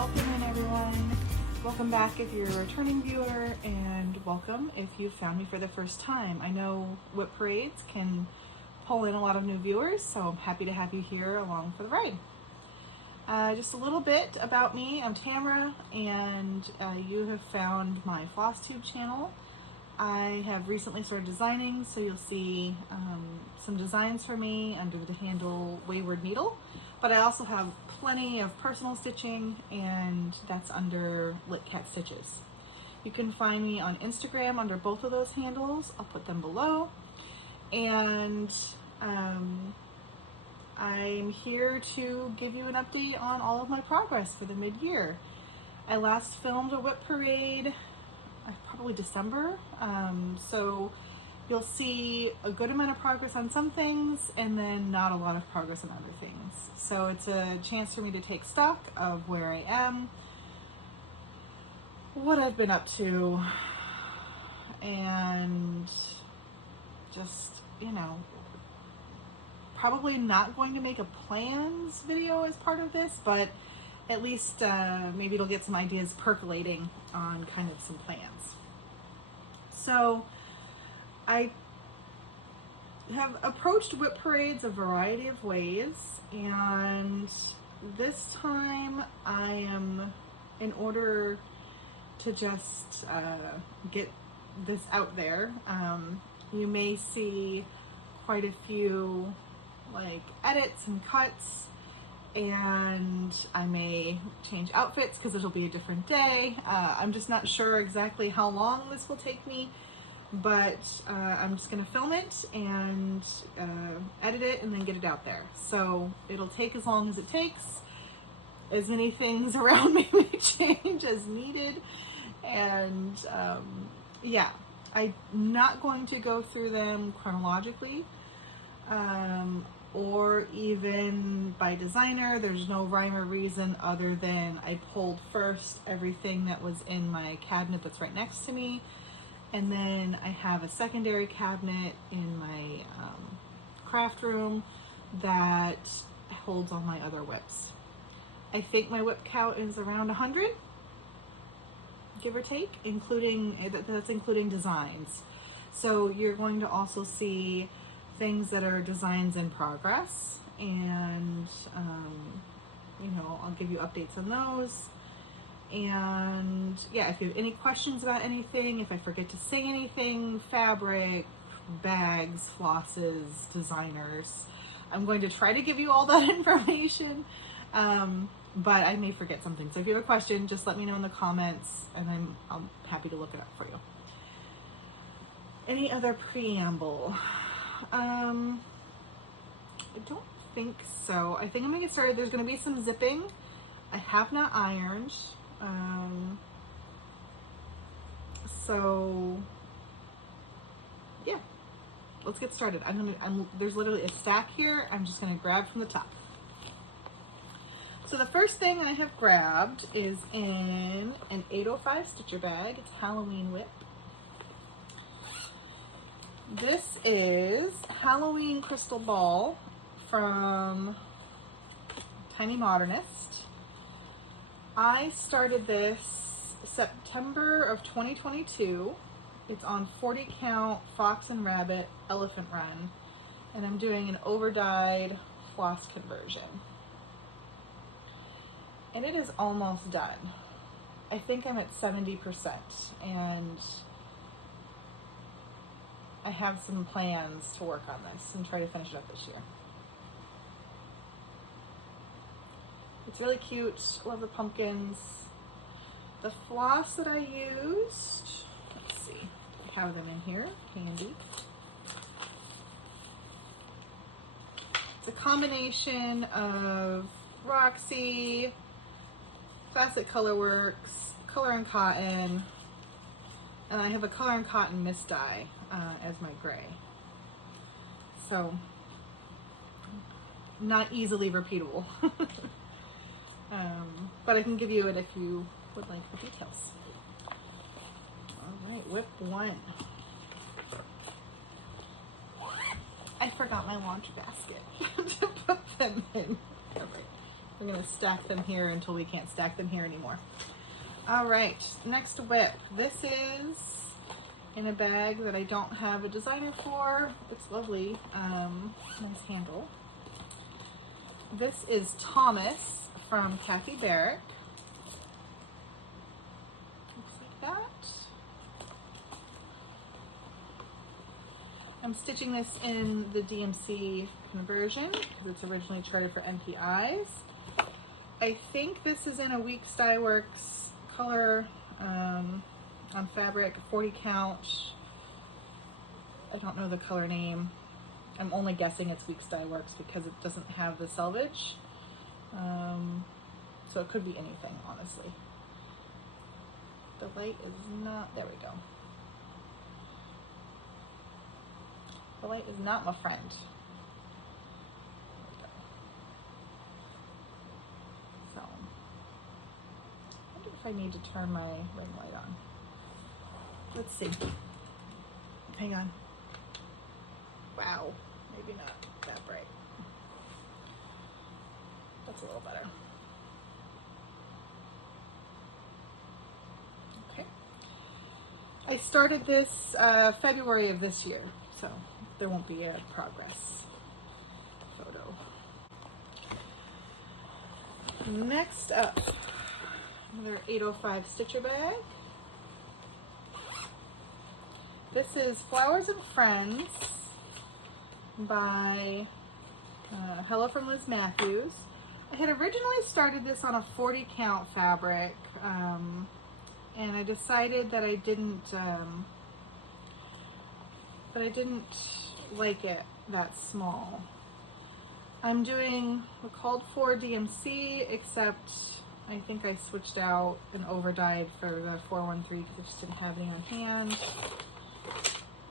welcome in everyone. Welcome back if you're a returning viewer, and welcome if you found me for the first time. I know whip parades can pull in a lot of new viewers, so I'm happy to have you here along for the ride. Just a little bit about me. I'm Tamara, and you have found my floss tube channel. I have recently started designing, so you'll see some designs for me under the handle Wayward Needle, but I also have plenty of personal stitching, and that's under litcatstitches. You can find me on Instagram under both of those handles. I'll put them below, and I'm here to give you an update on all of my progress for the mid-year. I last filmed a whip parade probably December, so you'll see a good amount of progress on some things and then not a lot of progress on other things. So it's a chance for me to take stock of where I am, what I've been up to, and just, you know, probably not going to make a plans video as part of this, but at least maybe it'll get some ideas percolating on kind of some plans. So I have approached whip parades a variety of ways, and this time I am, in order to just get this out there, you may see quite a few like edits and cuts, and I may change outfits because it'll be a different day. I'm just not sure exactly how long this will take me, but I'm just gonna film it and edit it and then get it out there. So it'll take as long as it takes. As many things around me may change as needed, and yeah, I'm not going to go through them chronologically or even by designer. There's no rhyme or reason other than I pulled first everything that was in my cabinet that's right next to me, and then I have a secondary cabinet in my craft room that holds all my other whips. I think my whip count is around 100, give or take, that's including designs. So you're going to also see things that are designs in progress, and you know, I'll give you updates on those. And yeah, if you have any questions about anything, if I forget to say anything, fabric, bags, flosses, designers, I'm going to try to give you all that information, but I may forget something. So if you have a question, just let me know in the comments, and I'm happy to look it up for you. Any other preamble? I don't think so. I think I'm gonna get started. There's gonna be some zipping. I have not ironed. So yeah, let's get started. There's literally a stack here. I'm just gonna grab from the top. So the first thing I have grabbed is in an 805 stitcher bag. It's Halloween whip. This is Halloween Crystal Ball from Tiny Modernist. I started this September of 2022. It's on 40 count Fox and Rabbit Elephant Run, and I'm doing an over-dyed floss conversion. And it is almost done. I think I'm at 70%, and I have some plans to work on this and try to finish it up this year. It's really cute. Love the pumpkins. The floss that I used, let's see, I have them in here, handy. It's a combination of Roxy, Classic Colorworks, Color and Cotton, and I have a Color and Cotton mist dye as my gray. So, not easily repeatable. But I can give you it if you would like the details. All right, whip one. I forgot my laundry basket to put them in. All right, We're gonna stack them here until we can't stack them here anymore. All right, next whip. This is in a bag that I don't have a designer for. It's lovely, nice handle. This is Thomas from Kathy Barrick. Looks like that. I'm stitching this in the DMC conversion because it's originally charted for NPIs. I think this is in a Weeks Dye Works color on fabric, 40 count. I don't know the color name. I'm only guessing it's Weeks Dye Works because it doesn't have the selvage. So it could be anything, honestly. The light is not, there we go. The light is not my friend. There we go. So, I wonder if I need to turn my ring light on. Let's see. Hang on. Wow, maybe not that bright. That's a little better. Okay. I started this February of this year, so there won't be a progress photo. Next up, another 805 stitcher bag. This is Flowers and Friends by Hello from Liz Matthews. I had originally started this on a 40 count fabric, and I decided that I didn't like it that small. I'm doing the called for DMC, except I think I switched out and over dyed for the 413 because I just didn't have any on hand.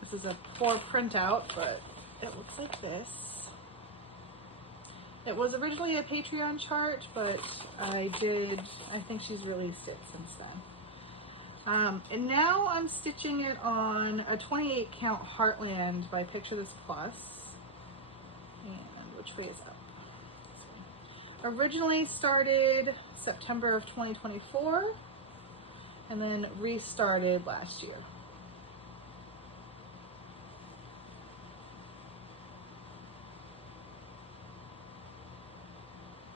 This is a poor printout, but it looks like this. It was originally a Patreon chart, but I think she's released it since then. And now I'm stitching it on a 28 count Heartland by Picture This Plus. And which way is up? Originally started September of 2024 and then restarted last year.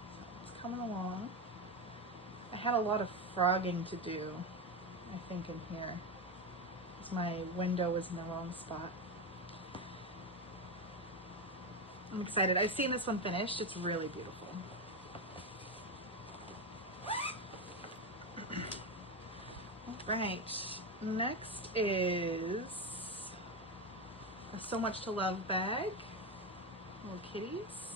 So it's coming along. I had a lot of frogging to do, I think, in here, because my window was in the wrong spot. I'm excited. I've seen this one finished. It's really beautiful. All right, next is a So Much to Love bag, little kitties.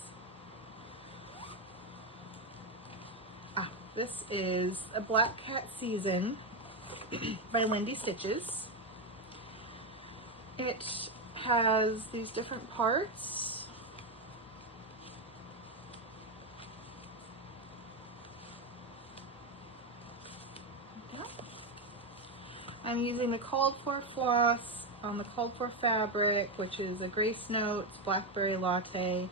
This is a Black Cat Season by Lindy Stitches. It has these different parts. Yeah. I'm using the called for floss on the called for fabric, which is a Grace Notes Blackberry Latte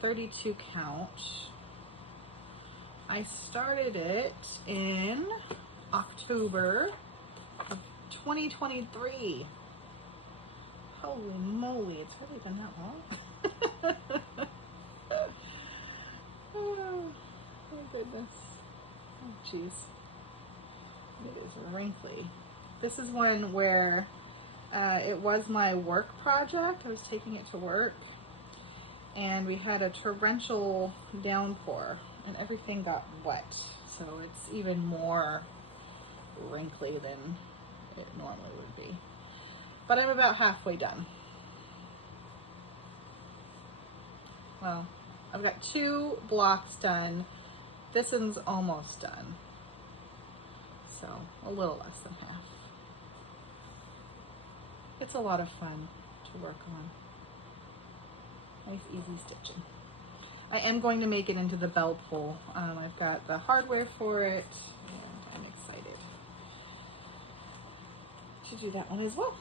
32 count. I started it in October of 2023. Holy moly, it's really been that long. Oh my goodness. Oh jeez. It is wrinkly. This is one where it was my work project. I was taking it to work and we had a torrential downpour and everything got wet, so it's even more wrinkly than it normally would be. But I'm about halfway done. Well, I've got 2 blocks done. This one's almost done, so a little less than half. It's a lot of fun to work on. Nice, easy stitching. I am going to make it into the bell pull. I've got the hardware for it, and I'm excited to do that one as well.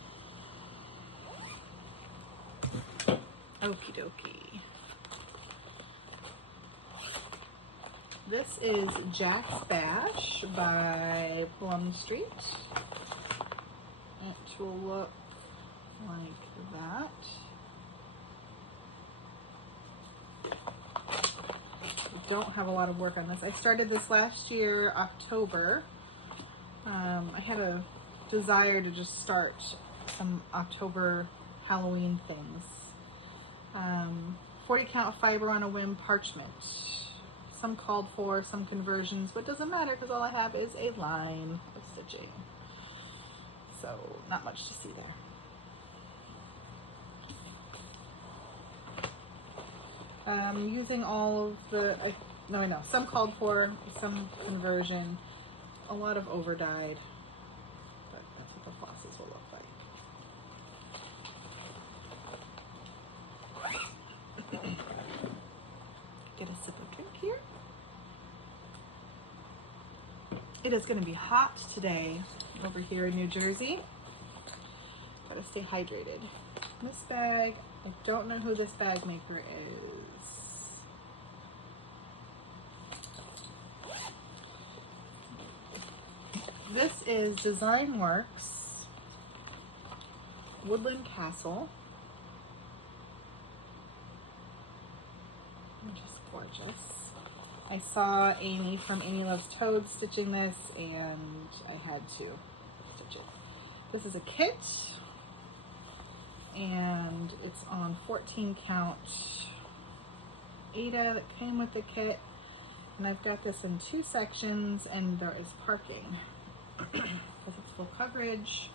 Okie dokie. This is Jack's Bash by Plum Street. It will look like that. I don't have a lot of work on this. I started this last year, October. I had a desire to just start some October Halloween things. 40 count fiber on a whim parchment. Some called for, some conversions, but it doesn't matter because all I have is a line of stitching. So not much to see there. Using all of the, some called for, some conversion, a lot of over dyed, but that's what the flosses will look like. Get a sip of drink here. It is going to be hot today over here in New Jersey. Gotta stay hydrated. This bag, I don't know who this bag maker is. This is Design Works Woodland Castle, which is gorgeous. I saw Amy from Amy Loves Toad stitching this, and I had to stitch it. This is a kit, and it's on 14 count Ada that came with the kit, and I've got this in 2 sections, and there is parking because it's full coverage.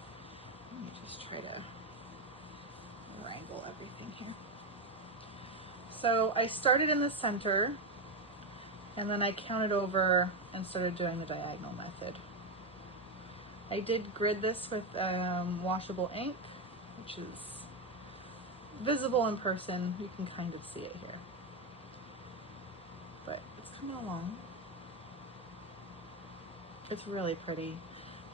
Let me just try to wrangle everything here. So I started in the center, and then I counted over and started doing the diagonal method. I did grid this with washable ink, which is visible in person. You can kind of see it here, but it's coming along. It's really pretty.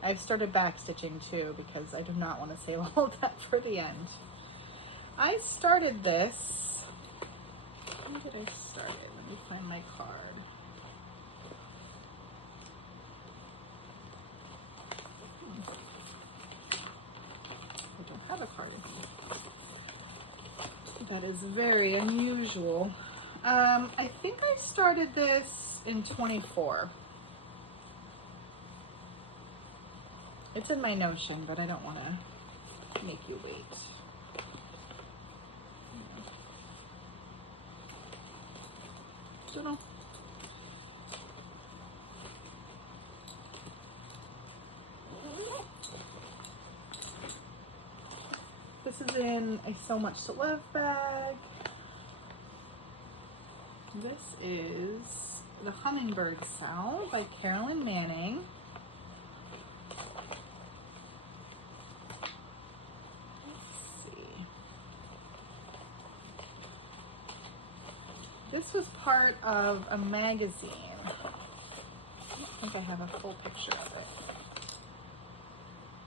I've started back stitching too because I do not want to save all of that for the end. I started this, when did I start it? Let me find my card. I don't have a card in here. That is very unusual. I think I started this in 24. It's in my Notion, but I don't want to make you wait. Don't know. This is in a So Much to Love bag. This is The Hummingbird Sound by Carolyn Manning. This was part of a magazine. I think I have a full picture of it.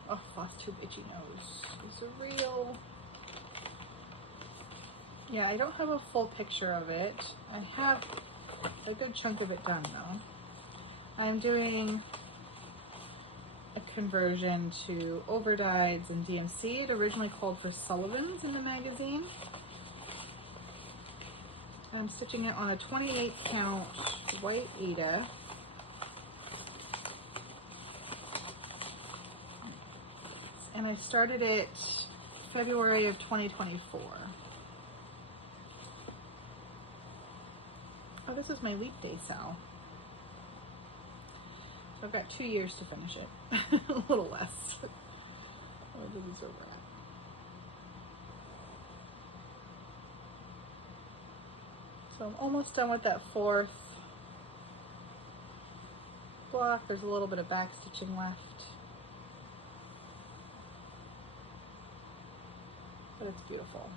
Oh, Floss Tube Itchy Nose is a real. Yeah, I don't have a full picture of it. I have a good chunk of it done though. I'm doing a conversion to overdyes and DMC. It originally called for Sullivan's in the magazine. I'm stitching it on a 28 count white Ada. And I started it February of 2024. Oh, this is my leap day, Sal. So I've got 2 years to finish it. A little less. Oh, this is a wrap. So I'm almost done with that 4th block. There's a little bit of back stitching left. But it's beautiful.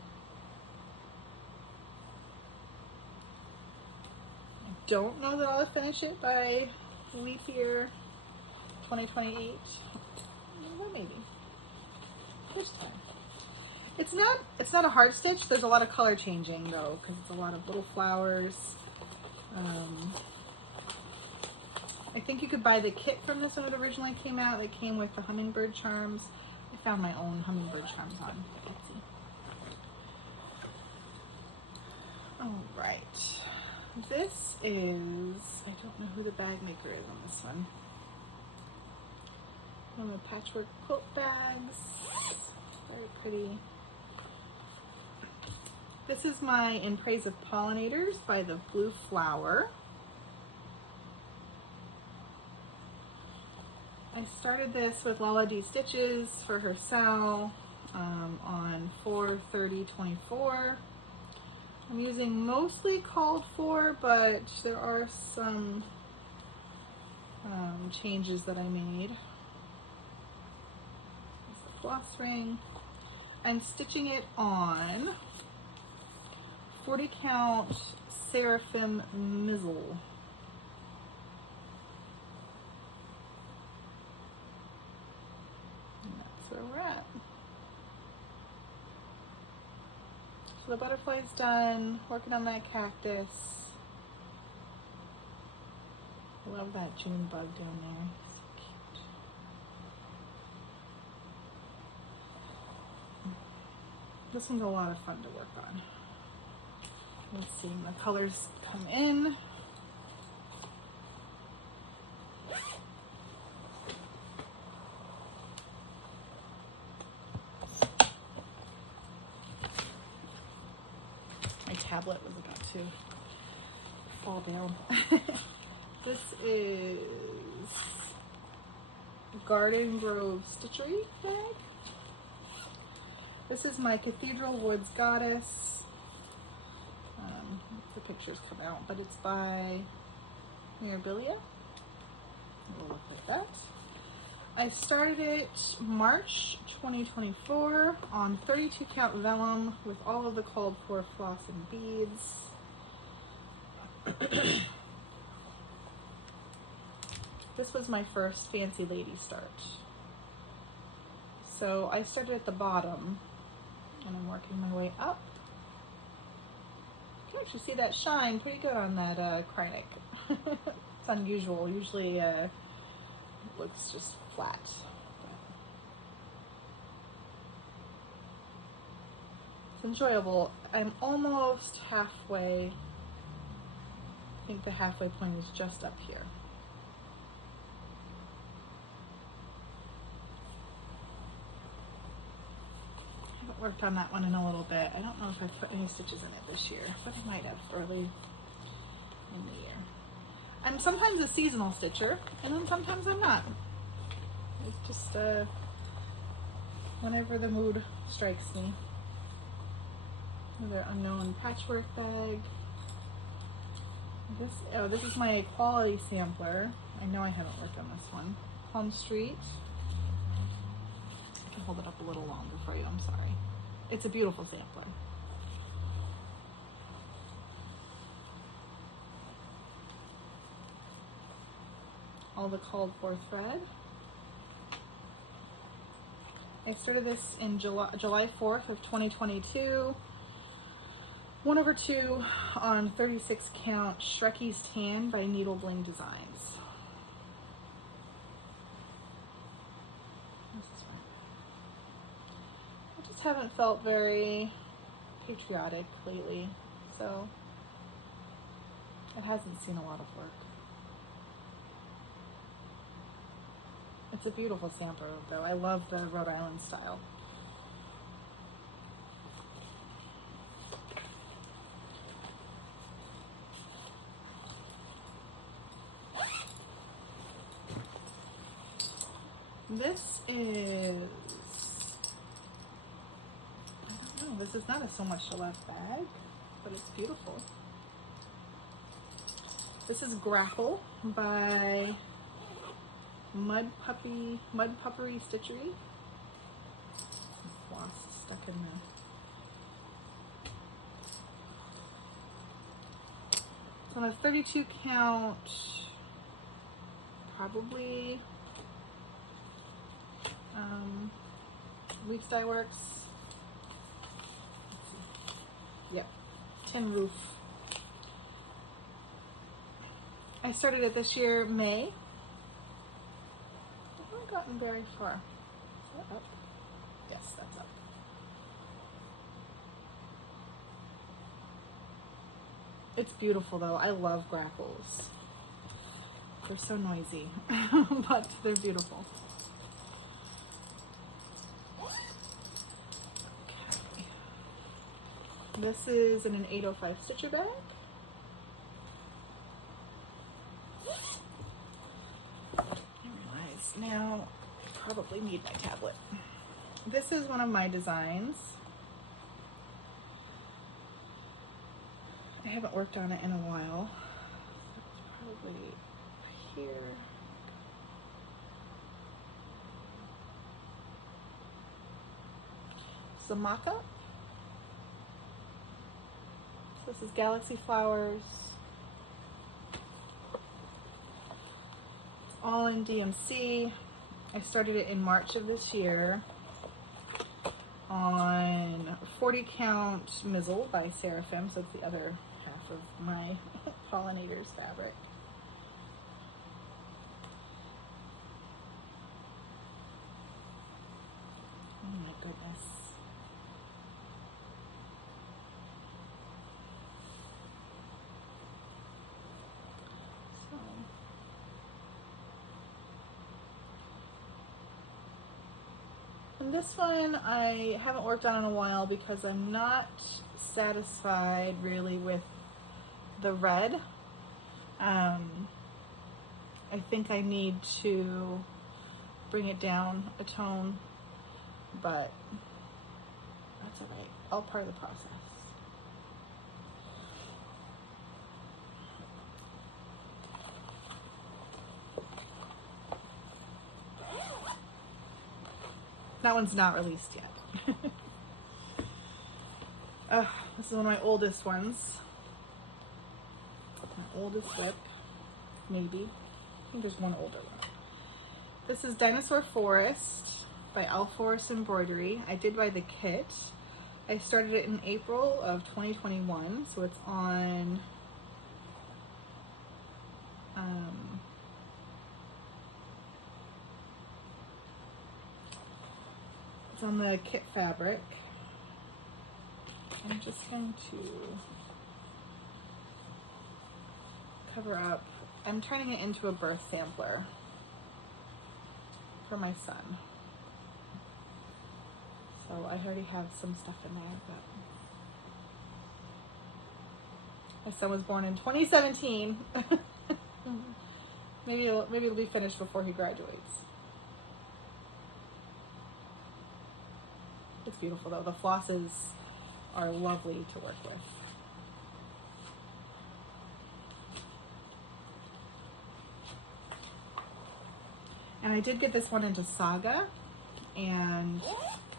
I don't know that I'll finish it by leap year 2028. Well, maybe. There's time. It's not a hard stitch. There's a lot of color changing though, because it's a lot of little flowers. I think you could buy the kit from this when it originally came out. It came with the hummingbird charms. I found my own hummingbird charms on Etsy. All right. This is, I don't know who the bag maker is on this one. One of the patchwork quilt bags. Very pretty. This is my In Praise of Pollinators by the Blue Flower. I started this with Lala D Stitches for her sale on 4/30/24. I'm using mostly called for, but there are some changes that I made. There's the floss ring. I'm stitching it on 40 count Seraphim Mizzle. And that's where we're at. So the butterfly's done, working on that cactus. I love that June bug down there, so cute. This one's a lot of fun to work on. Let's see, the colors come in. My tablet was about to fall down. This is Garden Grove Stitchery bag. This is my Cathedral Woods Goddess. The pictures come out, but it's by Mirabilia. It'll look like that. I started it March 2024 on 32 count vellum with all of the called for floss and beads. This was my first Fancy Lady start. So I started at the bottom and I'm working my way up. You can actually see that shine pretty good on that Kreinik. It's unusual. Usually it looks just flat. It's enjoyable. I'm almost halfway. I think the halfway point is just up here. I haven't worked on that one in a little bit. I don't know if I've put any stitches in it this year, but I might have early in the year. I'm sometimes a seasonal stitcher, and then sometimes I'm not. It's just whenever the mood strikes me. Another unknown patchwork bag. This is my quality sampler. I know I haven't worked on this one. Palm Street. I can hold it up a little longer for you, I'm sorry. It's a beautiful sampler. All the called for thread. I started this in July 4th of 2022. 1/2 on 36 count Shrekie's Tan by Needle Bling Designs. I just haven't felt very patriotic lately, so it hasn't seen a lot of work. It's a beautiful sampler though. I love the Rhode Island style. This is, I don't know, this is not a So Much to Love bag, but it's beautiful. This is Grapple by Mud Puppery Stitchery. Some floss stuck in there. It's on a 32 count, probably Leaf Dye Works. Yep, Tin Roof. I started it this year, May gotten very far. Is that up? Yes, that's up. It's beautiful though. I love grackles. They're so noisy, but they're beautiful. Okay. This is in an 805 stitcher bag. Now, I probably need my tablet. This is one of my designs. I haven't worked on it in a while. It's probably here. It's a mock-up. So this is Galaxy Flowers. All in DMC. I started it in March of this year on 40 count Mizzle by Seraphim, so it's the other half of my pollinators fabric. Oh my goodness. This one I haven't worked on in a while because I'm not satisfied really with the red. I think I need to bring it down a tone, but that's all right. All part of the process. That one's not released yet. This is one of my oldest ones. My oldest whip, maybe. I think there's one older one. This is Dinosaur Forest by Forest Embroidery. I did buy the kit. I started it in April of 2021, so it's on on the kit fabric. I'm just going to cover up. I'm turning it into a birth sampler for my son. So I already have some stuff in there, but my son was born in 2017. maybe it'll be finished before he graduates. It's beautiful though. The flosses are lovely to work with. And I did get this one into Saga, and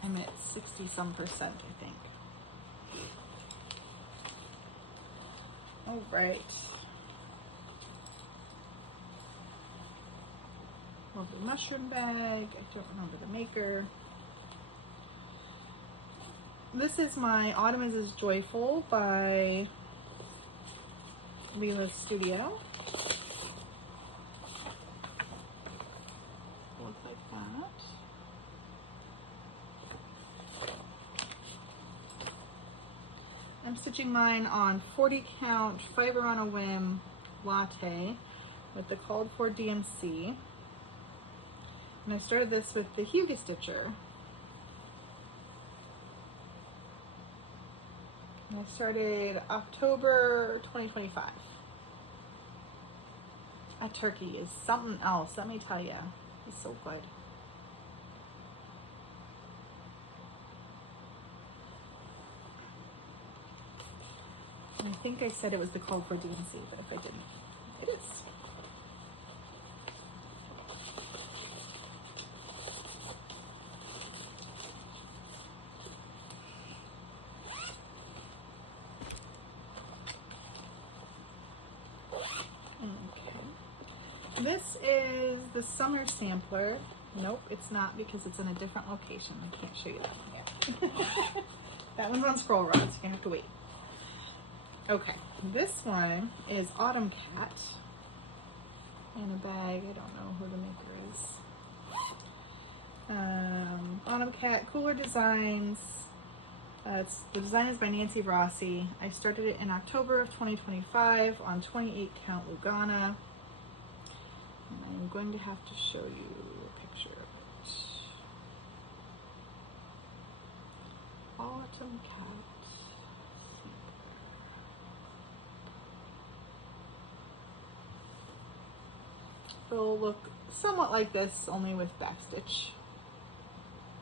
I'm at 60-some%, I think. All right. Lovely mushroom bag. I don't remember the maker. This is my Autumn is Joyful by Leela's Studio. Looks like that. I'm stitching mine on 40 count Fiber on a Whim latte with the called for DMC. And I started this with the Hughie Stitcher. I started October 2025. A turkey is something else, let me tell you. It's so good. And I think I said it was the called for DMC, but if I didn't, it is. This is the summer sampler. Nope, it's not because it's in a different location. I can't show you that one yet. That one's on scroll rods. You're gonna have to wait. Okay, this one is Autumn Cat in a bag. I don't know who the maker is. Autumn Cat Cooler Designs. The design is by Nancy Rossi. I started it in October of 2025 on 28 count Lugana. And I'm going to have to show you a picture of it. Autumn Cat. It'll look somewhat like this, only with backstitch.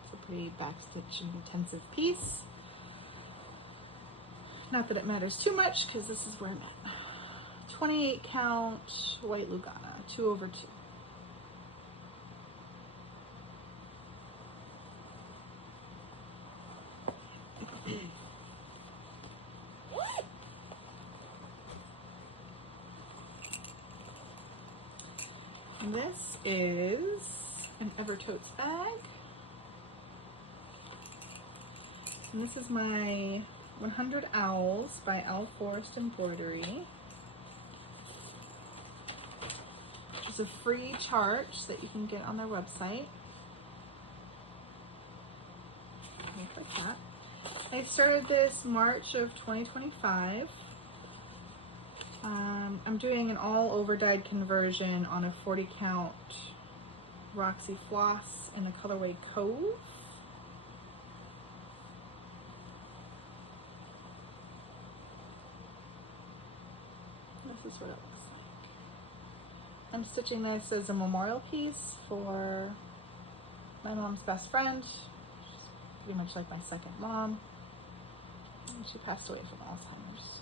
It's a pretty backstitch intensive piece. Not that it matters too much, because this is where I'm at. 28 count white Lugana, 2/2. And this is an Evertotes bag. And this is my 100 Owls by Owl Forest Embroidery. It's a free chart that you can get on their website. Like that. I started this March of 2025. I'm doing an all over dyed conversion on a 40 count Roxy floss in the colorway Cove. This is what it looks like. I'm stitching this as a memorial piece for my mom's best friend. She's pretty much like my second mom. And she passed away from Alzheimer's.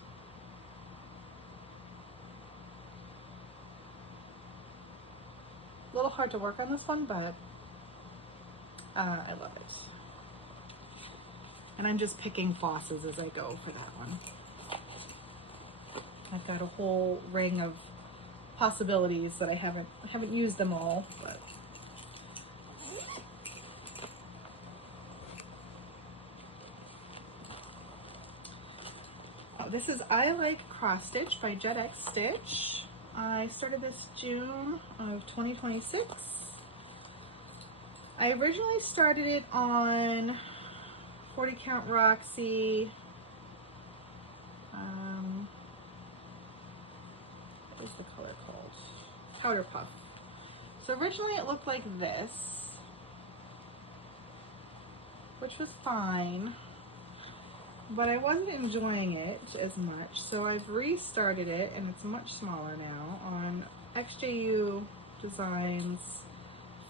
A little hard to work on this one, but I love it. And I'm just picking flosses as I go for that one. I've got a whole ring of possibilities that I haven't used them all, but this is I Like Cross Stitch by Jet X Stitch. I started this June of 2026. I originally started it on 40 count Roxy. What is the color called? Powder Puff. So originally it looked like this, which was fine, but I wasn't enjoying it as much, so I've restarted it, and it's much smaller now, on XJU Designs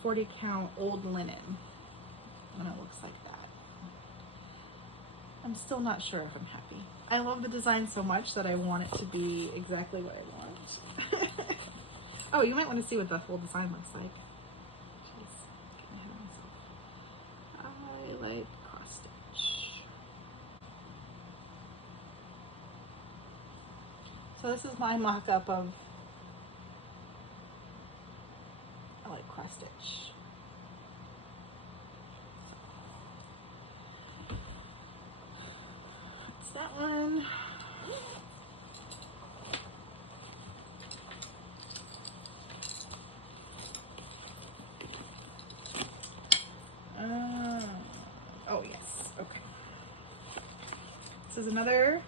40 count Old Linen, and it looks like that. I'm still not sure if I'm happy. I love the design so much that I want it to be exactly what I want. Oh, you might want to see what the whole design looks like. Jeez, getting ahead of myself. I Like Cross Stitch. So this is my mock-up of I Like Cross Stitch. It's that one. Oh yes, okay. This is another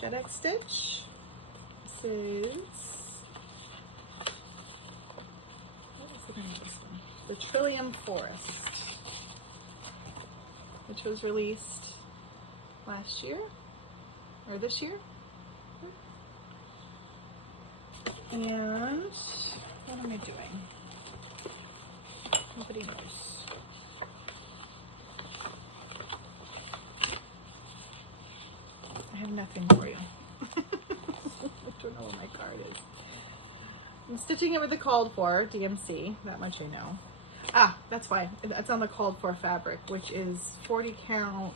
Jet X Stitch. This is, what is the name of this one? The Trillium Forest, which was released last year, or this year. And what am I doing? Nobody knows. I have nothing for you. I don't know what my card is. I'm stitching it with the called for DMC, that much I know. Ah, that's why. That's on the called for fabric, which is 40 count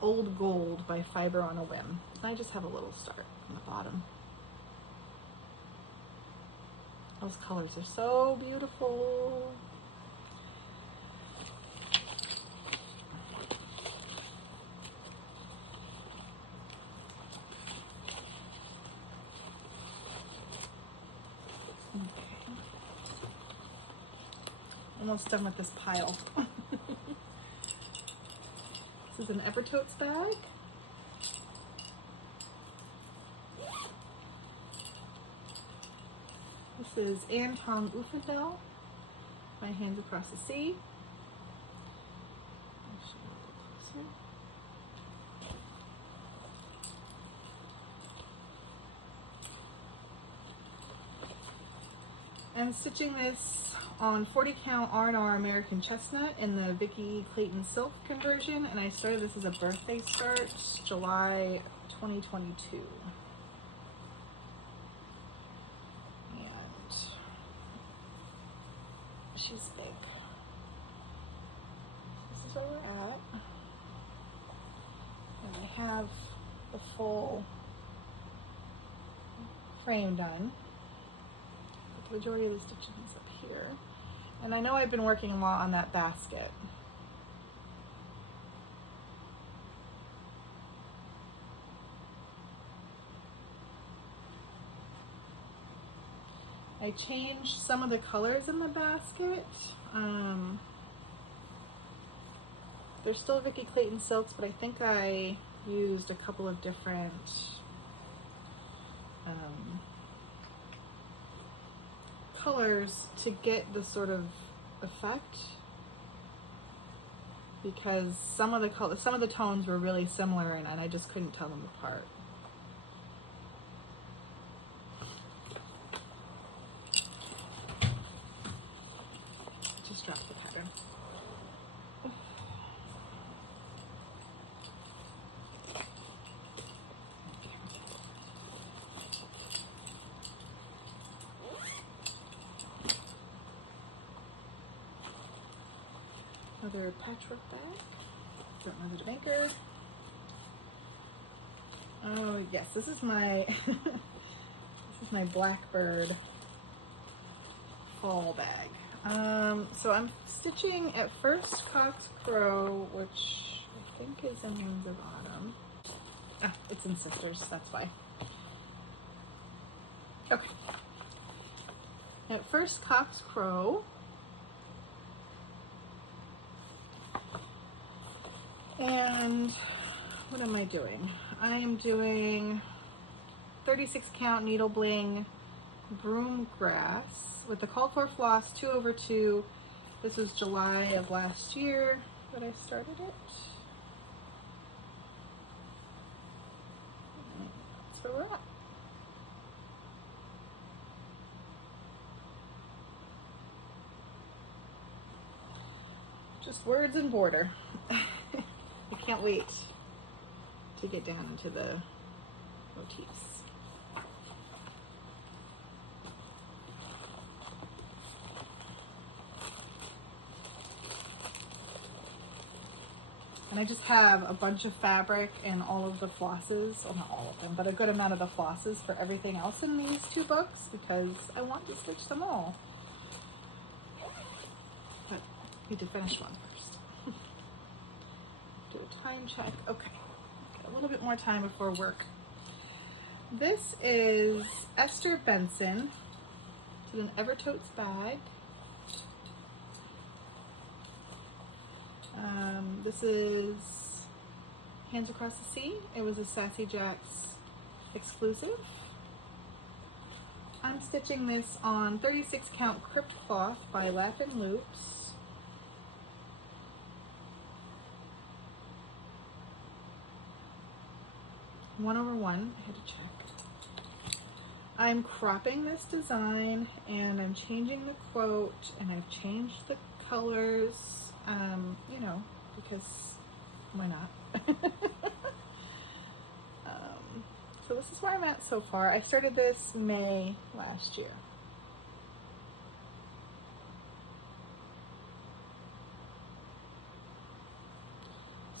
Old Gold by Fiber on a Whim. I just have a little start on the bottom. Those colors are so beautiful. almost done with this pile. This is an Evertotes bag. This is Anton Ufendel, My Hands Across the Sea. I'll show you a little closer. I'm stitching this on 40 count R&R American Chestnut in the Vicki Clayton Silk conversion, and I started this as a birthday start, July 2022. And she's big. This is where we're at. And I have the full frame done. The majority of the stitching is up here. And I know I've been working a lot on that basket. I changed some of the colors in the basket. They're still Vicki Clayton silks, but I think I used a couple of different colors to get the sort of effect, because some of the tones were really similar, and I just couldn't tell them apart. Just dropped the pattern. Another patchwork bag. Don't know the maker. Oh yes, this is my this is my Blackbird fall bag. So I'm stitching at first Cock's Crow, which I think is in Winds of Autumn. Ah, it's in Sisters, that's why. Okay. At first Cock's Crow. And what am I doing? I am doing 36 count needle bling broom grass with the called for floss 2/2. This was July of last year that I started it. And that's where we're at. Just words and border. I can't wait to get down into the motifs. And I just have a bunch of fabric and all of the flosses, well not all of them, but a good amount of the flosses for everything else in these two books because I want to stitch them all. But I need to finish one first. Do a time check. Okay, got a little bit more time before work. This is Esther Benson. It's an Evertotes bag. This is Hands Across the Sea. It was a Sassy Jacks exclusive. I'm stitching this on 36 count Crypt cloth by Lappin' Loops. One over one, I had to check. I'm cropping this design and I'm changing the quote and I've changed the colors, you know, because why not? So this is where I'm at so far. I started this May last year.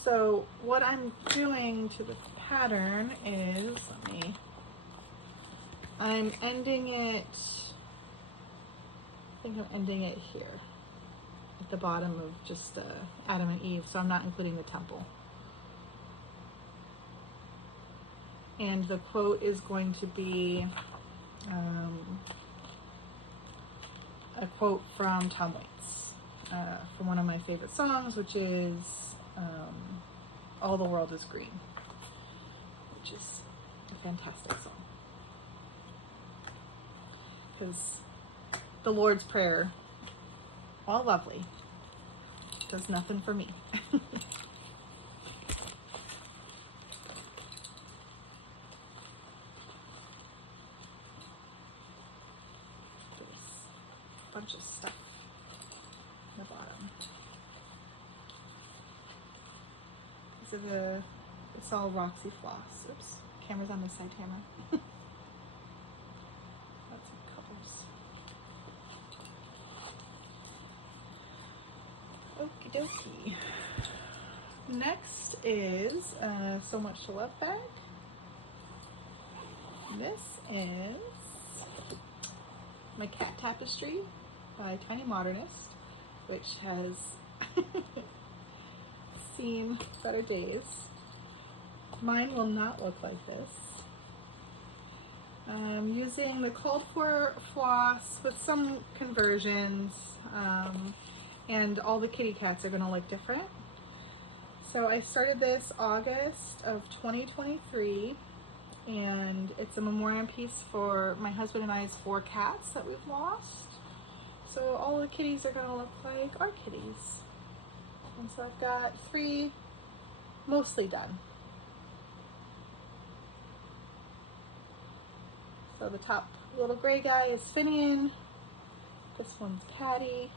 So what I'm doing to the pattern is, I'm ending it, I think I'm ending it here at the bottom of just Adam and Eve, so I'm not including the temple. And the quote is going to be a quote from Tom Waits. from one of my favorite songs, which is All the World is Green, which is a fantastic song. Because the Lord's Prayer, while lovely, does nothing for me. Bunch of stuff on the bottom. These are it's all Roxy floss. Oops, camera's on this side, Tamara. Lots of colors. Okie dokie. Next is So Much to Love bag. This is my cat tapestry by Tiny Modernist, which has seen better days. Mine will not look like this. I'm using the called for floss with some conversions, and all the kitty cats are going to look different. So I started this August of 2023, and it's a memoriam piece for my husband and I's 4 cats that we've lost. So all the kitties are going to look like our kitties. And so I've got 3 mostly done. So the top little gray guy is Finian. This one's Patty.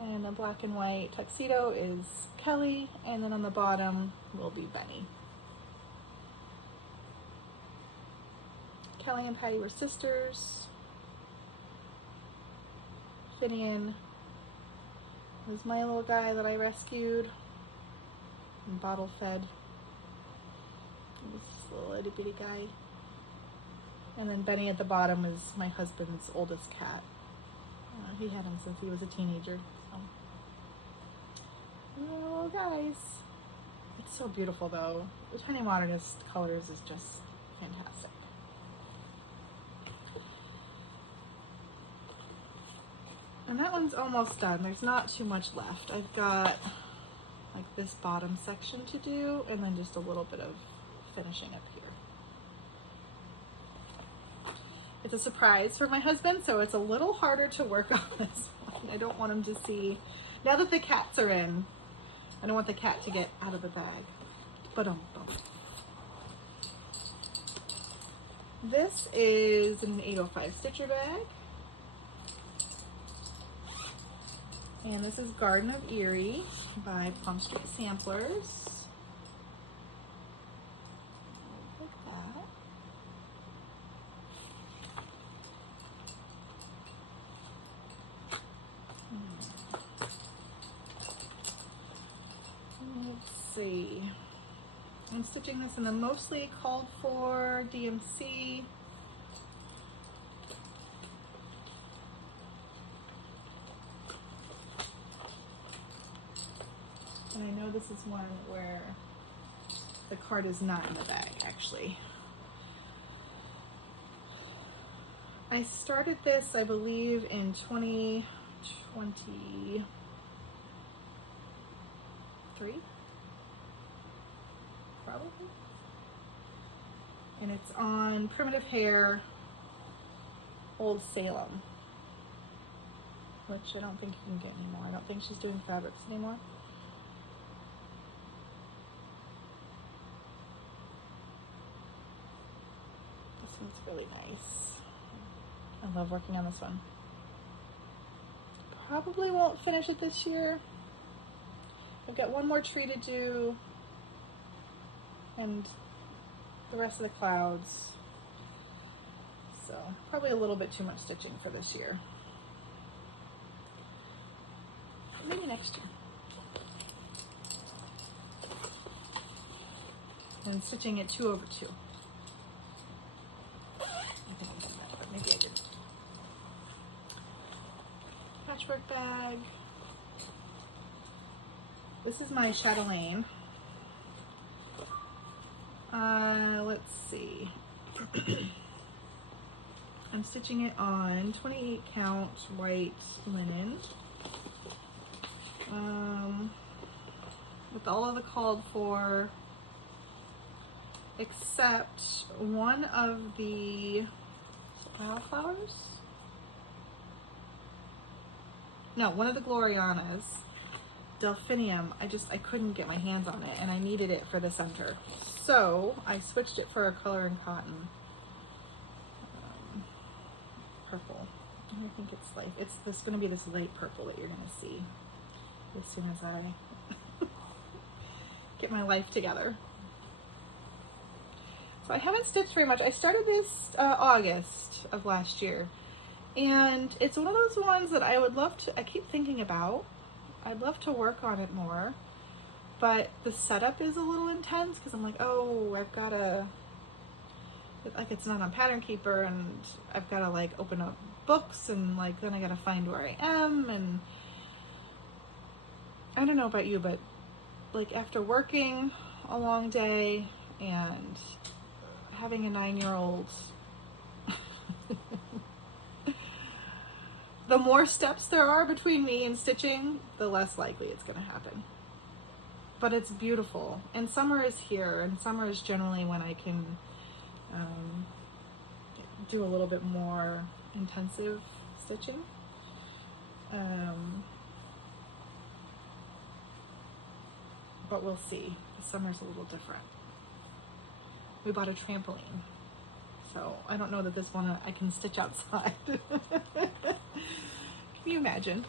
And the black and white tuxedo is Kelly. And then on the bottom will be Benny. Kelly and Patty were sisters. Finian was my little guy that I rescued and bottle fed. He was this little itty bitty guy. And then Benny at the bottom is my husband's oldest cat. He had him since he was a teenager. So. Little guys. It's so beautiful though. The Tiny Modernist colors is just fantastic. And that one's almost done. There's not too much left. I've got like this bottom section to do and then just a little bit of finishing up here. It's a surprise for my husband, so it's a little harder to work on this one. I don't want him to see, now that the cats are in, I don't want the cat to get out of the bag. This is an 805 stitcher bag. And this is Garden of Erie by Plum Street Samplers. Like that. Let's see. I'm stitching this in the mostly called for DMC. And I know this is one where the card is not in the bag, actually. I started this, I believe, in 2023. Probably. And it's on Primitive Hair, Old Salem, which I don't think you can get anymore. I don't think she's doing fabrics anymore. It's really nice. I love working on this one. Probably won't finish it this year. I've got one more tree to do and the rest of the clouds. So probably a little bit too much stitching for this year. Maybe next year. And stitching it 2/2. Maybe I didn't. Patchwork bag. This is my chatelaine. Let's see. I'm stitching it on 28 count white linen. with all of the called for, except one of the wildflowers. No, one of the Glorianas, Delphinium. I couldn't get my hands on it, and I needed it for the center. So I switched it for a color in cotton, purple. And I think it's like, it's going to be this light purple that you're going to see as soon as I get my life together. So I haven't stitched very much. I started this August of last year, and it's one of those ones that I would love to, I keep thinking about. I'd love to work on it more, but the setup is a little intense because I'm like, oh, I've got to, like, it's not on Pattern Keeper, and I've got to like open up books, and like then I got to find where I am, and I don't know about you, but like after working a long day and having a 9-year-old, the more steps there are between me and stitching, the less likely it's going to happen. But it's beautiful, and summer is here, and summer is generally when I can do a little bit more intensive stitching. But we'll see. The summer's a little different. We bought a trampoline, so I don't know that this one I can stitch outside. Can you imagine?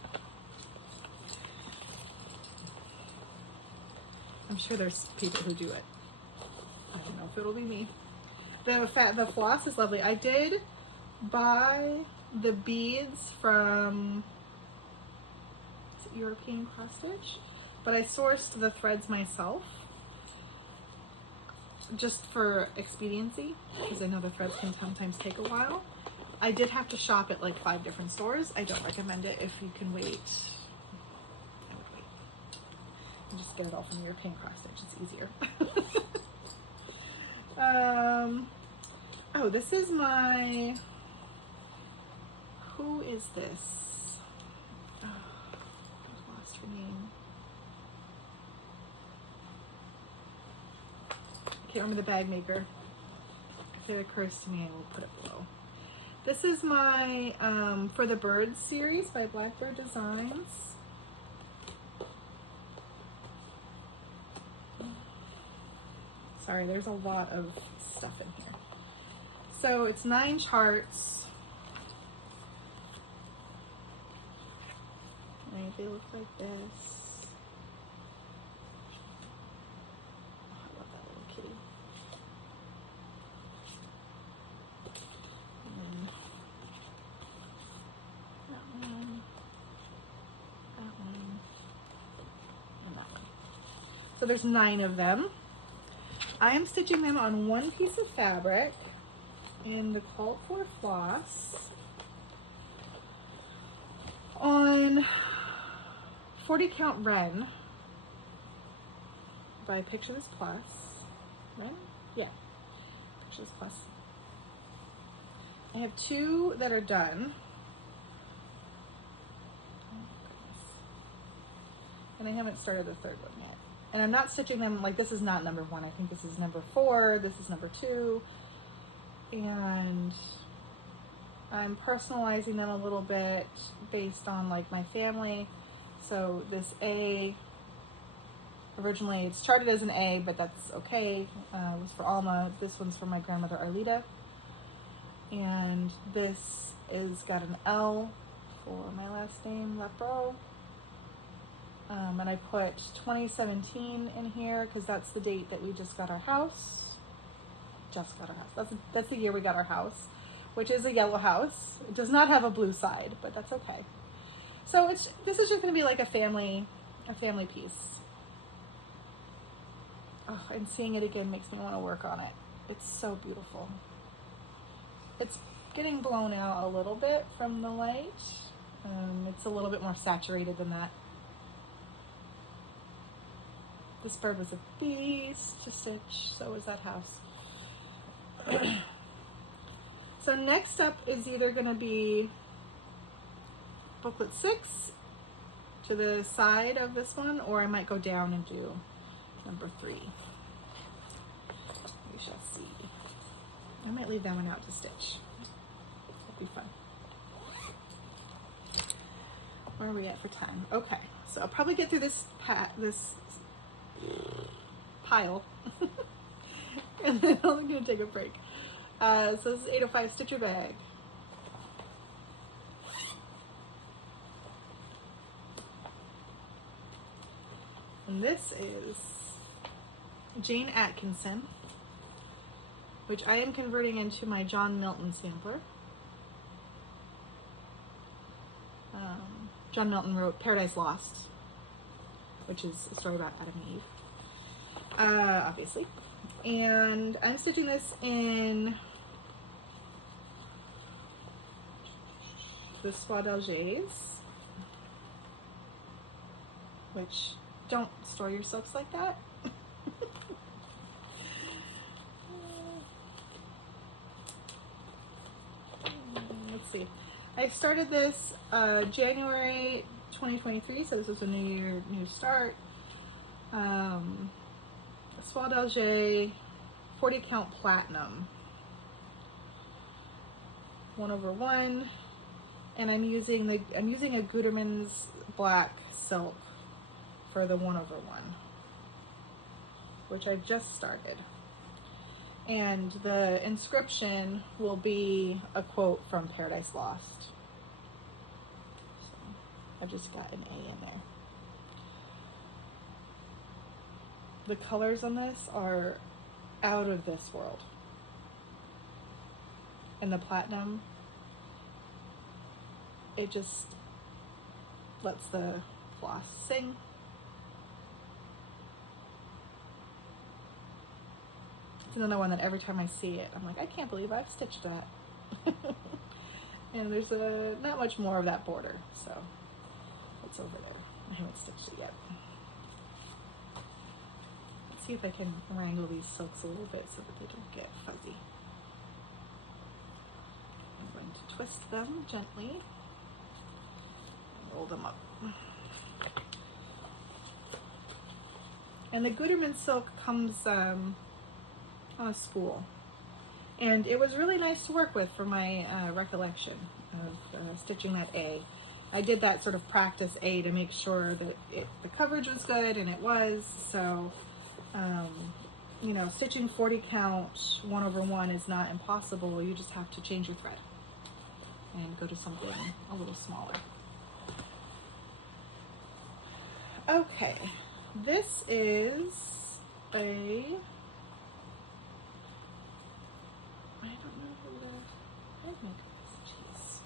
I'm sure there's people who do it. I don't know if it'll be me. The floss is lovely. I did buy the beads from European Cross Stitch, but I sourced the threads myself just for expediency, because I know the threads can sometimes take a while. I did have to shop at like 5 different stores. I don't recommend it if you can wait. I would wait. And just get it all from European Cross Stitch. It's easier. Oh, this is my, who is this? Oh, I've lost her name. I can't remember the bag maker. If it occurs to me, I will put it below. This is my For the Birds series by Blackbird Designs. Sorry, there's a lot of stuff in here. So it's 9 charts. Right, they look like this. Oh, I love that little kitty. And then that one, and that one. So there's 9 of them. I am stitching them on one piece of fabric in the called for floss on 40 count Ren by Picture This Plus. Ren? Yeah, Picture This Plus. I have 2 that are done. Oh, goodness. And I haven't started the 3rd one yet. And I'm not stitching them, like this is not number 1. I think this is number 4. This is number 2. And I'm personalizing them a little bit based on like my family. So this A, originally it's charted as an A, but that's okay. It was for Alma. This one's for my grandmother Arlita. And this is got an L for my last name, Lepro. And I put 2017 in here because that's the date that we just got our house. Just got our house. That's the year we got our house, which is a yellow house. It does not have a blue side, but that's okay. So this is just going to be like a family piece. Oh, and seeing it again makes me want to work on it. It's so beautiful. It's getting blown out a little bit from the light. It's a little bit more saturated than that. This bird was a beast to stitch. So was that house. So next up is either going to be booklet 6, to the side of this one, or I might go down and do number 3. We shall see. I might leave that one out to stitch. That'll be fun. Where are we at for time? Okay, so I'll probably get through this pile, and then I'm gonna take a break. So this is 805 Stitch Your Bag. And this is Jane Atkinson, which I am converting into my John Milton sampler. John Milton wrote Paradise Lost, which is a story about Adam and Eve, obviously. And I'm stitching this in the Soie d'Alger, which, don't store your silks like that. Let's see. I started this January 2023, so this was a new year, new start. Soie d'Alger 40 count platinum, 1/1, and I'm using a Gutermann's black silk for the 1/1, which I just started. And the inscription will be a quote from Paradise Lost. So I've just got an A in there. The colors on this are out of this world. And the platinum, it just lets the floss sing. It's another one that every time I see it, I'm like, I can't believe I've stitched that. And there's not much more of that border, so it's over there. I haven't stitched it yet. Let's see if I can wrangle these silks a little bit so that they don't get fuzzy. I'm going to twist them gently and roll them up. And the Gutermann silk comes on a spool, and it was really nice to work with for my recollection of stitching that A. I did that sort of practice A to make sure that the coverage was good, and it was. So you know, stitching 40 count 1/1 is not impossible. You just have to change your thread and go to something a little smaller. Okay, this is a, I don't know who the bag maker is. Jeez.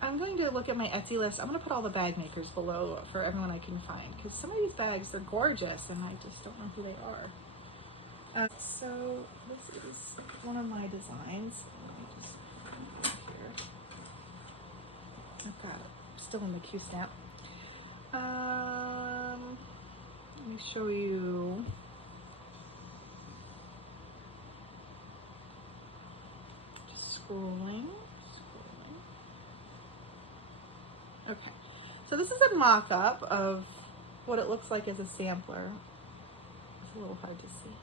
I'm going to look at my Etsy list. I'm going to put all the bag makers below for everyone I can find, because some of these bags, they're gorgeous and I just don't know who they are. So this is one of my designs. Let me just put it here. I've got it still in the Q-snap. Let me show you. Just scrolling. Okay, so this is a mock-up of what it looks like as a sampler. It's a little hard to see.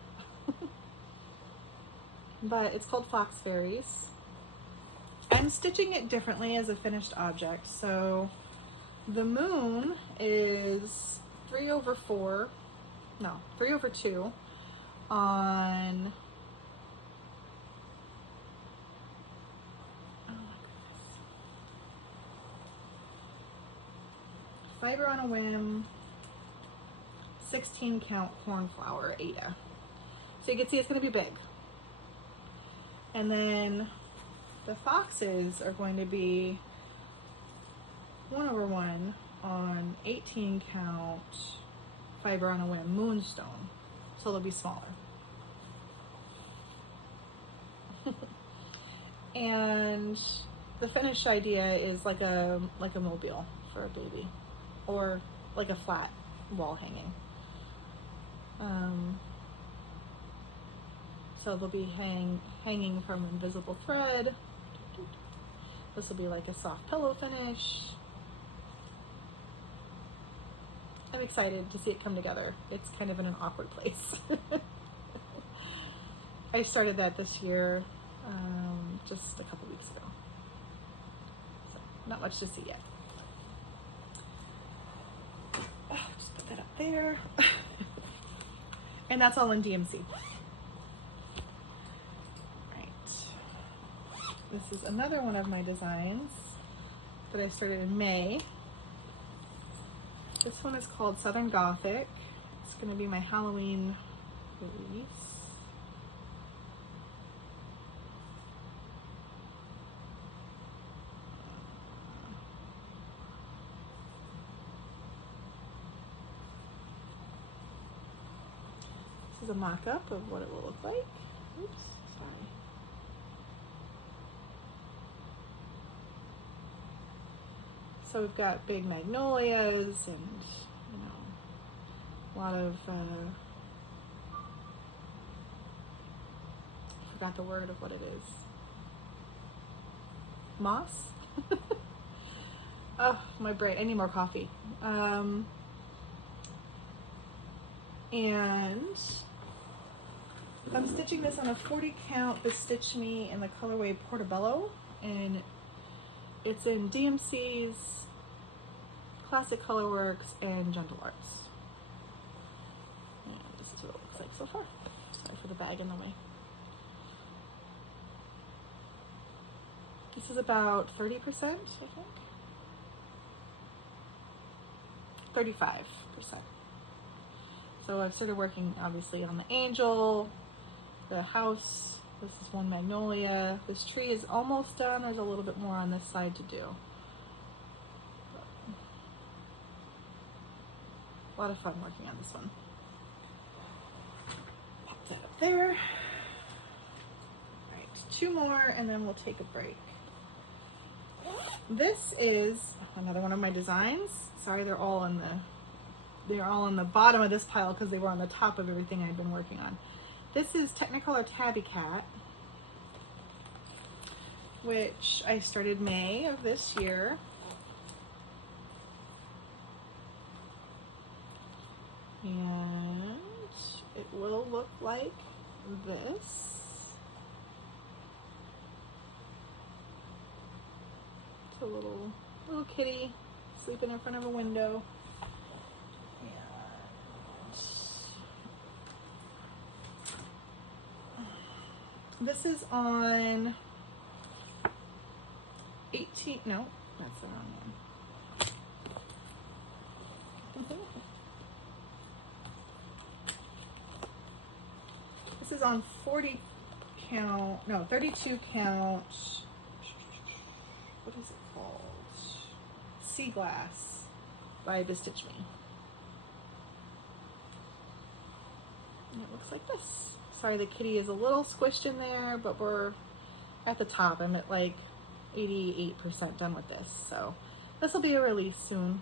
But it's called Fox Fairies. I'm stitching it differently as a finished object. So the moon is 3/4, no, 3/2 on, oh my goodness, Fiber on a Whim, 16 count cornflower Ada. So you can see it's going to be big. And then the foxes are going to be 1/1 on 18 count Fiber on a Whim Moonstone, so they'll be smaller. And the finished idea is like a mobile for a baby, or like a flat wall hanging. So they'll be hanging from invisible thread. This will be like a soft pillow finish. I'm excited to see it come together. It's kind of in an awkward place. I started that this year, just a couple weeks ago. So not much to see yet. Just put that up there. And that's all in DMC. Right. This is another one of my designs that I started in May. This one is called Southern Gothic. It's going to be my Halloween release. This is a mock-up of what it will look like. Oops, sorry. So we've got big magnolias and, you know, a lot of, I forgot the word of what it is. Moss? Oh, my brain, I need more coffee. And I'm stitching this on a 40 count Bestitch Me in the colorway Portobello, and it's in DMC's, Classic Colorworks, and Gentle Arts. And this is what it looks like so far. Sorry for the bag in the way. This is about 30%, I think. 35%. So I've started working obviously on the angel, the house. This is one magnolia. This tree is almost done. There's a little bit more on this side to do. A lot of fun working on this one. Pop that up there. All right, 2 more and then we'll take a break. This is another one of my designs. Sorry, they're all in the bottom of this pile because they were on the top of everything I've been working on. This is Technicolor Tabby Cat, which I started May of this year. And it will look like this. It's a little kitty sleeping in front of a window. And this is on 18, no, that's the wrong one. This is on 40 count, no, 32 count, what is it called? Sea Glass by Bestitch Me. And it looks like this. Sorry, the kitty is a little squished in there, but we're at the top. I'm at like 88% done with this. So this will be a release soon.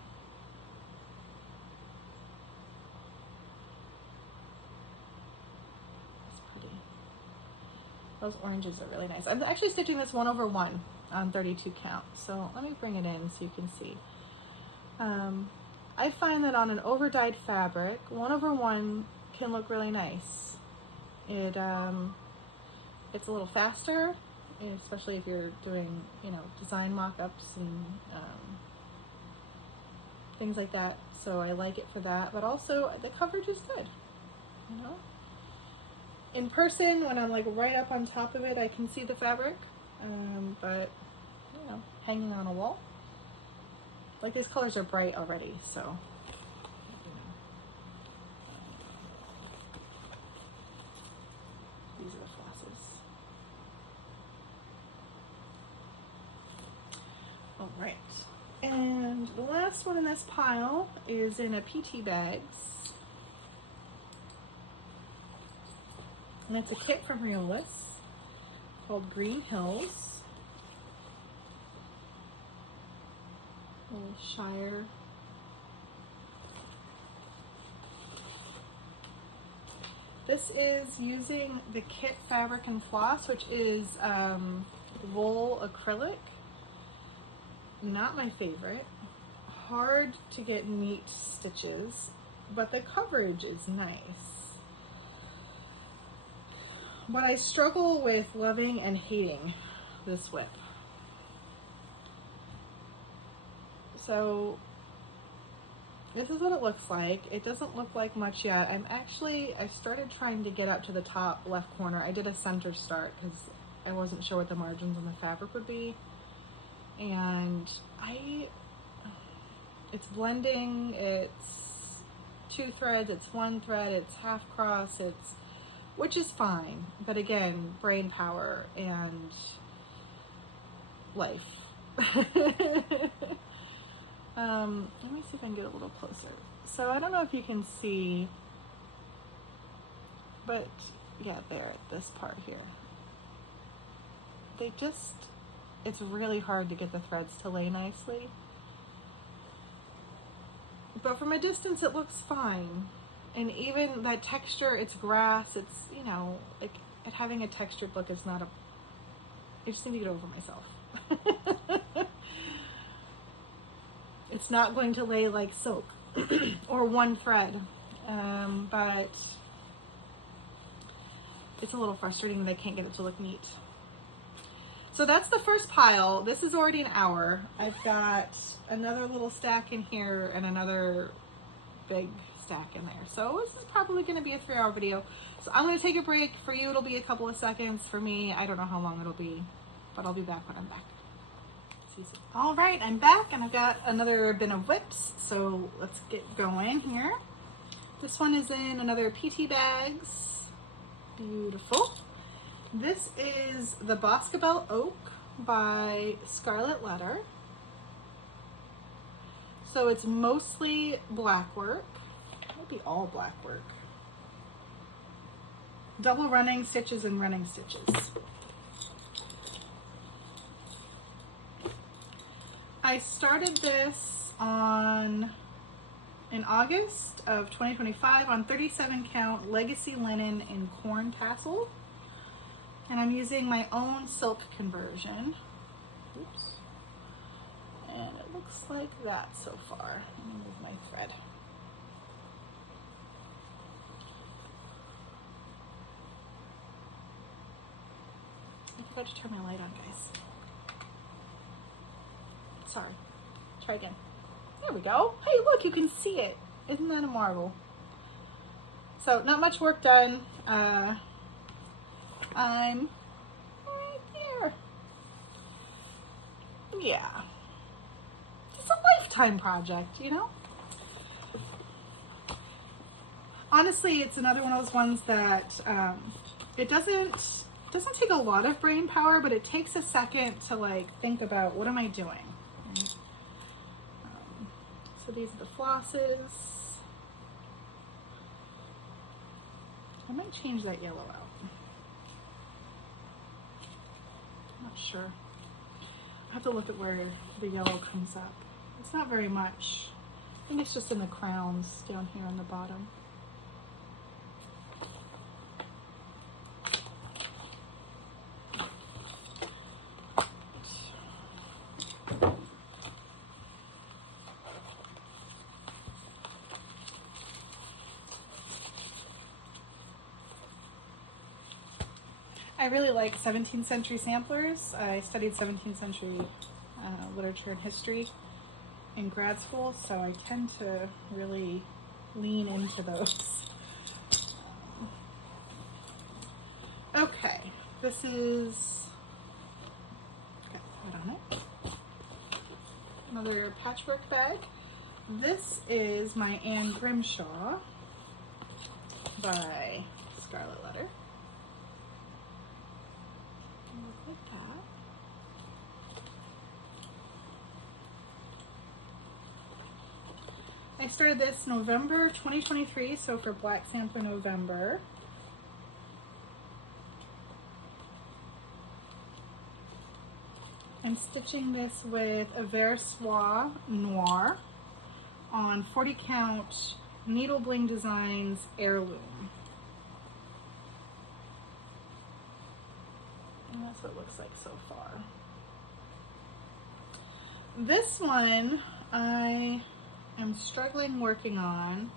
Those oranges are really nice. I'm actually stitching this 1/1 on 32 count. So let me bring it in so you can see. I find that on an over-dyed fabric, 1/1 can look really nice. It's a little faster, especially if you're doing, you know, design mock-ups and things like that. So I like it for that, but also the coverage is good, you know. In person, when I'm like right up on top of it, I can see the fabric, but you know, hanging on a wall, like these colors are bright already, so you know. These are the flosses. All right, and the last one in this pile is in a PT bags. And it's a kit from Riolis called Green Hills. Little Shire. This is using the kit fabric and floss, which is wool acrylic. Not my favorite. hard to get neat stitches, but the coverage is nice. But I struggle with loving and hating this whip. So this is what it looks like. It doesn't look like much yet. I started trying to get up to the top left corner. I did a center start because I wasn't sure what the margins on the fabric would be. And it's blending, it's 2 threads, it's 1 thread, it's half cross, which is fine. But again, brain power and life. Let me see if I can get a little closer. So I don't know if you can see, but yeah, there at this part here. It's really hard to get the threads to lay nicely. But from a distance it looks fine. And even that texture, it's grass, it's, you know, like it having a textured look is not I just need to get over myself. It's not going to lay like silk or 1 thread, but it's a little frustrating that I can't get it to look neat. So that's the first pile. This is already an hour. I've got another little stack in here and another big stack in there. So this is probably going to be a 3-hour video. So I'm going to take a break. For you, it'll be a couple of seconds. For me, I don't know how long it'll be, but I'll be back when I'm back. All right, I'm back and I've got another bin of whips, so let's get going here. This one is in another PT bags. Beautiful. This is the Boscobel Oak by Scarlet Letter. So it's mostly black work. It might be all black work. Double running stitches and running stitches. I started this in August of 2025 on 37 count legacy linen in corn tassel. And I'm using my own silk conversion. Oops. And it looks like that so far. Let me move my thread. I forgot to turn my light on, guys. Sorry. Try again. There we go. Hey, look, you can see it. Isn't that a marvel? So, not much work done. I'm right there. Yeah. It's a lifetime project, you know? Honestly, it's another one of those ones that it doesn't take a lot of brain power, but it takes a second to like think about what am I doing. Right? So these are the flosses. I might change that yellow out. I'm not sure. I have to look at where the yellow comes up. It's not very much. I think it's just in the crowns down here on the bottom. I really like 17th century samplers. I studied 17th century literature and history in grad school, so I tend to really lean into those. Okay, this is, put on it. Another patchwork bag. This is my Anne Grimshaw by Scarlet Letter. Look like that. I started this November 2023, so for Black Sampler November. I'm stitching this with a Versoix Noir on 40 count Needle Bling Designs Heirloom. And that's what it looks like so far. This one I am struggling working on.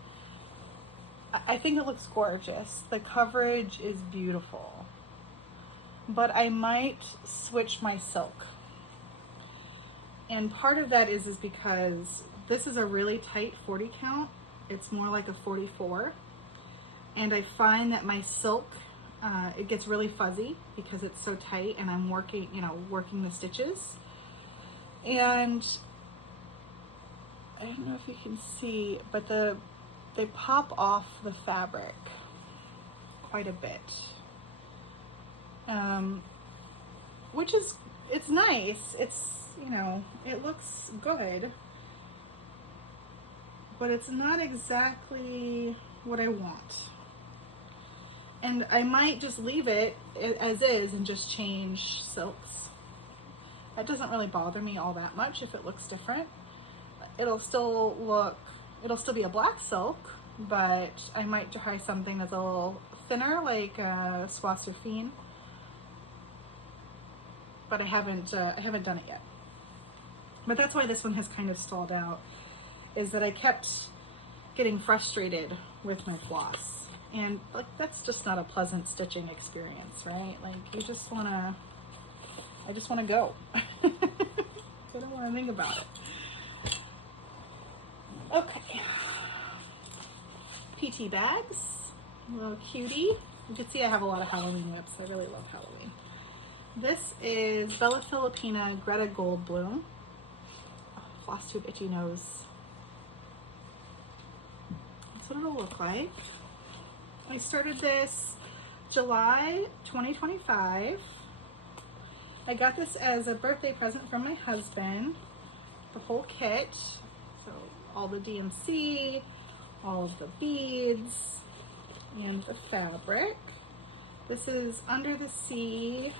I think it looks gorgeous. The coverage is beautiful. But I might switch my silk. And part of that is because this is a really tight 40 count. It's more like a 44. And I find that my silk, it gets really fuzzy because it's so tight and I'm working, working the stitches. And I don't know if you can see, but they pop off the fabric quite a bit. Which is, it's nice. It's, it looks good, but it's not exactly what I want. And I might just leave it as is and just change silks. That doesn't really bother me all that much if it looks different. It'll still be a black silk, but I might try something that's a little thinner, like Soie Surfine. But I haven't done it yet. But that's why this one has kind of stalled out, is that I kept getting frustrated with my floss. And like, that's just not a pleasant stitching experience, right? Like, I just wanna go. I don't wanna think about it. Okay. PT bags, a little cutie. You can see I have a lot of Halloween whips. I really love Halloween. This is Bella Filipina Greta Goldblum. Oh, floss tube, itchy nose. That's what it'll look like. I started this July 2025. I got this as a birthday present from my husband. The whole kit. So all the DMC, all of the beads, and the fabric. This is Under the Sea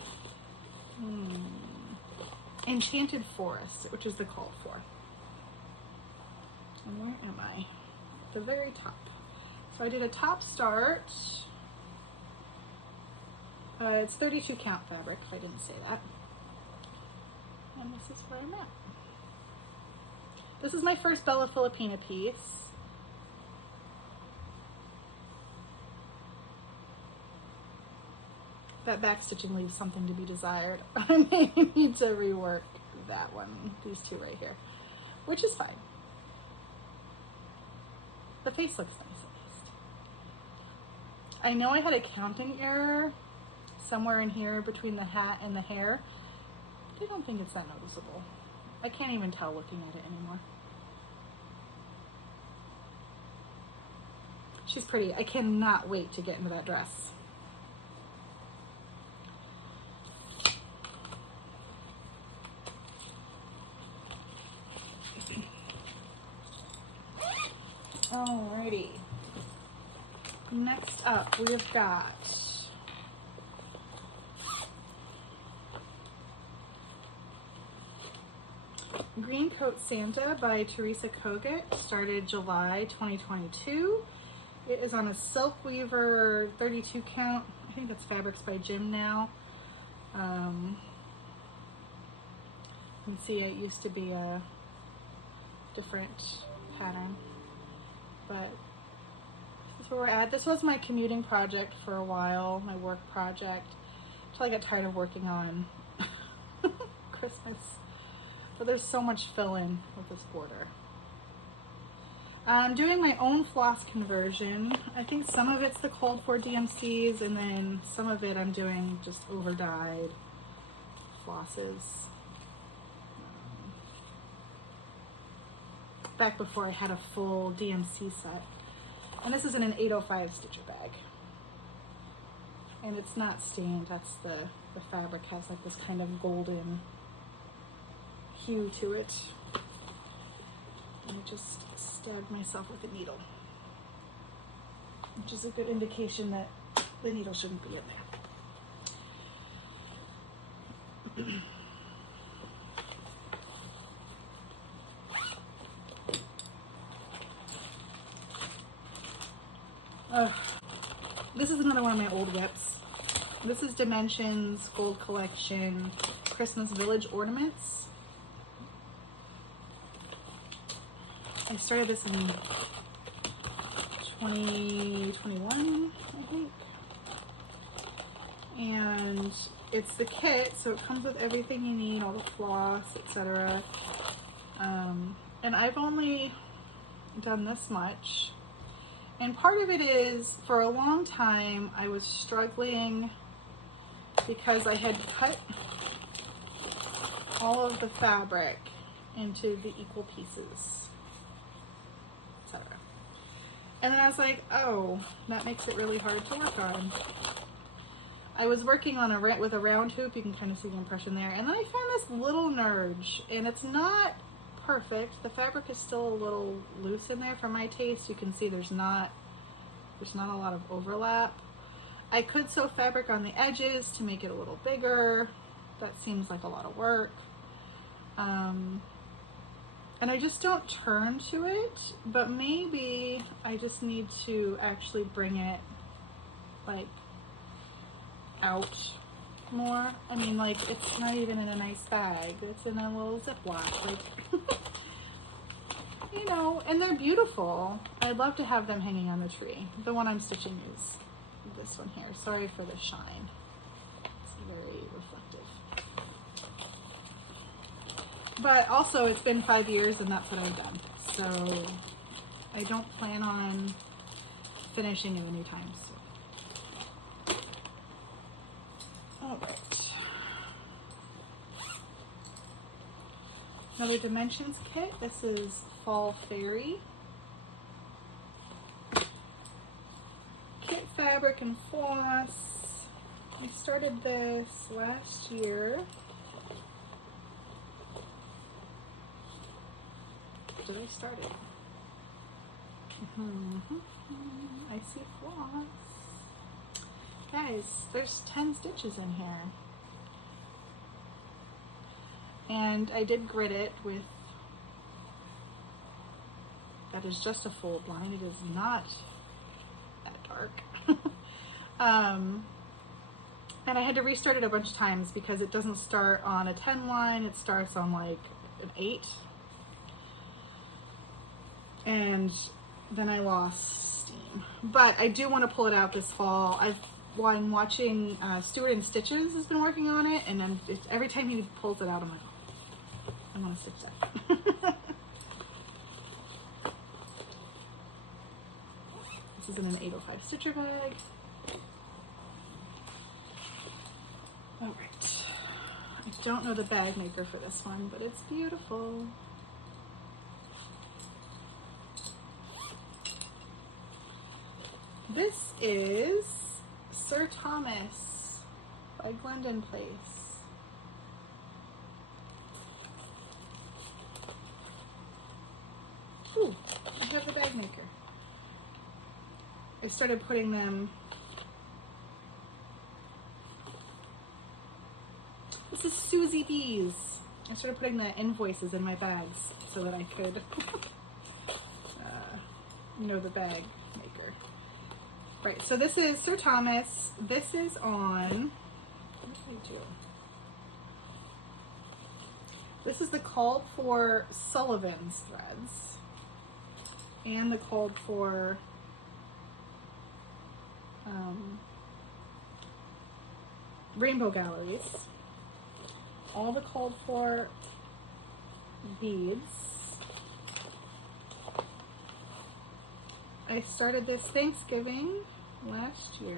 Enchanted Forest, which is the call for. And where am I? At the very top. So I did a top start. It's 32 count fabric, if I didn't say that. And this is where I'm at. This is my first Bella Filipina piece. That back stitching leaves something to be desired. I may need to rework that one, these two right here, which is fine. The face looks nice at least. I know I had a counting error somewhere in here between the hat and the hair. I don't think it's that noticeable. I can't even tell looking at it anymore. She's pretty. I cannot wait to get into that dress. Alrighty. Next up, we've got Green Coat Santa by Teresa Kogut. Started July 2022. It is on a Silk Weaver 32 count. I think that's Fabrics by Jim now. You can see it used to be a different pattern. But this is where we're at. This was my commuting project for a while, my work project, until I got tired of working on Christmas. But there's so much fill-in with this border. I'm doing my own floss conversion. I think some of it's the called for DMCs, and then some of it I'm doing just over-dyed flosses. Back before I had a full DMC set. And this is in an 805 stitcher bag. And it's not stained, that's the fabric has like this kind of golden hue to it. And I just stabbed myself with a needle, which is a good indication that the needle shouldn't be in there. This is another one of my old whips. This is Dimensions Gold Collection Christmas Village Ornaments. I started this in 2021, I think. And it's the kit, so it comes with everything you need, all the floss, etc. And I've only done this much. And part of it is, for a long time, I was struggling because I had cut all of the fabric into the equal pieces, etc. And then I was like, oh, that makes it really hard to work on. I was working on with a round hoop, you can kind of see the impression there, and then I found this little nudge, and it's not perfect. The fabric is still a little loose in there for my taste. You can see there's not a lot of overlap. I could sew fabric on the edges to make it a little bigger. That seems like a lot of work. And I just don't turn to it, but maybe I just need to actually bring it like out more. I mean, like, it's not even in a nice bag. It's in a little Ziploc, like, you know, and they're beautiful. I'd love to have them hanging on the tree. The one I'm stitching is this one here. Sorry for the shine. It's very reflective. But also, it's been 5 years and that's what I've done. So I don't plan on finishing it anytime soon. All right. Another dimensions kit. This is Fall Fairy. Kit fabric and floss. I started this last year. Did I start it? I see floss. Guys, there's 10 stitches in here. And I did grit it with, that is just a full blind. It is not that dark. And I had to restart it a bunch of times because it doesn't start on a 10 line, it starts on like an 8. And then I lost steam. But I do want to pull it out this fall. I'm watching Stewart and Stitches has been working on it, and every time he pulls it out, I'm like, oh, I want to stitch that. This is in an 805 stitcher bag. All right. I don't know the bag maker for this one, but it's beautiful. This is Sir Thomas by Glendon Place. Ooh, I have the bag maker. I started putting them. This is Susie B's. I started putting the invoices in my bags so that I could know the bag maker. Right, so this is Sir Thomas. This is on, what did I do? This is the called for Sullivan's threads and the called for Rainbow Galleries. All the called for beads. I started this Thanksgiving last year.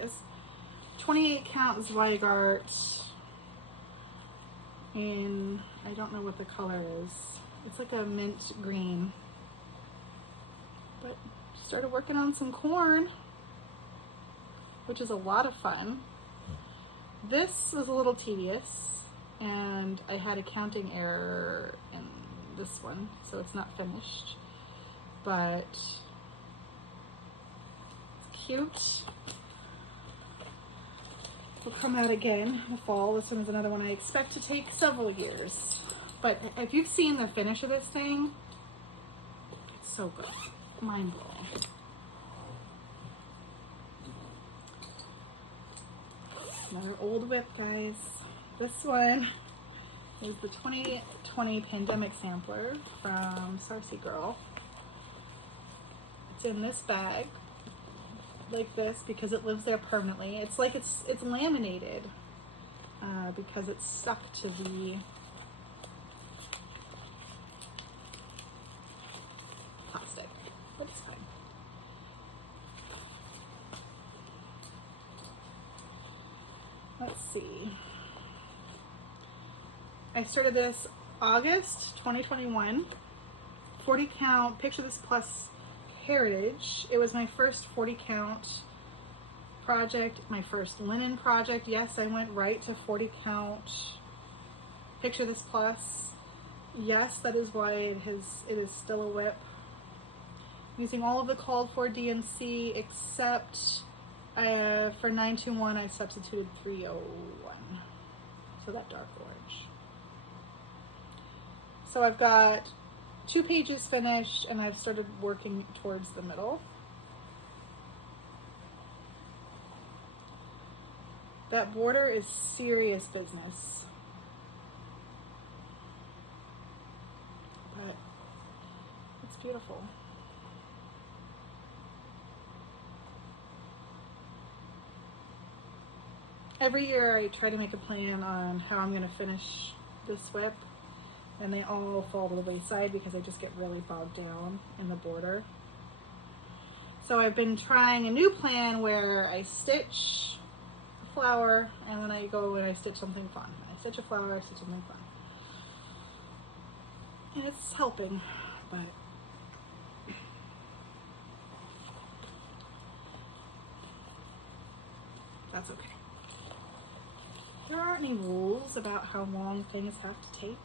It's 28 count Zweigart in, I don't know what the color is. It's like a mint green. But started working on some corn, which is a lot of fun. This was a little tedious. And I had a counting error in this one, so it's not finished, but it's cute. Will come out again in the fall. This one is another one I expect to take several years. But if you've seen the finish of this thing, it's so good. Mind blowing. Another old whip, guys. This one is the 2020 Pandemic Sampler from Sarcy Girl. It's in this bag, like this, because it lives there permanently. It's like it's laminated because it's stuck to the plastic, but it's fine. Let's see. I started this August 2021. 40 count Picture This Plus Heritage. It was my first 40 count project, my first linen project. Yes, I went right to 40 count Picture This Plus. Yes, that is why it is still a whip. Using all of the called for DMC except for 921 I substituted 301. So that dark orange. So I've got 2 pages finished and I've started working towards the middle. That border is serious business. But it's beautiful. Every year I try to make a plan on how I'm going to finish this whip, and they all fall to the wayside because I just get really bogged down in the border. So I've been trying a new plan where I stitch a flower, and then I go and I stitch something fun. I stitch a flower, I stitch something fun. And it's helping, but that's okay. There aren't any rules about how long things have to take.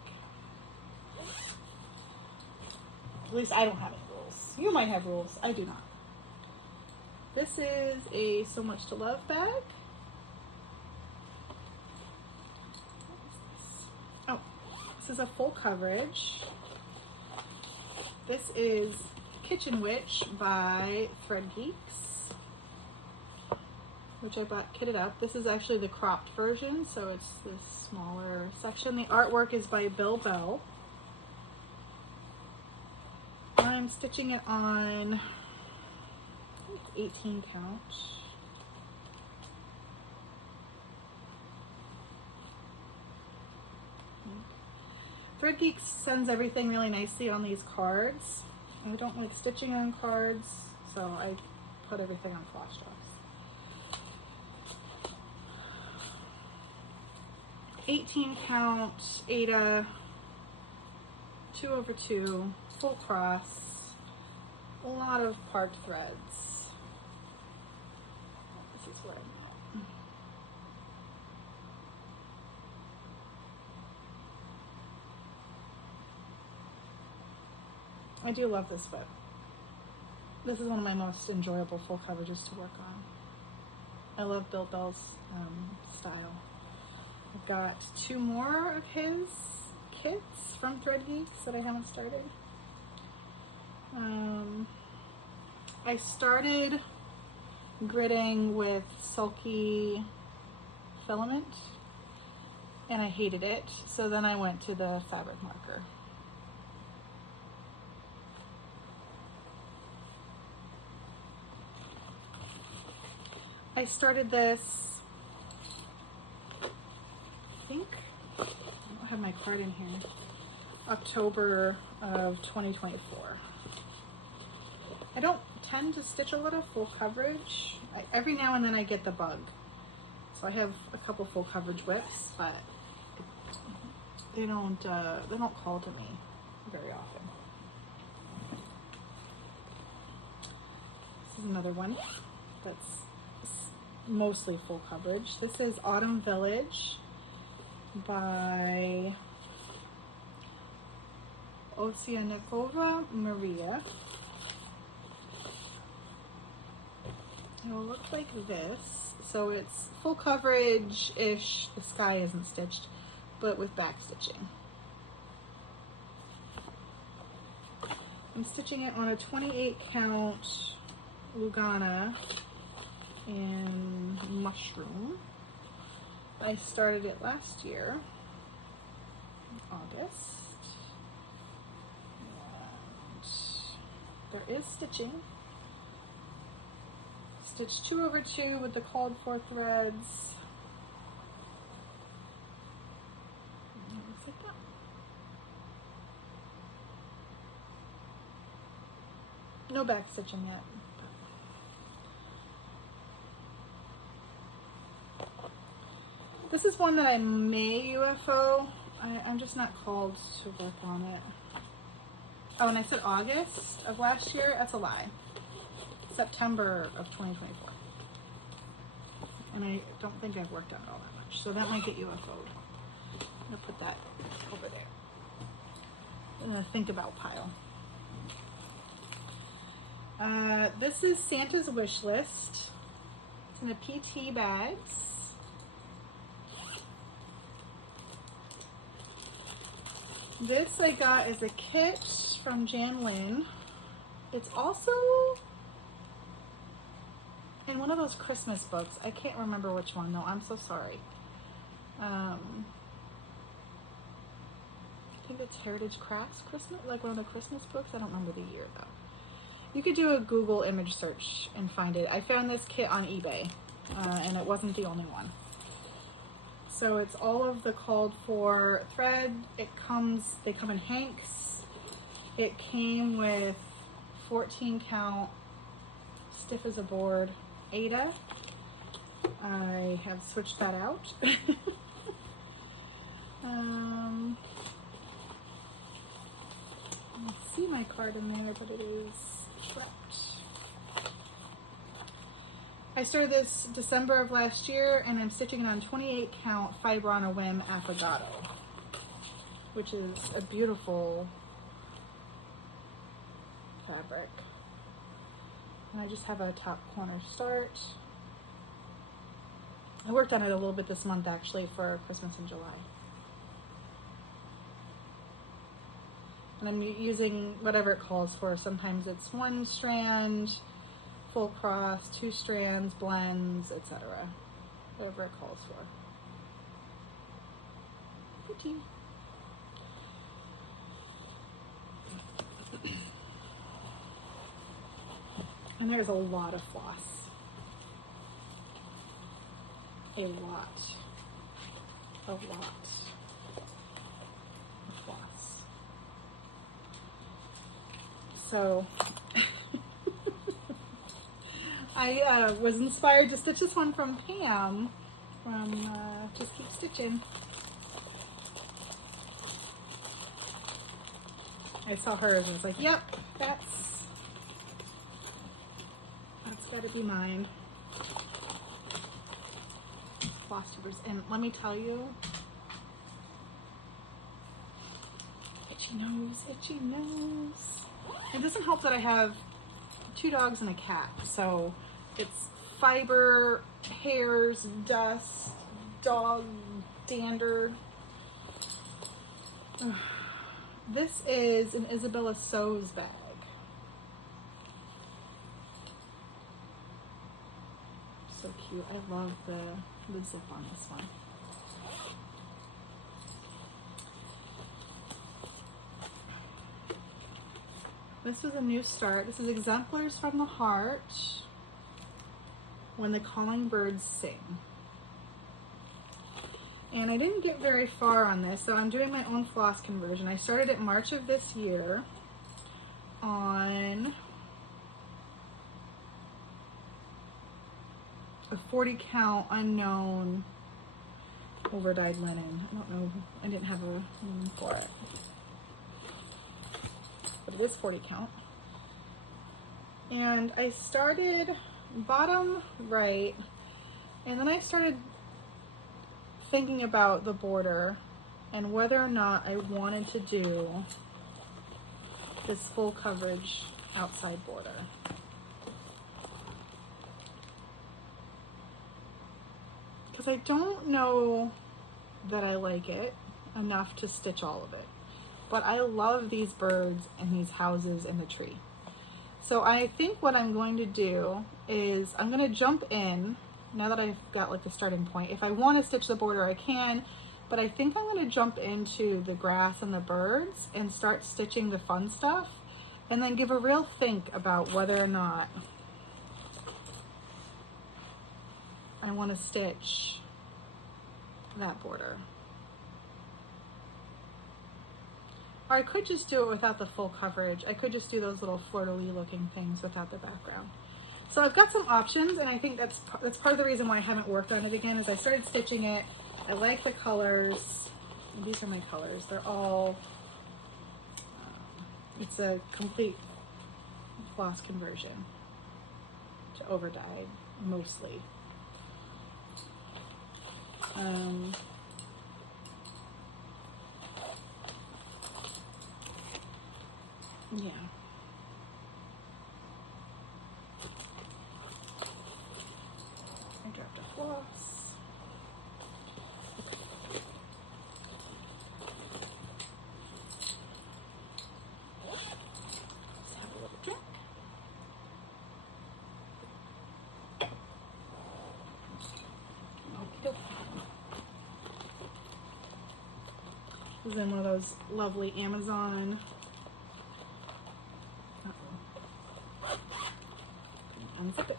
At least I don't have any rules. You might have rules. I do not. This is a So Much to Love bag. What is this? Oh, this is a full coverage. This is Kitchen Witch by Thread Geeks, which I bought kitted up. This is actually the cropped version, so it's this smaller section. The artwork is by Bill Bell. I'm stitching it on, I think it's 18 count. Thread Geeks sends everything really nicely on these cards. I don't like stitching on cards, so I put everything on floss straws. 18 count Ada, 2/2, full cross, a lot of parked threads. This is where I'm at. I do love this whip. This is one of my most enjoyable full coverages to work on. I love Bill Bell's style. I've got 2 more of his kits from Thread Geeks that I haven't started. I started gridding with sulky filament and I hated it, so then I went to the fabric marker. I started this, I think, I don't have my card in here, October of 2024. I don't tend to stitch a lot of full coverage. Every now and then I get the bug. So I have a couple full coverage whips, but they don't call to me very often. This is another one that's mostly full coverage. This is Autumn Village by Oceanikova Maria. It will look like this. So it's full coverage-ish. The sky isn't stitched, but with back stitching. I'm stitching it on a 28 count Lugana in Mushroom. I started it last year, August. And there is stitching. Stitch 2 over 2 with the called for threads. And it looks like that. No back stitching yet. This is one that I may UFO. I'm just not called to work on it. Oh, and I said August of last year. That's a lie. September of 2024. And I don't think I've worked on it all that much. So that might get UFO'd. I'm going to put that over there in the think about pile. This is Santa's wish list. It's in the PT bags. This I got as a kit from Jan Lynn. It's also in one of those Christmas books. I can't remember which one though. I'm so sorry. I think it's Heritage Crafts Christmas, like one of the Christmas books. I don't remember the year though. You could do a Google image search and find it. I found this kit on eBay, and it wasn't the only one. So it's all of the called for thread. They come in hanks. It came with 14 count stiff as a board Ada. I have switched that out. I see my card in there, but it is wrapped. I started this December of last year, and I'm stitching it on 28 count Fiber on a Whim Affogato, which is a beautiful fabric. And I just have a top corner start. I worked on it a little bit this month actually for Christmas in July. And I'm using whatever it calls for. Sometimes it's 1 strand, full cross, 2 strands, blends, etc. Whatever it calls for. Pretty. And there's a lot of floss. A lot of floss. So I was inspired to stitch this one from Pam from Just Keep Stitching. I saw hers and was like, yep, that's got to be mine. Floss tubers, and let me tell you, itchy nose, itchy nose. It doesn't help that I have 2 dogs and a cat, so it's fiber, hairs, dust, dog dander. This is an Isabella Sews bag. So cute. I love the zip on this one. This was a new start. This is Exemplars from the Heart, When the Calling Birds Sing. And I didn't get very far on this, so I'm doing my own floss conversion. I started it March of this year on a 40 count unknown over-dyed linen. I don't know, I didn't have a name for it. But it is 40 count. And I started bottom right, and then I started thinking about the border and whether or not I wanted to do this full coverage outside border. Because I don't know that I like it enough to stitch all of it. But I love these birds and these houses and the tree. So I think what I'm going to do is I'm going to jump in now that I've got like the starting point. If I want to stitch the border, I can, but I think I'm going to jump into the grass and the birds and start stitching the fun stuff, and then give a real think about whether or not I want to stitch that border. Or I could just do it without the full coverage. I could just do those little fleur-de-lis looking things without the background. So I've got some options, and I think that's part of the reason why I haven't worked on it again, is I started stitching it. I like the colors. These are my colors. They're all, it's a complete floss conversion to over dye, mostly. Yeah. I dropped a floss. Let's have a little drink. Okey-doke. This is in one of those lovely Amazon. Unzip it.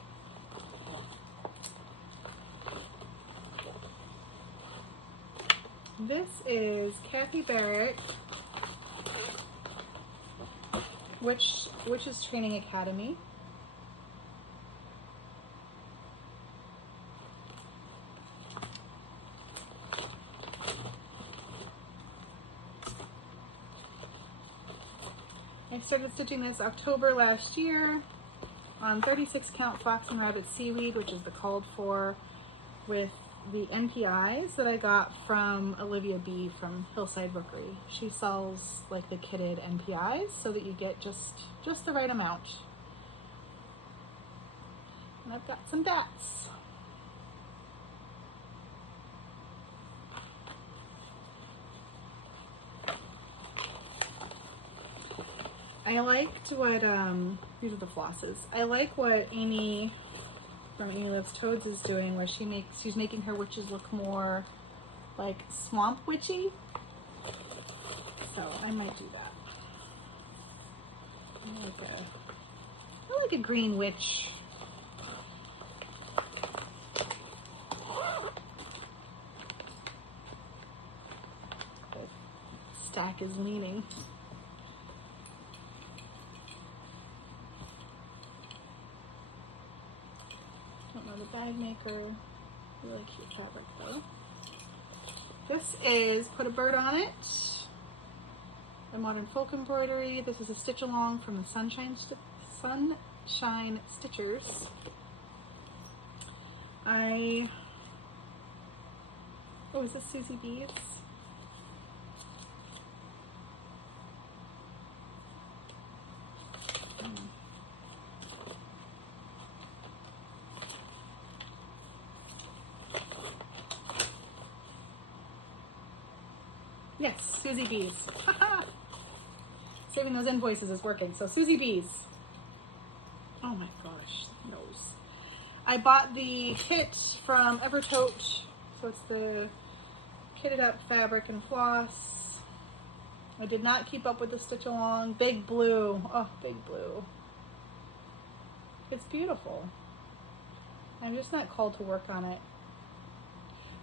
This is Kathy Barrett, Witches Training Academy. I started stitching this October last year on 36 count fox and rabbit seaweed, which is the called for, with the NPIs that I got from Olivia B from Hillside Bookery. She sells like the kitted NPIs so that you get just the right amount. And I've got some dats. I liked what, these are the flosses. I like what Amy from Amy Loves Toads is doing, where she's making her witches look more like swamp witchy. So I might do that. I like a green witch. The stack is leaning. The bag maker, really cute fabric though. This is Put a Bird on It, a modern folk embroidery. This is a stitch along from the Sunshine Stitchers. Oh, is this Susie B's? Yes, Susie B's. Saving those invoices is working. So Susie B's. Oh my gosh, nose. I bought the kit from Evertote. So it's the kitted up fabric and floss. I did not keep up with the stitch along. Big blue. Oh, big blue. It's beautiful. I'm just not called to work on it.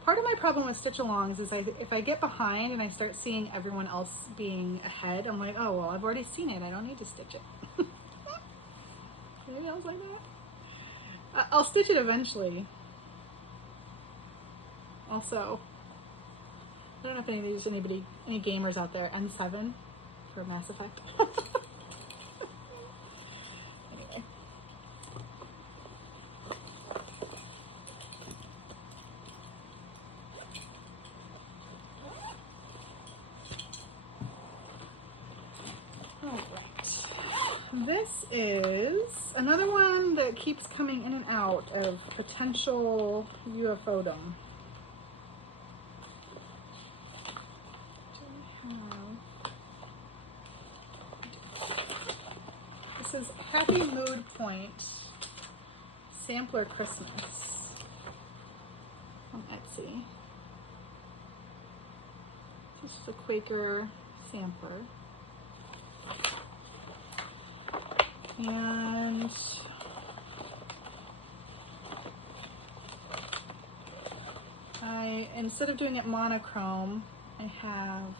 Part of my problem with stitch-alongs is if I get behind and I start seeing everyone else being ahead, I'm like, oh, well, I've already seen it. I don't need to stitch it. Maybe I was like that. I'll stitch it eventually. Also, I don't know if there's any gamers out there. N7 for Mass Effect. Anyway. This is another one that keeps coming in and out of potential UFO-dom. This is Happy Mood Point Sampler Christmas. see. Just a Quaker sampler. And instead of doing it monochrome, I have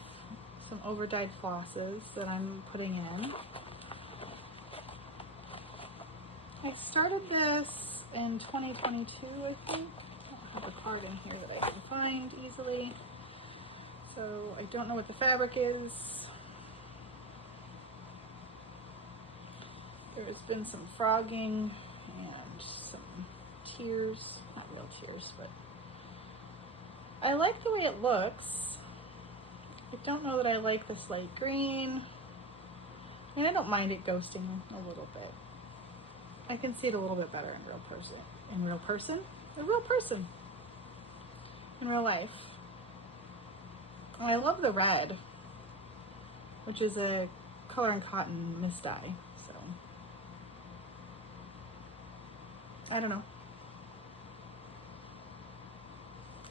some over-dyed flosses that I'm putting in. I started this in 2022, I think. I don't have a card in here that I can find easily. So I don't know what the fabric is. There's been some frogging and some tears. Not real tears, but I like the way it looks. I don't know that I like this light green. I mean, I don't mind it ghosting a little bit. I can see it a little bit better in real person. In real person? A real person. In real life. And I love the red, which is a Color and Cotton mist dye. So, I don't know.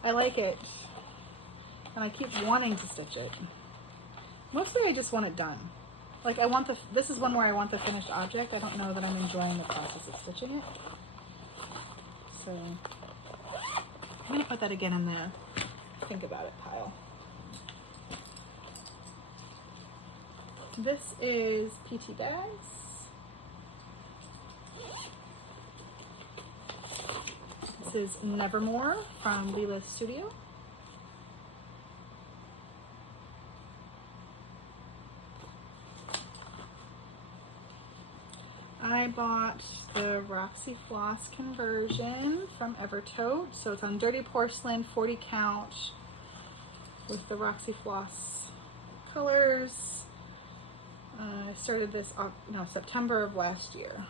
I like it. And I keep wanting to stitch it. Mostly I just want it done. Like this is one where I want the finished object. I don't know that I'm enjoying the process of stitching it. So I'm gonna put that again in the think about it pile. This is PT Bags. This is Nevermore from Leela's Studio. I bought the Roxy Floss conversion from Evertote. So it's on Dirty Porcelain, 40 count with the Roxy Floss colors. I started this September of last year.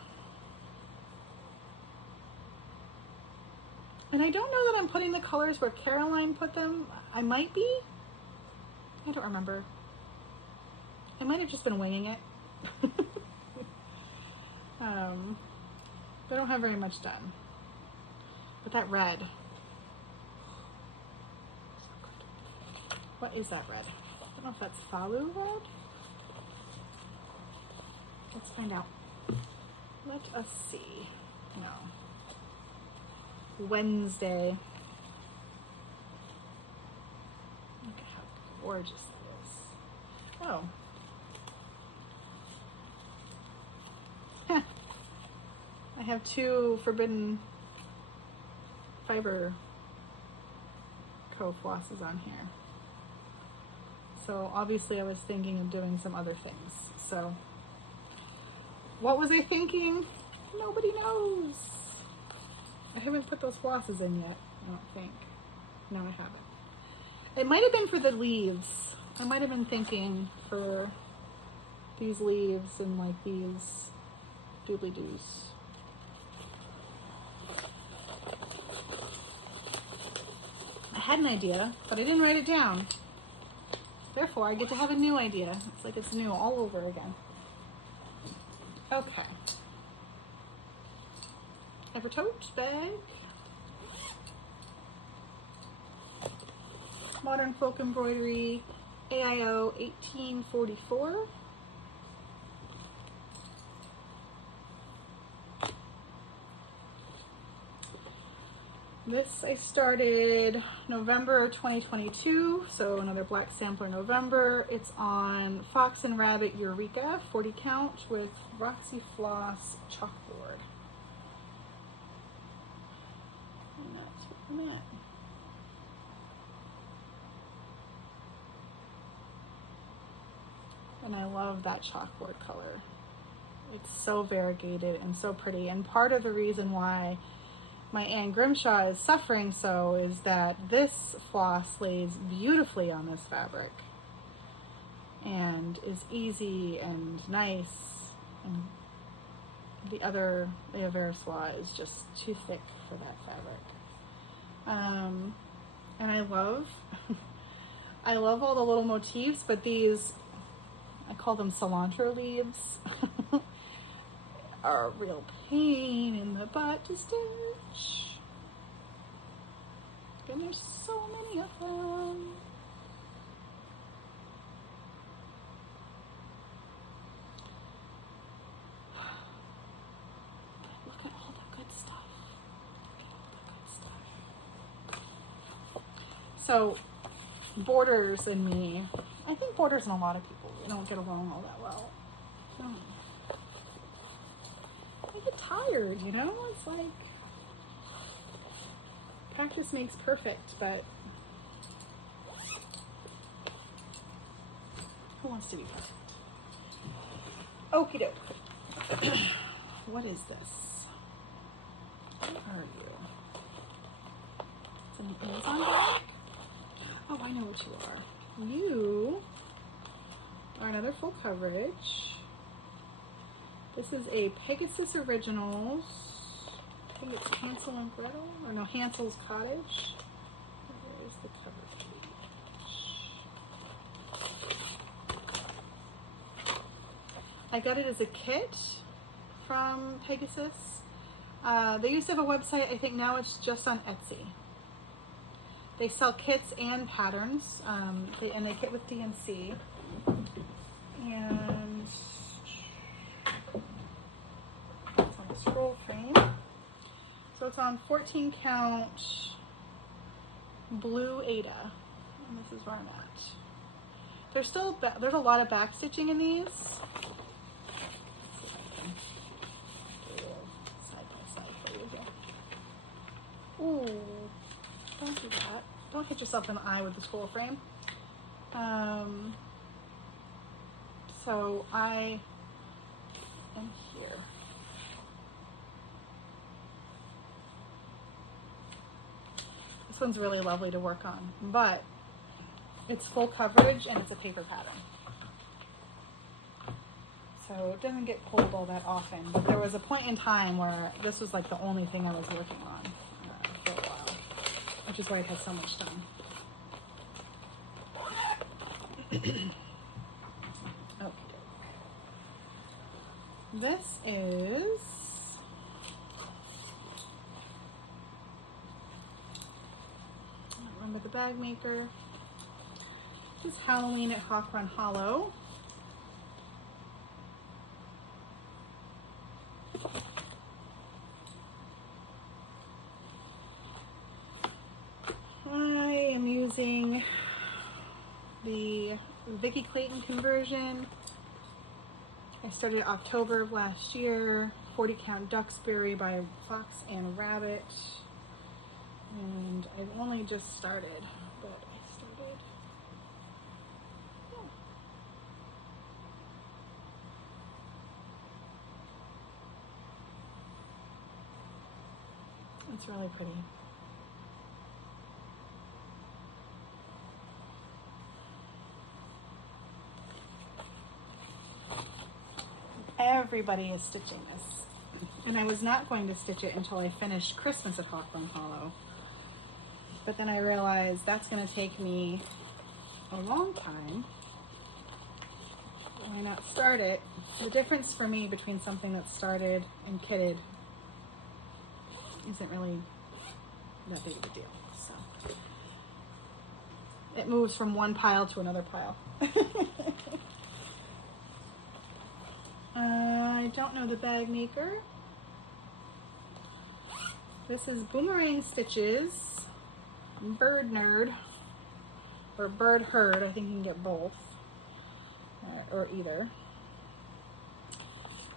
And I don't know that I'm putting the colors where Caroline put them. I might be. I don't remember. I might have just been winging it. I don't have very much done. But that red. What is that red? I don't know if that's Falu red. Let's find out. Let us see. No. Wednesday. Look at how gorgeous that is. Oh. I have two Forbidden Fiber Co. flosses on here. So obviously I was thinking of doing some other things. So what was I thinking? Nobody knows. I haven't put those flosses in yet, I don't think. No, I haven't. It might have been for the leaves. I might have been thinking for these leaves and like these doobly-doos. I had an idea, but I didn't write it down. Therefore, I get to have a new idea. It's like it's new all over again. Okay. Evertote bag. Modern Folk Embroidery, AIO 1844. This I started November 2022, so another black sampler November. It's on Fox and Rabbit Eureka, 40 count with Roxy Floss chalkboard. And that's what I'm at. And I love that chalkboard color. It's so variegated and so pretty. And part of the reason why my Anne Grimshaw is suffering so is that this floss lays beautifully on this fabric and is easy and nice, and the other Veriswa is just too thick for that fabric. And I love I love all the little motifs, but these, I call them cilantro leaves, are a real pain in the butt to stitch. and there's so many of them. Look at all the good stuff. Look at all the good stuff. So, borders and me, I think borders and a lot of people, we don't get along all that well. I get tired, you know? It's like, practice makes perfect, but who wants to be perfect? Okie doke. What is this? Where are you? It's an Amazon bag? Oh, I know what you are. You are another full coverage. This is a Pegasus Originals. I think it's Hansel and Gretel, or no, Hansel's Cottage. Where is the cover page? I got it as a kit from Pegasus. They used to have a website. I think now it's just on Etsy. They sell kits and patterns, they kit with DMC. And it's on a scroll frame. So it's on 14 count blue Ada, and this is where I'm at. There's a lot of back stitching in these. Let's see if I can do a little side by side for you here. Ooh, don't do that. Don't hit yourself in the eye with the scroll frame. So I am here. This one's really lovely to work on, but it's full coverage and it's a paper pattern. So it doesn't get pulled all that often, but there was a point in time where this was like the only thing I was working on for a while, which is why it has so much done. Okay. This is I don't remember the bag maker. This is Halloween at Hawk Run Hollow. I am using the Vicki Clayton conversion. I started October of last year. 40 count Duxbury by Fox and Rabbit. And I've only just started, but I started. Yeah. It's really pretty. Everybody is stitching this, and I was not going to stitch it until I finished Christmas at Hawk Run Hollow, but then I realized that's going to take me a long time. Why not start it? The difference for me between something that's started and kitted isn't really that big of a deal, so it moves from one pile to another pile. I don't know the bag maker. This is Boomerang Stitches, Bird Nerd, or Bird Herd. I think you can get both, or either.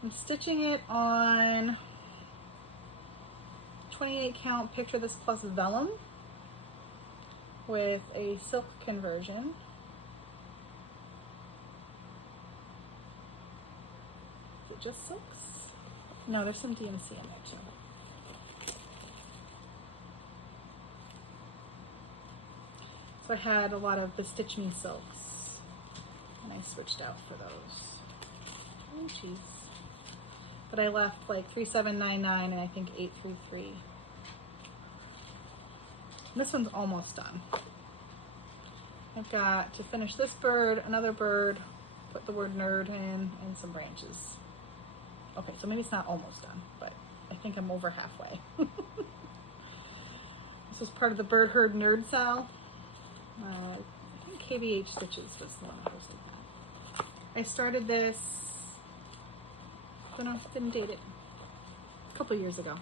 I'm stitching it on 28 count Picture This Plus vellum with a silk conversion. Just silks? No, there's some DMC in there too. So I had a lot of the Stitch Me silks, and I switched out for those. Oh, jeez. But I left like 3799 and I think 833. And this one's almost done. I've got to finish this bird, another bird, put the word nerd in, and some branches. Okay, so maybe it's not almost done, but I think I'm over halfway. So This is part of the Bird Herd Nerd Cell. I think KVH Stitches was the one that hosted that. I started this, don't know, didn't date it, a couple years ago.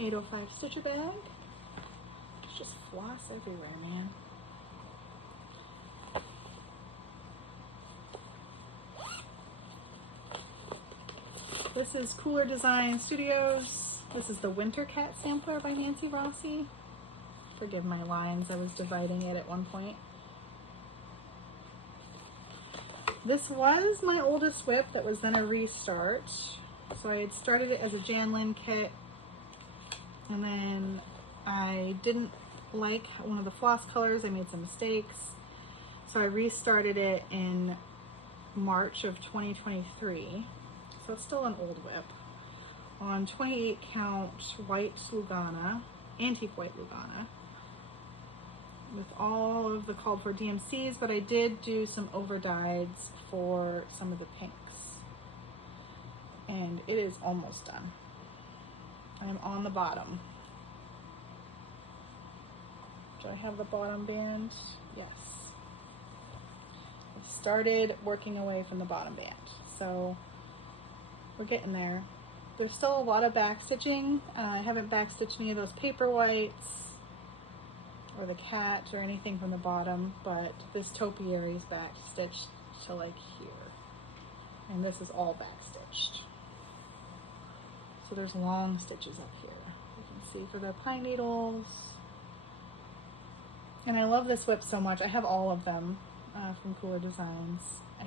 $805 stitcher bag. There's just floss everywhere, man. This is Cooler Design Studios. This is the Winter Cat Sampler by Nancy Rossi. Forgive my lines, I was dividing it at one point. This was my oldest whip that was then a restart. So I had started it as a Jan Lynn kit, and then I didn't like one of the floss colors. I made some mistakes. So I restarted it in March of 2023. So it's still an old whip. On 28 count white Lugana, antique white Lugana, with all of the called for DMCs, but I did do some over dyes for some of the pinks. And it is almost done. I'm on the bottom. Do I have the bottom band? Yes. I started working away from the bottom band. So we're getting there. There's still a lot of back stitching. I haven't back stitched any of those paper whites or the cat or anything from the bottom, but this topiary is back stitched to like here. And this is all back stitched. So there's long stitches up here. You can see for the pine needles. And I love this whip so much. I have all of them from Cooler Designs. I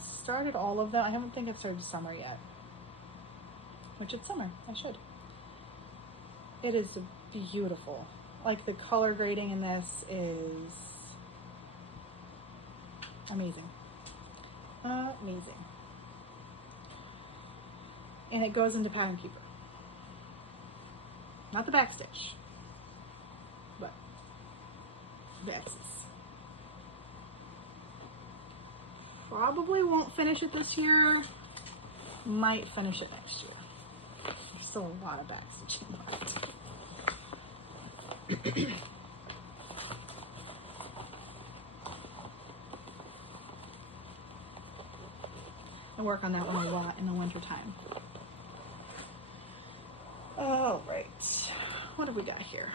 started all of them. I don't think I've started summer yet. Which it's summer. I should. It is beautiful. Like the color grading in this is amazing. Amazing. And it goes into Pattern Keeper. Not the back stitch, but the X's. Probably won't finish it this year. Might finish it next year. There's still a lot of back stitching left. I work on that one a lot in the winter time. All right, what have we got here?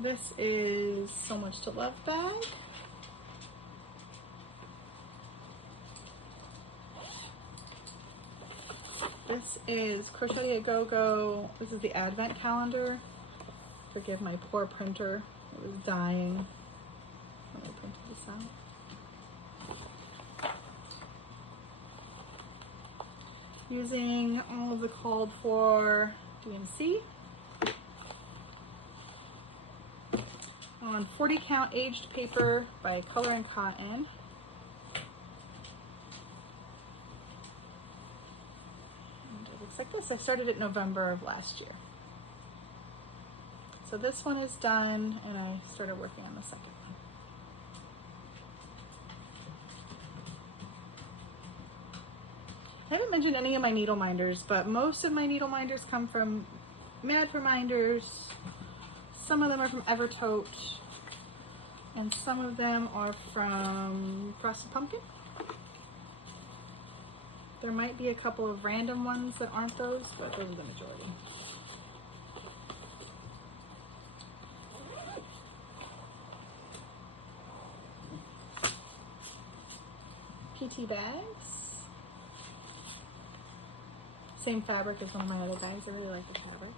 This is So Much to Love bag. This is Crochet A Go Go. This is the Advent calendar. Forgive my poor printer. It was dying when I printed this out. Using all of the called for DMC. On 40 count aged paper by Color and Cotton. And it looks like this. I started it November of last year. So this one is done, and I started working on the second one. I haven't mentioned any of my needle minders, but most of my needle minders come from Mad for Minders. Some of them are from Evertote, and some of them are from Frosted Pumpkin. There might be a couple of random ones that aren't those, but those are the majority. PT bags. Same fabric as one of my other bags. I really like the fabric.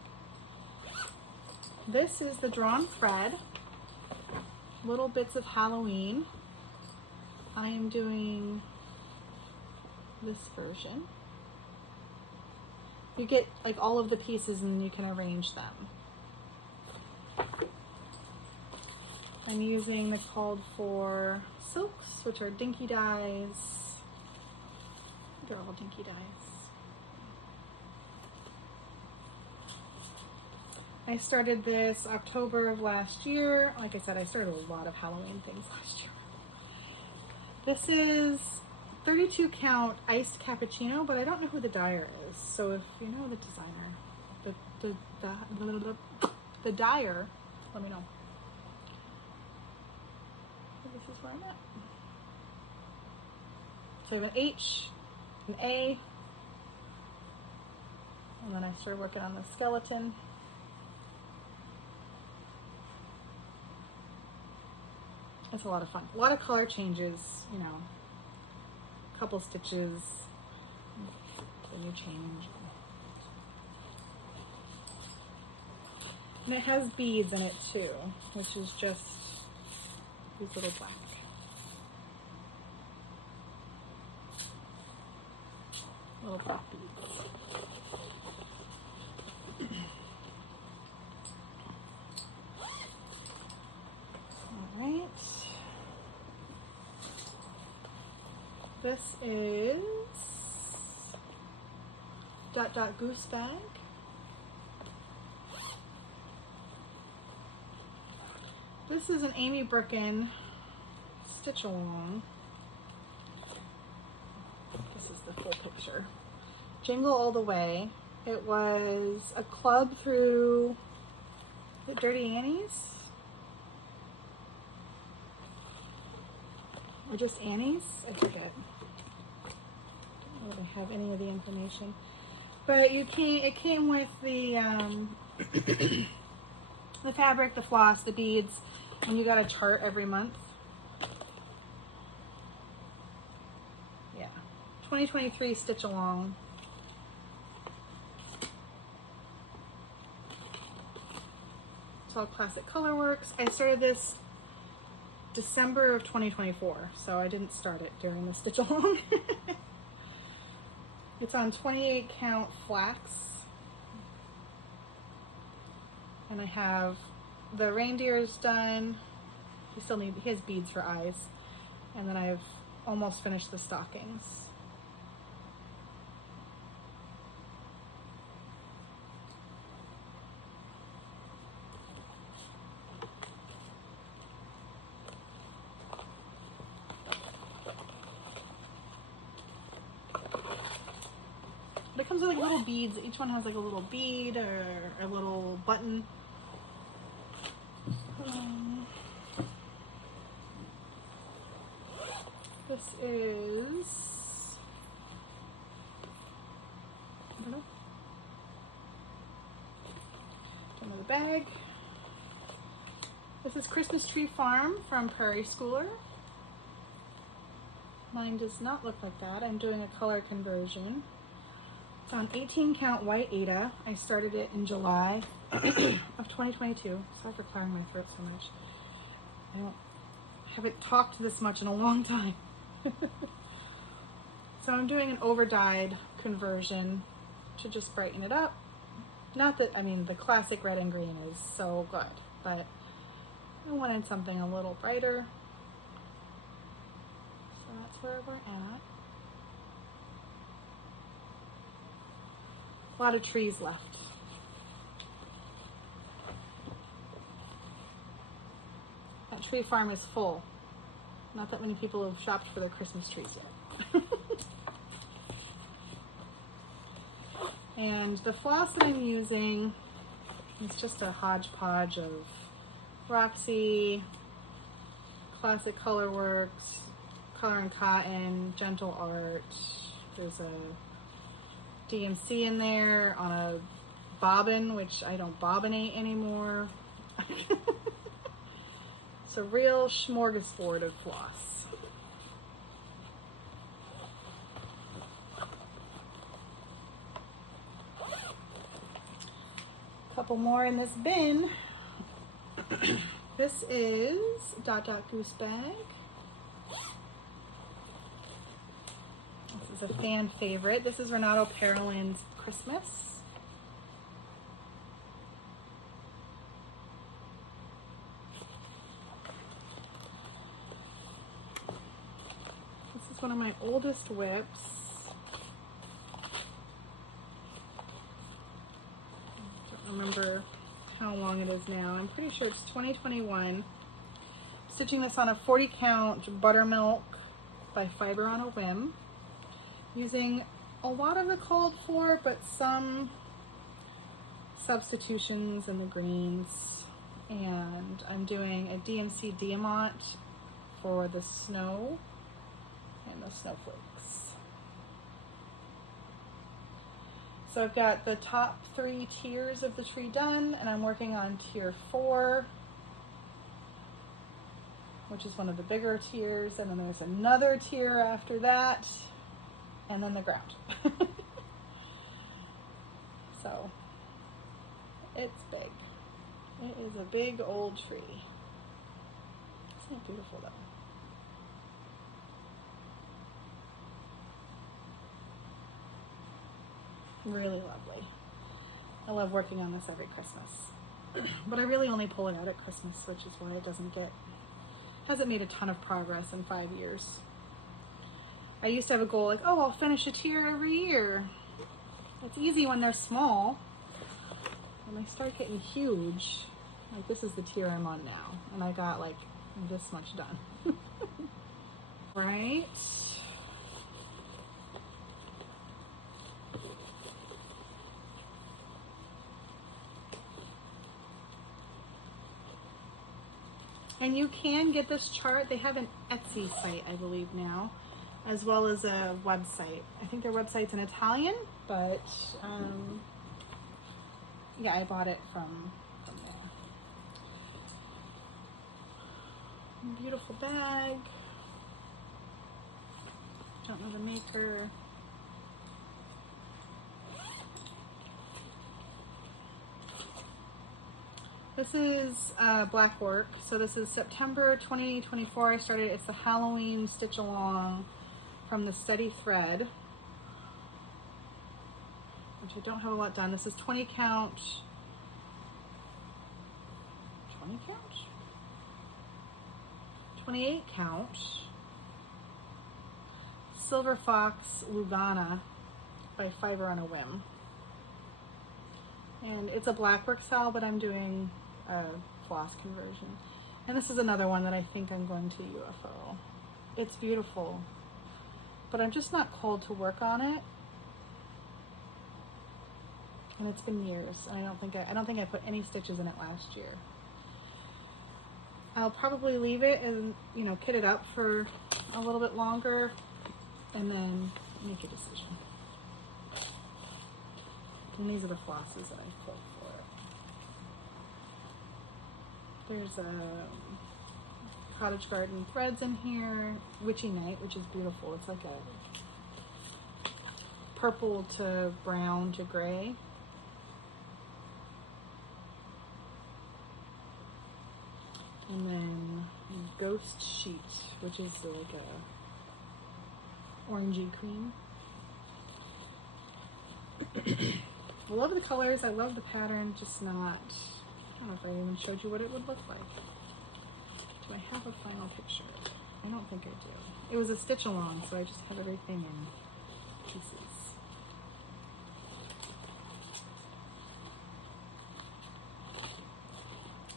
This is the Drawn Thread. Little bits of Halloween. I am doing this version. You get like all of the pieces and you can arrange them. I'm using the called for silks, which are dinky dyes. They're all dinky dyes. I started this October of last year. Like I said, I started a lot of Halloween things last year. This is 32 count iced cappuccino, but I don't know who the dyer is. So if you know the designer, the dyer, let me know. This is where I'm at. So I have an H, an A, and then I started working on the skeleton. It's a lot of fun. A lot of color changes, you know, a couple stitches, then you change. And it has beads in it too, which is just these little black. Little black beads. All right. This is Goose Bag. This is an Amy Brookin stitch along. This is the full picture. Jingle All the Way. It was a club through the Dirty Annie's. Or just Annie's? I forget. I don't really have any of the information. But it came with the the fabric, the floss, the beads, and you got a chart every month. Yeah. 2023 stitch along. It's all classic color works. I started this December of 2024, so I didn't start it during the stitch along. It's on 28 count flax, and I have the reindeers done. He still needs his beads for eyes, and then I've almost finished the stockings. It comes with like little beads. Each one has like a little bead or a little button. This is, I don't know, another bag. This is Christmas Tree Farm from Prairie Schooler. Mine does not look like that. I'm doing a color conversion. It's on 18 count white Aida. I started it in July of 2022. Sorry for clearing my throat so much. I haven't talked this much in a long time. So I'm doing an over-dyed conversion to just brighten it up. Not that, I mean, the classic red and green is so good, but I wanted something a little brighter. So that's where we're at. A lot of trees left. That tree farm is full. Not that many people have shopped for their Christmas trees yet. And the floss that I'm using is just a hodgepodge of Roxy, Classic Colorworks, Color and Cotton, Gentle Art. There's a DMC in there on a bobbin, which I don't bobbinate anymore. It's a real smorgasbord of floss. A couple more in this bin. This is Goose Bag. This is a fan favorite. This is Renato Perolin's Christmas. This is one of my oldest whips. I don't remember how long it is now. I'm pretty sure it's 2021. Stitching this on a 40 count buttermilk by Fiber on a Whim, using a lot of the called for, but some substitutions in the greens. And I'm doing a DMC Diamant for the snow and the snowflakes. So I've got the top 3 tiers of the tree done, and I'm working on tier 4, which is one of the bigger tiers, and then there's another tier after that, and then the ground. So it's big. It is a big old tree. Isn't it beautiful though? Really lovely. I love working on this every Christmas. But I really only pull it out at Christmas, which is why it hasn't made a ton of progress in 5 years. I used to have a goal like, oh, I'll finish a tier every year. It's easy when they're small. When they start getting huge, like this is the tier I'm on now, and I got like this much done. Right? And you can get this chart. They have an Etsy site, I believe now, as well as a website. I think their website's in Italian, but yeah, I bought it from there. Beautiful bag. Don't know the maker. This is black work. So this is September 2024. I started. It's the Halloween stitch along from the Steady Thread, which I don't have a lot done. This is 20 count. 20 count? 28 count. Silver Fox Lugana by Fiber on a Whim. And it's a black work style, but I'm doing a floss conversion. And this is another one that I think I'm going to UFO. It's beautiful, but I'm just not called to work on it. And it's been years, and I don't think I put any stitches in it last year. I'll probably leave it and, you know, kit it up for a little bit longer and then make a decision. And these are the flosses that I pulled for it. There's a Cottage Garden threads in here, Witchy Night, which is beautiful. It's like a purple to brown to gray. And then Ghost Sheet, which is like a orangey cream. I love the colors, I love the pattern, just not, I don't know if I even showed you what it would look like. Do I have a final picture? I don't think I do. It was a stitch along, so I just have everything in pieces.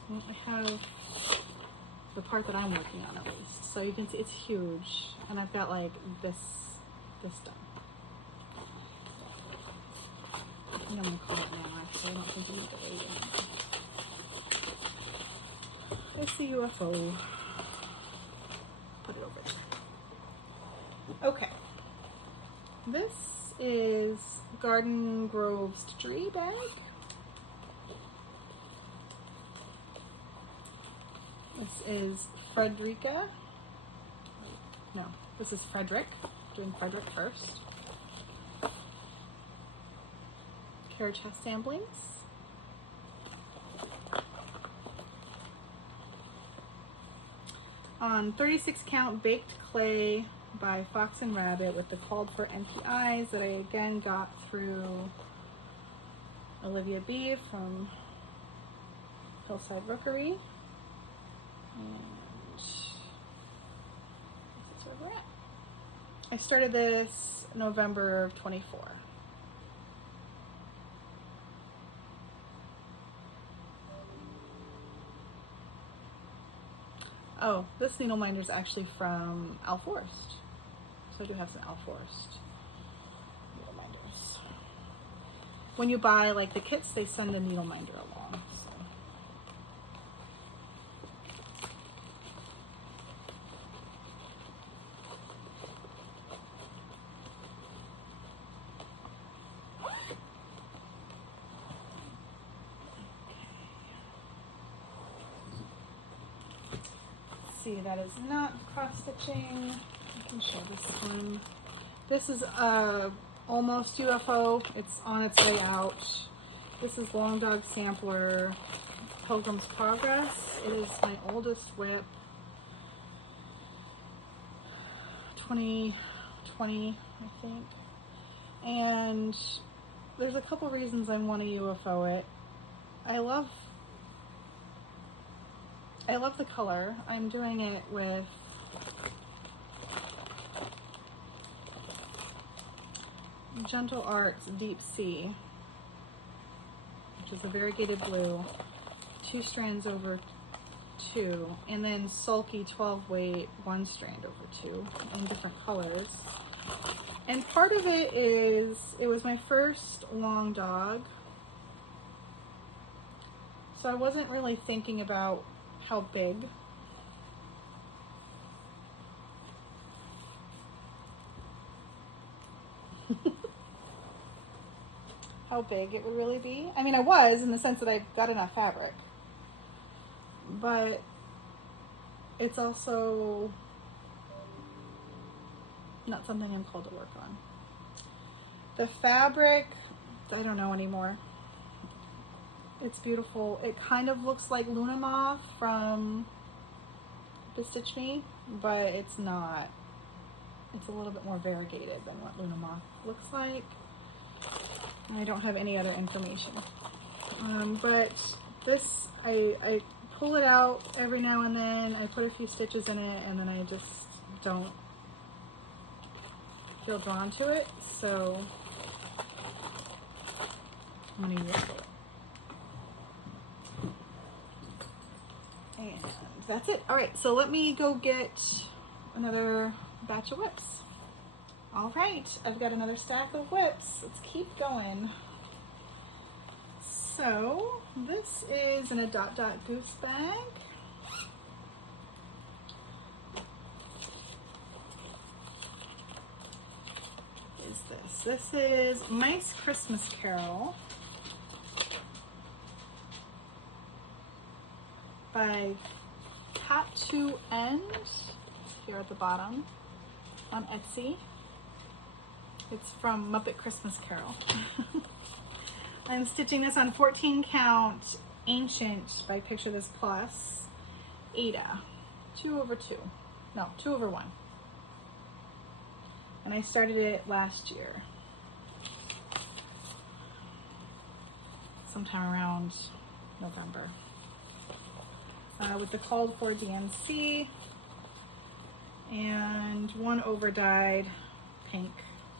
Well, I have the part that I'm working on at least. So you can see it's huge, and I've got like this done. I think I'm gonna call it now, actually. I don't think you need to wait anymore. It's the UFO. Put it over there. Okay. This is Garden Grove Stitchery bag. This is Frederica. No, this is Frederick. Doing Frederick first. Carriage House samplings. On 36 count baked clay by Fox and Rabbit with the called for NPIs that I again got through Olivia B from Hillside Rookery. And this is where we're at. I started this November of 24. Oh, this needle minder is actually from Al Forest. So I do have some Alforst needle minders. When you buy like the kits, they send a needle minder along. So. See, that is not cross stitching. I can show this one. This is almost UFO. It's on its way out. This is Long Dog Sampler Pilgrim's Progress. It is my oldest whip. 2020, I think. And there's a couple reasons I want to UFO it. I love the color. I'm doing it with Gentle Arts Deep Sea, which is a variegated blue, 2 strands over 2, and then Sulky 12 weight, 1 strand over 2 in different colors. And part of it is, it was my first long dog, so I wasn't really thinking about how big. How big it would really be. I mean, I was, in the sense that I've got enough fabric, but it's also not something I'm called to work on. The fabric, I don't know anymore. It's beautiful. It kind of looks like Luna Moth from Bestitch Me, but it's not. It's a little bit more variegated than what Luna Moth looks like. I don't have any other information. But this, I pull it out every now and then. I put a few stitches in it, and then I just don't feel drawn to it. So I'm going to use it. And that's it. All right, so let me go get another batch of whips. All right, I've got another stack of whips. Let's keep going. So this is in a Dot Dot Goose bag. What is this? This is Mice Christmas Carol by Cat 2 End, here at the bottom on Etsy. It's from Muppet Christmas Carol. I'm stitching this on 14 count Ancient by Picture This Plus Ada, 2 over 2, no, 2 over 1. And I started it last year, sometime around November. With the called for DMC and 1 over dyed pink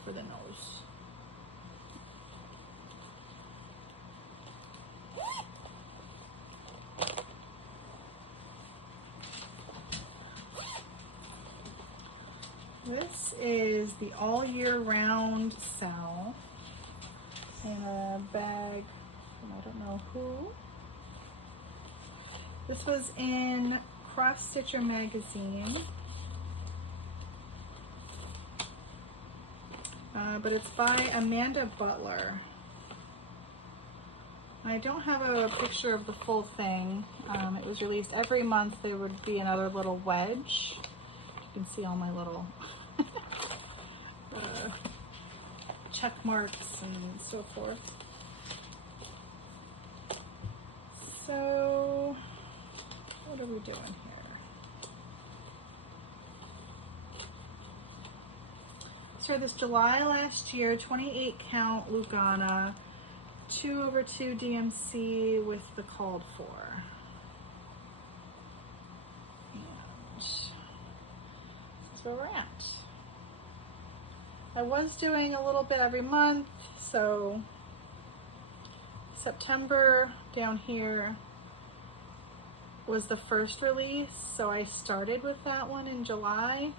for the nose. This is the all year round sale in a bag from I don't know who. This was in Cross Stitcher magazine. But it's by Amanda Butler. I don't have a picture of the full thing. It was released every month. There would be another little wedge. You can see all my little check marks and so forth. So, what are we doing here? Started this July last year, 28 count Lugana, 2 over 2 DMC with the called for. And this is where we're at. I was doing a little bit every month, so September down here was the first release, so I started with that one in July.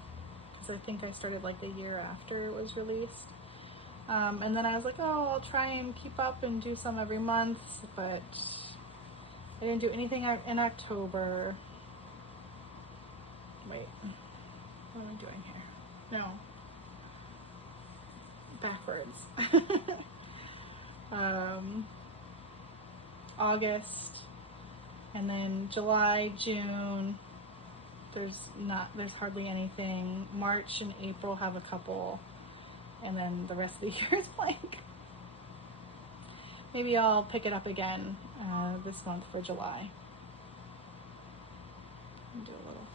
because I think I started like the year after it was released. And then I was like, oh, I'll try and keep up and do some every month, but I didn't do anything in October. Wait, what am I doing here? No. Backwards. August, and then July, June, there's hardly anything. March and April have a couple, and then the rest of the year is blank. Maybe I'll pick it up again this month for July. Do a little.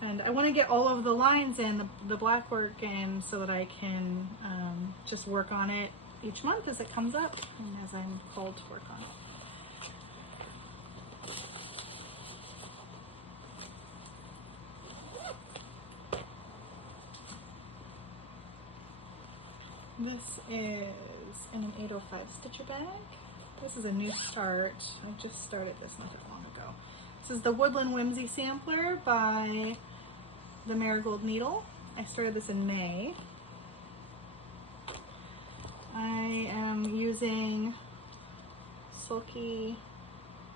And I want to get all of the lines in, the black work in, so that I can just work on it each month as it comes up and as I'm called to work on it. This is in an 805 stitcher bag. This is a new start. I just started this not that long ago. This is the Woodland Whimsy Sampler by the Marigold Needle. I started this in May. I am using Sulky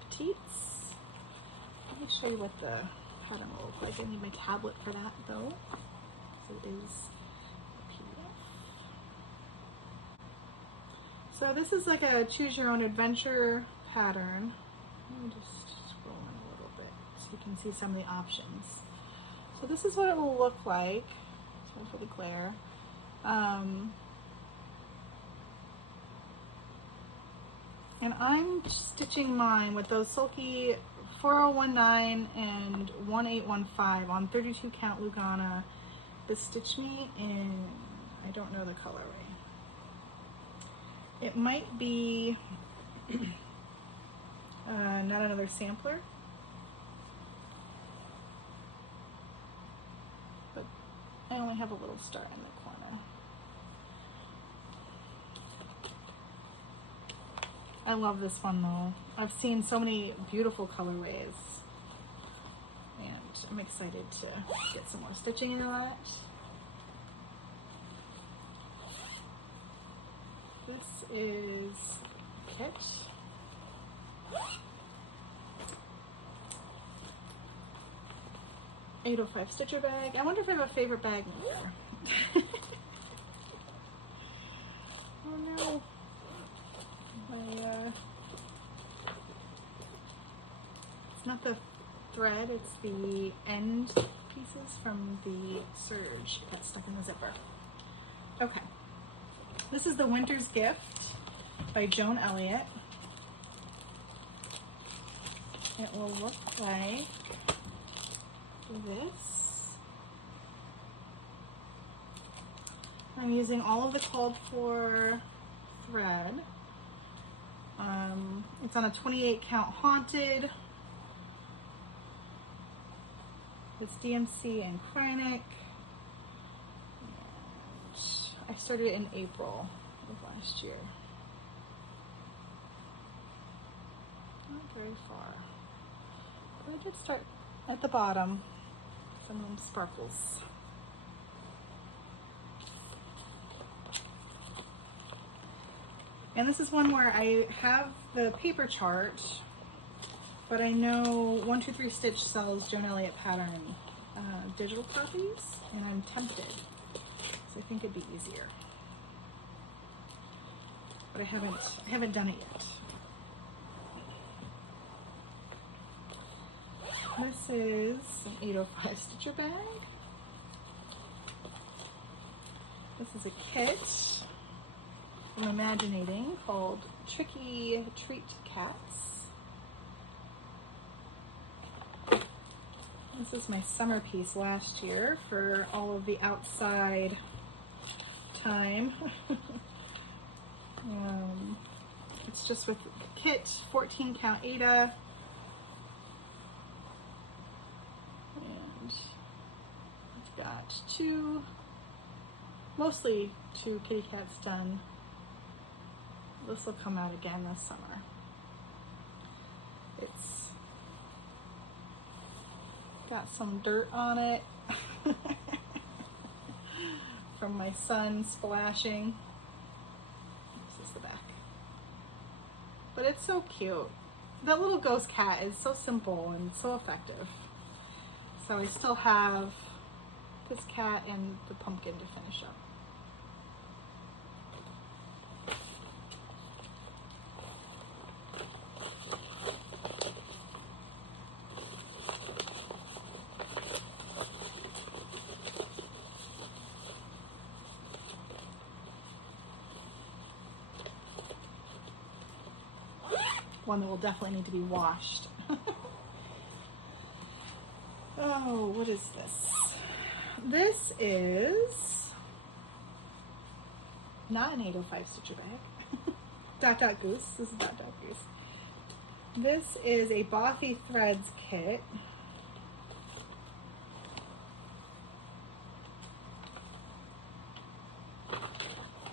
Petites. Let me show you what the pattern will look like. I need my tablet for that though. So it is a PDF. So this is like a choose your own adventure pattern. Let me just scroll in a little bit so you can see some of the options. So this is what it will look like. Sorry for the glare. And I'm stitching mine with those Sulky 4019 and 1815 on 32 count Lugana. This stitch me in, I don't know the colorway. It might be Not Another Sampler. But I only have a little star in the corner. I love this one though. I've seen so many beautiful colorways and I'm excited to get some more stitching into that. This is Kit. $805 stitcher bag. I wonder if I have a favorite bag in there. Oh no. It's not the thread, it's the end pieces from the serge that stuck in the zipper. Okay. This is The Winter's Gift by Joan Elliott. It will look like this. I'm using all of the called for thread. It's on a 28 count Haunted. It's DMC and Kreinik. I started it in April of last year. Not very far. But I did start at the bottom. Some of them sparkles. And this is one where I have the paper chart, but I know 123 Stitch sells Joan Elliott pattern digital copies, and I'm tempted. So I think it'd be easier. But I haven't done it yet. This is an 805 stitcher bag. This is a kit from Imaginating called Tricky Treat Cats. This is my summer piece last year for all of the outside time. It's just with kit, 14 count Ada. And I've got mostly two kitty cats done. This will come out again this summer. It's got some dirt on it. from my son splashing. This is the back. But it's so cute. That little ghost cat is so simple and so effective. So I still have this cat and the pumpkin to finish up. One that will definitely need to be washed. Oh, what is this? This is not an 805 stitcher bag. Dot Dot Goose. This is Dot Dot Goose. This is a Bothy Threads kit.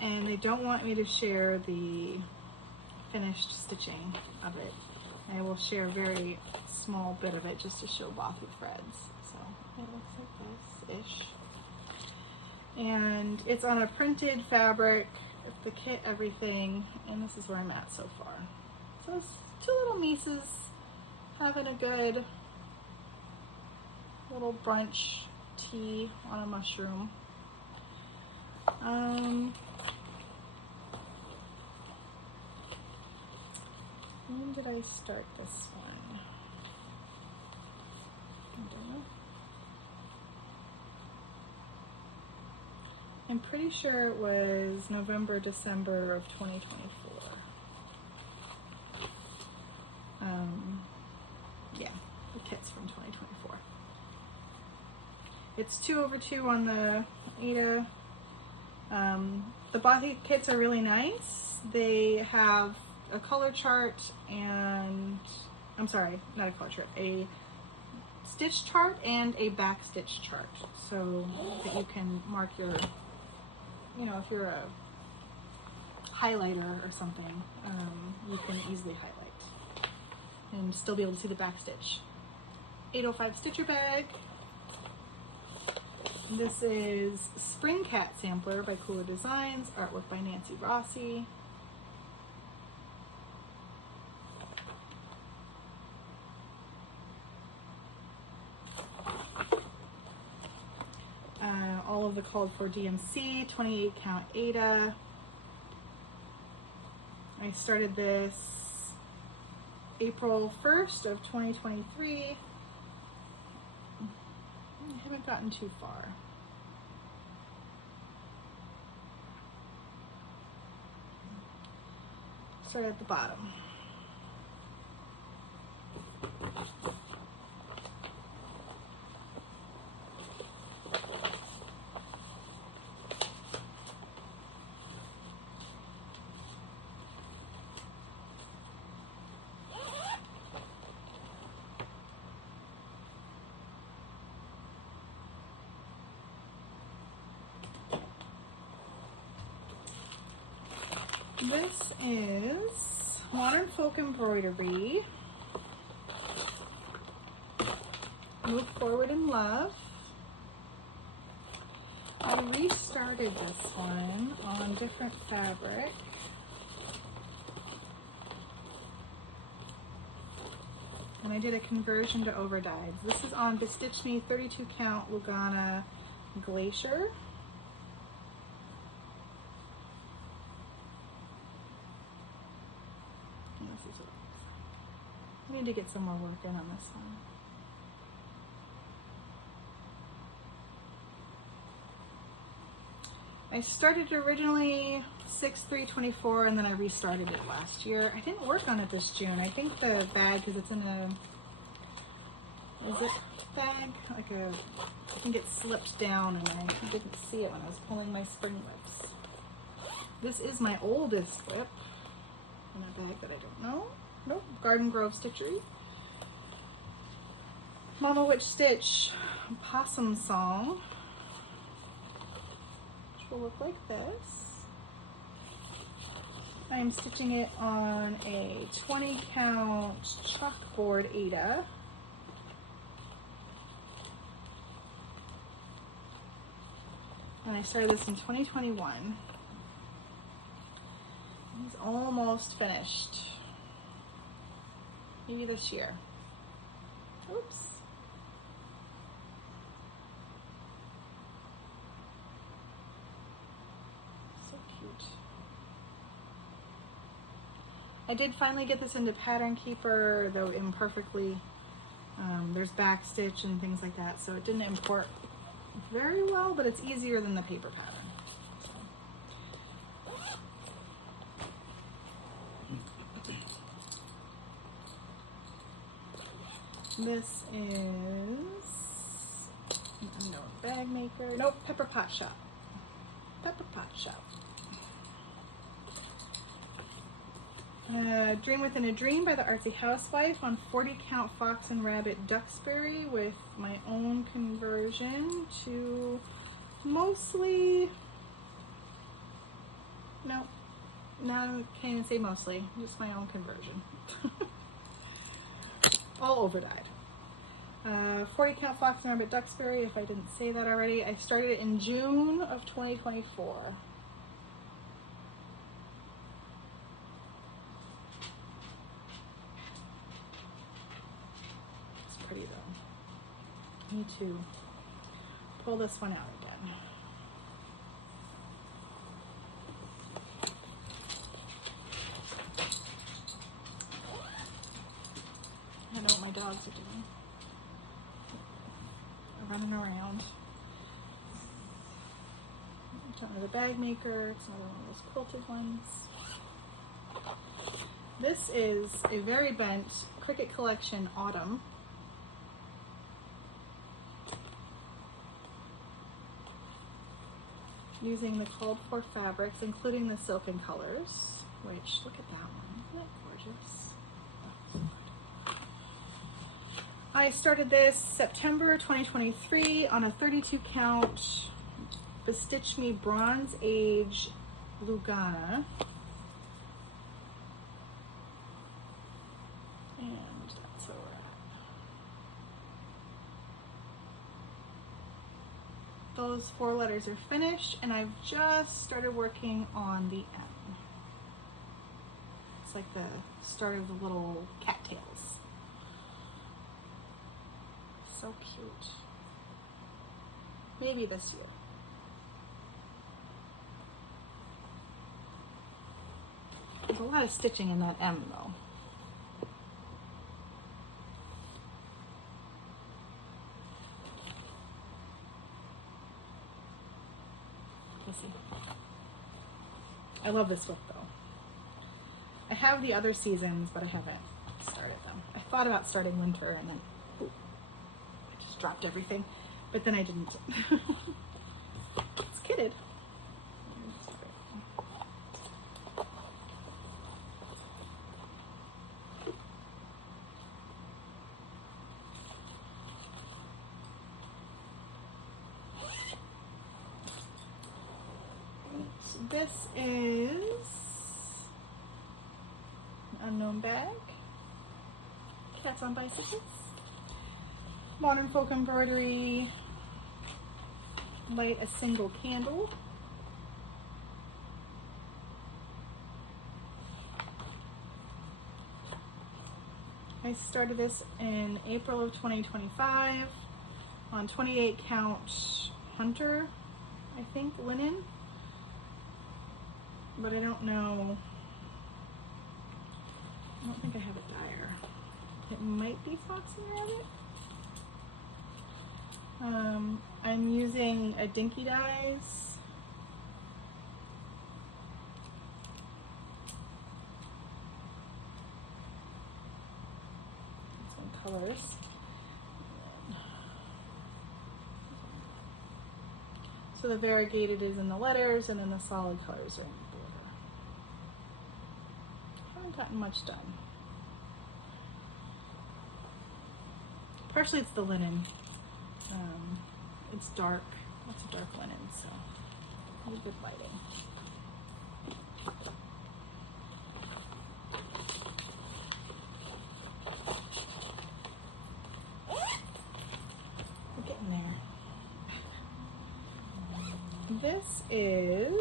And they don't want me to share the finished stitching of it. I will share a very small bit of it just to show Bothy Threads. So it looks like this-ish. And it's on a printed fabric, the kit, everything, and this is where I'm at so far. So it's two little nieces having a good little brunch tea on a mushroom. When did I start this one? I don't know. I'm pretty sure it was November, December of 2024. Yeah, the kit's from 2024. It's 2/2 on the Aida. The Bothy kits are really nice. They have a color chart and, I'm sorry, not a color chart, a stitch chart and a back stitch chart, so that you can mark your, you know, if you're a highlighter or something, you can easily highlight and still be able to see the back stitch. 805 stitcher bag. This is Spring Cat Sampler by Cooler Designs, artwork by Nancy Rossi. All of the called for DMC, 28 count Aida. I started this April 1st of 2023. I haven't gotten too far. Start at the bottom. This is Modern Folk Embroidery. Move Forward in Love. I restarted this one on different fabric. And I did a conversion to overdyes. This is on Bestitch Me 32 count Lugana Glacier. I need to get some more work in on this one. I started originally 6/3/24 and then I restarted it last year. I didn't work on it this June. I think the bag, because it's in a zip bag, like a, I think it slipped down and I didn't see it when I was pulling my spring whips. This is my oldest whip in a bag that I don't know. Nope, Garden Grove Stitchery. Mama Witch Stitch Possum Song, which will look like this. I am stitching it on a 20 count chalkboard Aida. And I started this in 2021. It's almost finished. Maybe this year. Oops. So cute. I did finally get this into Pattern Keeper, though imperfectly. There's backstitch and things like that, so it didn't import very well, but it's easier than the paper pattern. This is an unknown bag maker. Nope, Pepper Pot Shop. Pepper Pot Shop. Dream Within a Dream by the Artsy Housewife on 40 count Fox and Rabbit Duxbury with my own conversion to mostly, no, can't even say mostly, just my own conversion. All over dyed. 40 count Fox and Rabbit Duxbury, if I didn't say that already. I started it in June of 2024. It's pretty though. Need to pull this one out again. I don't know what my dogs are doing. They're running around. It's another bag maker. It's another one of those quilted ones. This is a very bent Cricut Collection Autumn. Using the called for fabrics, including the silken colors, which, look at that one. Isn't that gorgeous? I started this September 2023 on a 32 count Bestitch Me Bronze Age Lugana. And that's where we're at. Those 4 letters are finished, and I've just started working on the M. It's like the start of the little cattails. So cute. Maybe this year. There's a lot of stitching in that M though. Let's see. I love this book though. I have the other seasons, but I haven't started them. I thought about starting winter and then dropped everything, but then I didn't. It's kitted. So this is an unknown bag. Cats on Bicycles. Modern Folk Embroidery, light a single candle. I started this in April of 2025 on 28 count Hunter, I think, linen, but I don't know, I don't think I have a dyer. It might be Fox and Rabbit. I'm using a Dinky Dyes. Some colors. So the variegated is in the letters, and then the solid colors are in the border. Haven't gotten much done. Partially it's the linen. It's dark. It's a dark linen, so really good lighting. We're getting there. This is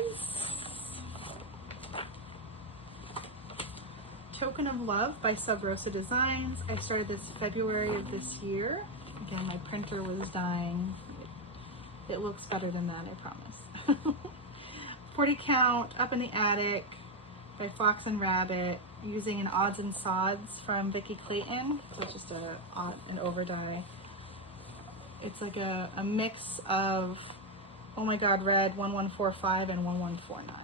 Token of Love by Sub Rosa Designs. I started this February of this year. Again, my printer was dying. It looks better than that, I promise. 40 count, Up in the Attic by Fox and Rabbit, using an Odds and Sods from Vicki Clayton. So it's just an over die. It's like a mix of Oh My God Red 1145 and 1149.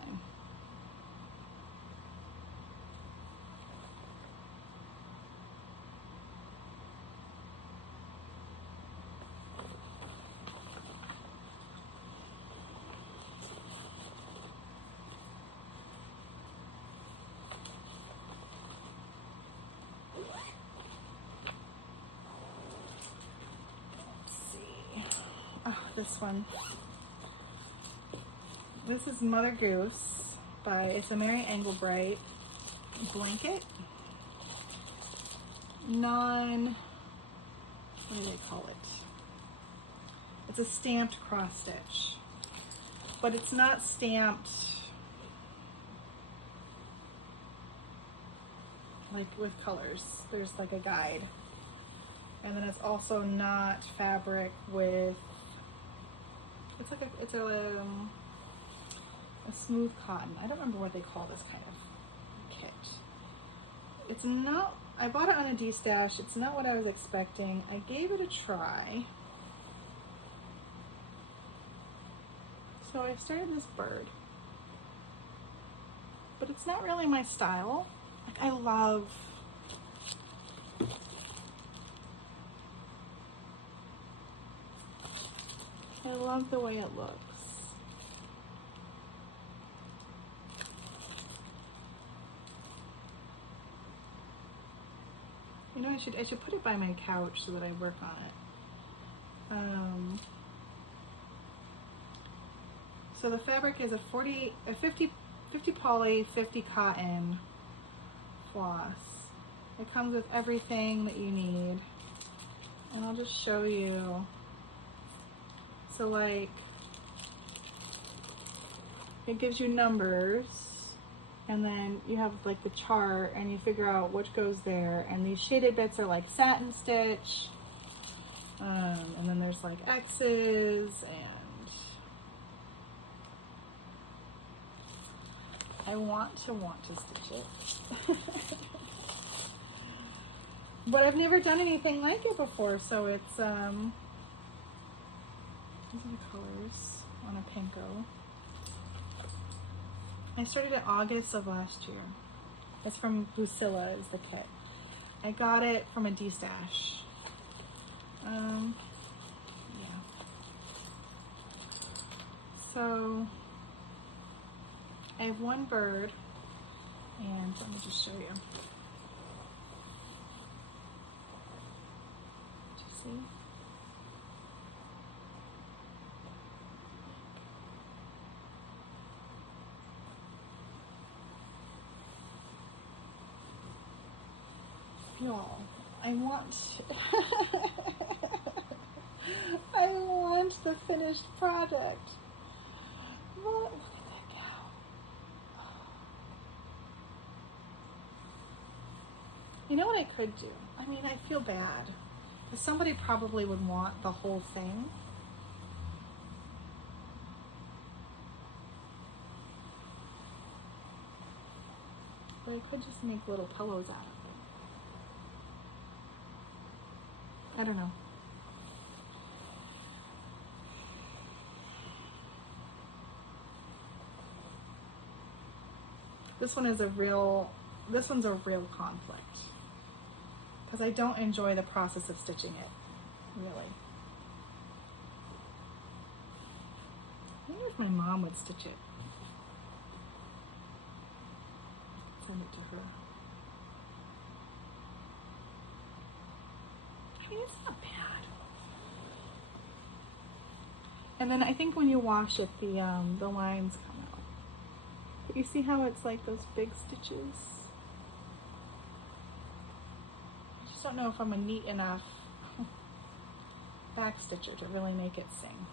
This one. This is Mother Goose by, it's a Mary Engelbreit blanket. What do they call it? It's a stamped cross stitch, but it's not stamped like with colors. There's like a guide. And then it's also not fabric with, it's a smooth cotton. I don't remember what they call this kind of kit. It's not, I bought it on a D-stash. It's not what I was expecting. I gave it a try. So I started this bird. But it's not really my style. Like, I love the way it looks. You know, I should put it by my couch so that I work on it. So the fabric is a 50 poly, 50 cotton floss. It comes with everything that you need. And I'll just show you. So like, it gives you numbers, and then you have like the chart, and you figure out which goes there, and these shaded bits are like satin stitch, and then there's like X's, and I want to stitch it. But I've never done anything like it before, so it's these are the colors on a Pinko. I started in August of last year. It's from Lucilla is the kit. I got it from a D-stash. Yeah. So I have one bird, and let me just show you. Did you see? Y'all, I want I want the finished project. Look at that cow. You know what I could do? I mean, I feel bad, because somebody probably would want the whole thing. But I could just make little pillows out of it. I don't know. This one's a real conflict, because I don't enjoy the process of stitching it, really. I wonder if my mom would stitch it. Send it to her. I mean, it's not bad. And then I think when you wash it, the lines come out. But you see how it's like those big stitches? I just don't know if I'm a neat enough back stitcher to really make it sing.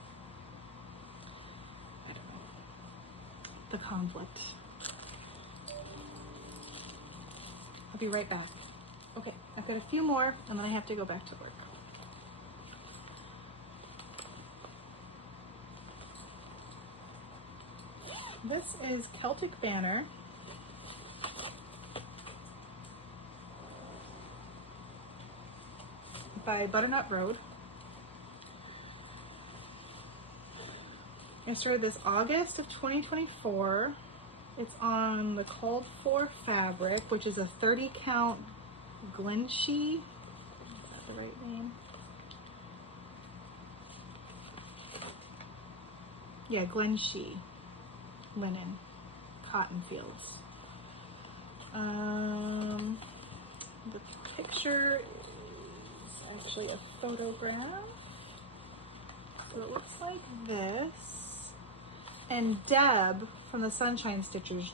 I don't know. the conflict. I'll be right back. Okay, I've got a few more and then I have to go back to work. This is Celtic Banner by Butternut Road. I started this August of 2024. It's on the Called For fabric, which is a 30 count Glenshee. Is that the right name? Yeah, Glenshee linen, cotton fields. The picture is actually a photograph. So it looks like this. And Deb from the Sunshine Stitchers,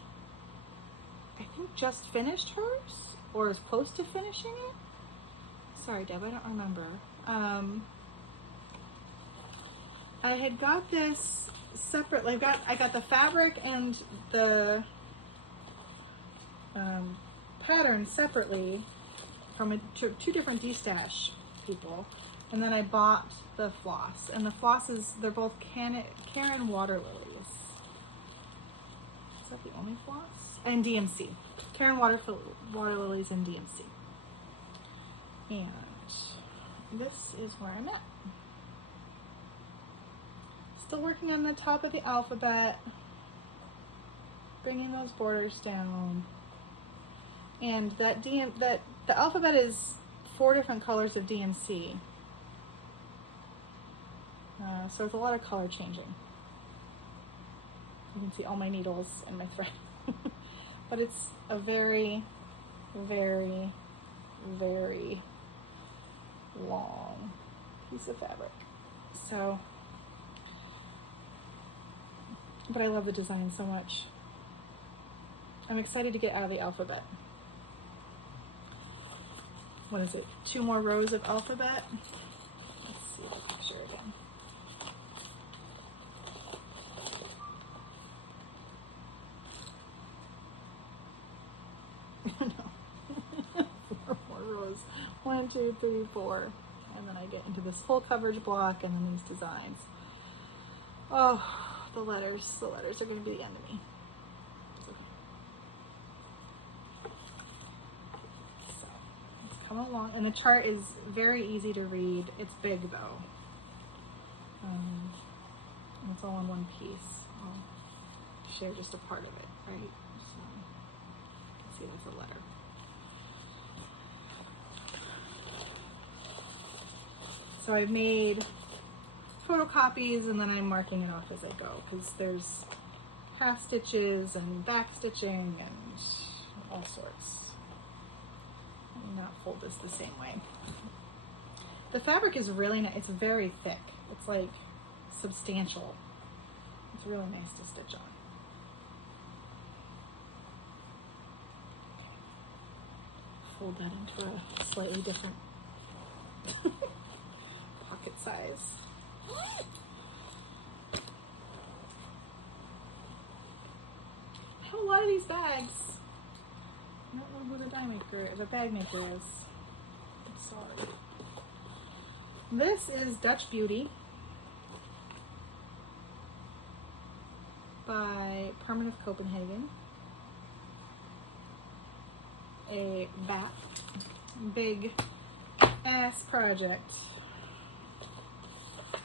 I think just finished hers or is close to finishing it. Sorry, Deb, I don't remember. I had got this separately. I got the fabric and the pattern separately from two different D-Stash people, and then I bought the floss. And the flosses, they're both Karen water lilies. Is that the only floss? And DMC. Karen water lilies and DMC. And this is where I'm at. Still working on the top of the alphabet, bringing those borders down. And the alphabet is 4 different colors of DMC. So it's a lot of color changing. You can see all my needles and my thread. But it's a very, very, very long piece of fabric. So, but I love the design so much. I'm excited to get out of the alphabet. What is it? 2 more rows of alphabet. Let's see the picture again. No. 4 more rows. 1, 2, 3, 4. And then I get into this full coverage block and then these designs. Oh, the letters are going to be the enemy. It's okay. So, it's coming along. And the chart is very easy to read. It's big though. And it's all in one piece. I'll share just a part of it, right? So, you can see there's a letter. So I've made photocopies and then I'm marking it off as I go because there's half stitches and back stitching and all sorts. Let me not fold this the same way. The fabric is really nice. It's very thick. It's like substantial. It's really nice to stitch on. Fold that into a slightly different pocket size. I have a lot of these bags. I don't know who the bag maker is. I'm sorry. This is Dutch Beauty by Permanent Copenhagen. A big ass project.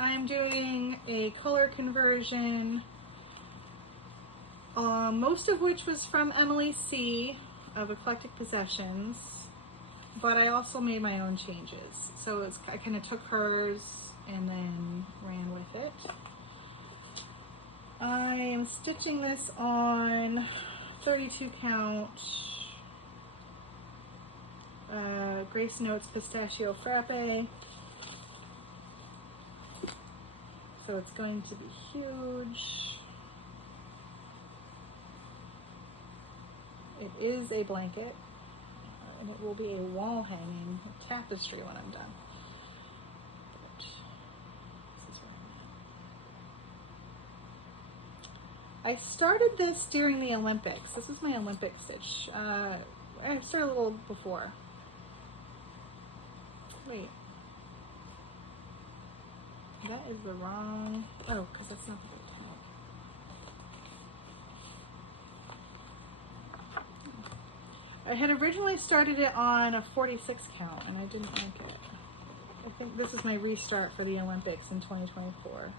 I'm doing a color conversion, most of which was from Emily C. of Eclectic Possessions, but I also made my own changes. So I kind of took hers and then ran with it. I am stitching this on 32 count Grace Notes Pistachio Frappe. So it's going to be huge. It is a blanket, and it will be a wall hanging tapestry when I'm done. But this is where I started this during the Olympics. This is my Olympic stitch. I started a little before. Wait. That is the wrong... Oh, because that's not the right tag. I had originally started it on a 46 count, and I didn't like it. I think this is my restart for the Olympics in 2024.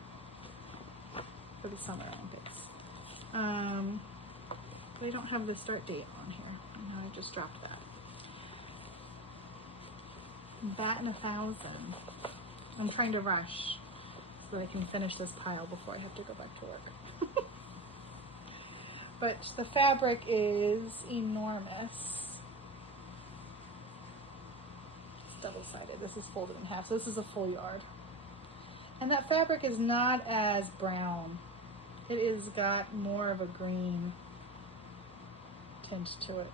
For the Summer Olympics. They don't have the start date on here. No, I just dropped that. Batting 1,000. I'm trying to rush so that I can finish this pile before I have to go back to work. But the fabric is enormous. It's double-sided. This is folded in half, so this is a full yard. And that fabric is not as brown. It is got more of a green tint to it,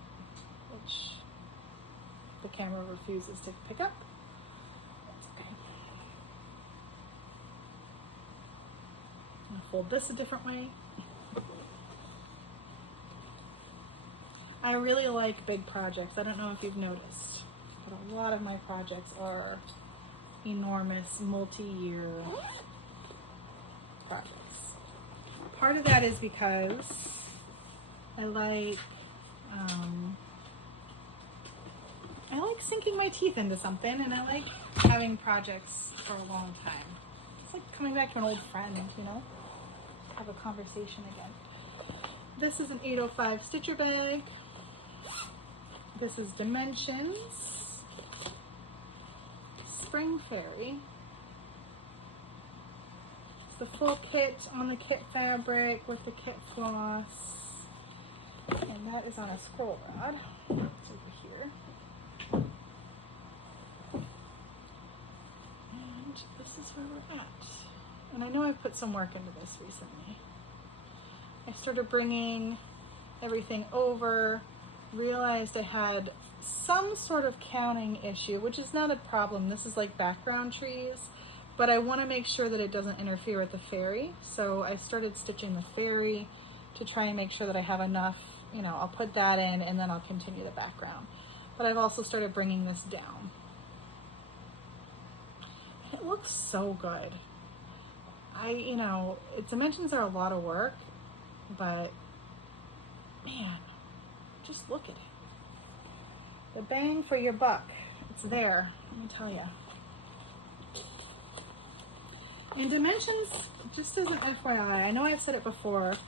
which the camera refuses to pick up. That's okay. I'll fold this a different way. I really like big projects. I don't know if you've noticed, but a lot of my projects are enormous, multi-year projects. Part of that is because I like sinking my teeth into something, and I like having projects for a long time. It's like coming back to an old friend, you know? Have a conversation again. This is an 805 stitcher bag. This is Dimensions. Spring Fairy. It's the full kit on the kit fabric with the kit floss. And that is on a scroll rod. It's over here. And this is where we're at. And I know I've put some work into this recently. I started bringing everything over, realized I had some sort of counting issue, which is not a problem. This is like background trees, but I want to make sure that it doesn't interfere with the fairy. So I started stitching the fairy to try and make sure that I have enough, you know, I'll put that in and then I'll continue the background. But I've also started bringing this down. It looks so good. You know, dimensions are a lot of work, but man, just look at it. The bang for your buck, it's there, let me tell you. And Dimensions, just as an FYI, I know I've said it before,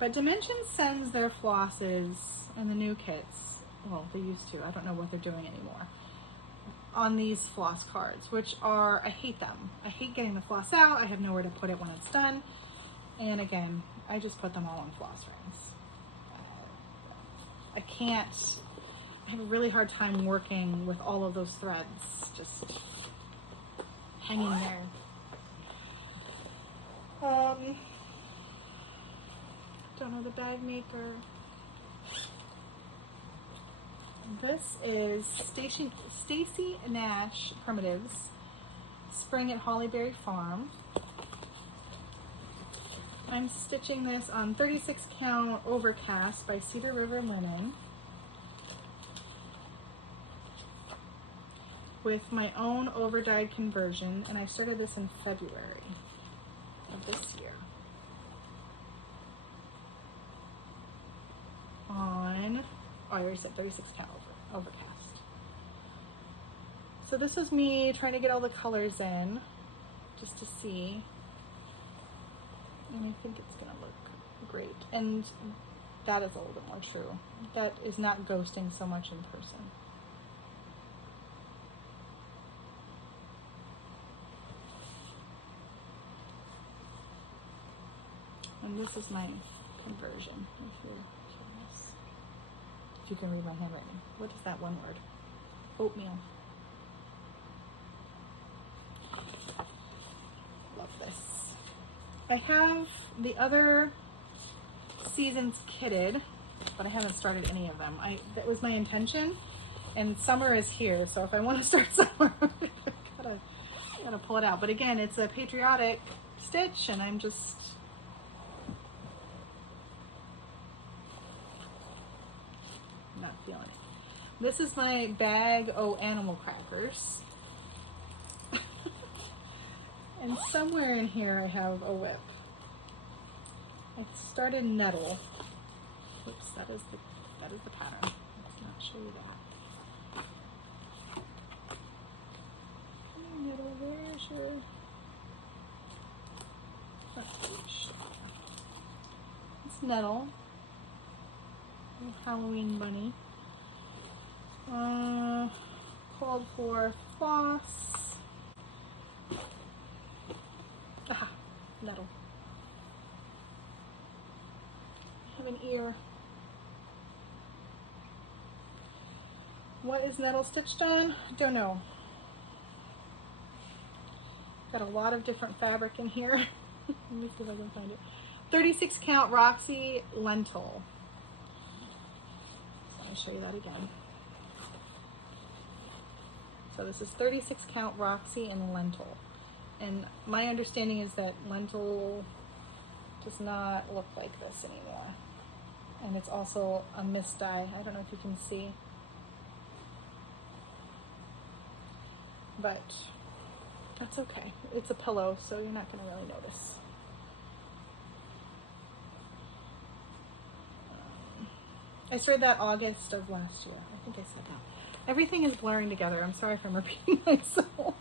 but Dimensions sends their flosses and the new kits, well, they used to, I don't know what they're doing anymore, on these floss cards, which are, I hate them. I hate getting the floss out. I have nowhere to put it when it's done. And again, I just put them all on floss rings. I have a really hard time working with all of those threads just hanging there. Don't know the bag maker. This is Stacy Nash Primitives Spring at Hollyberry Farm. I'm stitching this on 36 count Overcast by Cedar River Linen with my own overdyed conversion, and I started this in February of this year. I already said 36 count Overcast. So this was me trying to get all the colors in just to see. And I think it's gonna look great. And that is a little bit more true. That is not ghosting so much in person. And this is my conversion, if you're curious. If you can read my handwriting. What is that one word? Oatmeal. Love this. I have the other seasons kitted, but I haven't started any of them. That was my intention, and summer is here, so if I want to start summer, I gotta pull it out. But again, it's a patriotic stitch, and I'm just not feeling it. This is my bag of animal crackers. And somewhere in here I have a whip. I started nettle. Oops, that is the pattern. Let's not show you that. Nettle, where's your... It's nettle. Halloween bunny. Called for floss. Aha, nettle. I have an ear. What is nettle stitched on? Don't know. Got a lot of different fabric in here. Let me see if I can find it. 36 count Roxy lentil. So let me show you that again. So this is 36 count Roxy and lentil. And my understanding is that lentil does not look like this anymore. And it's also a mist dye. I don't know if you can see. But that's okay. It's a pillow, so you're not going to really notice. I started that August of last year. I think I said that. Everything is blurring together. I'm sorry if I'm repeating myself.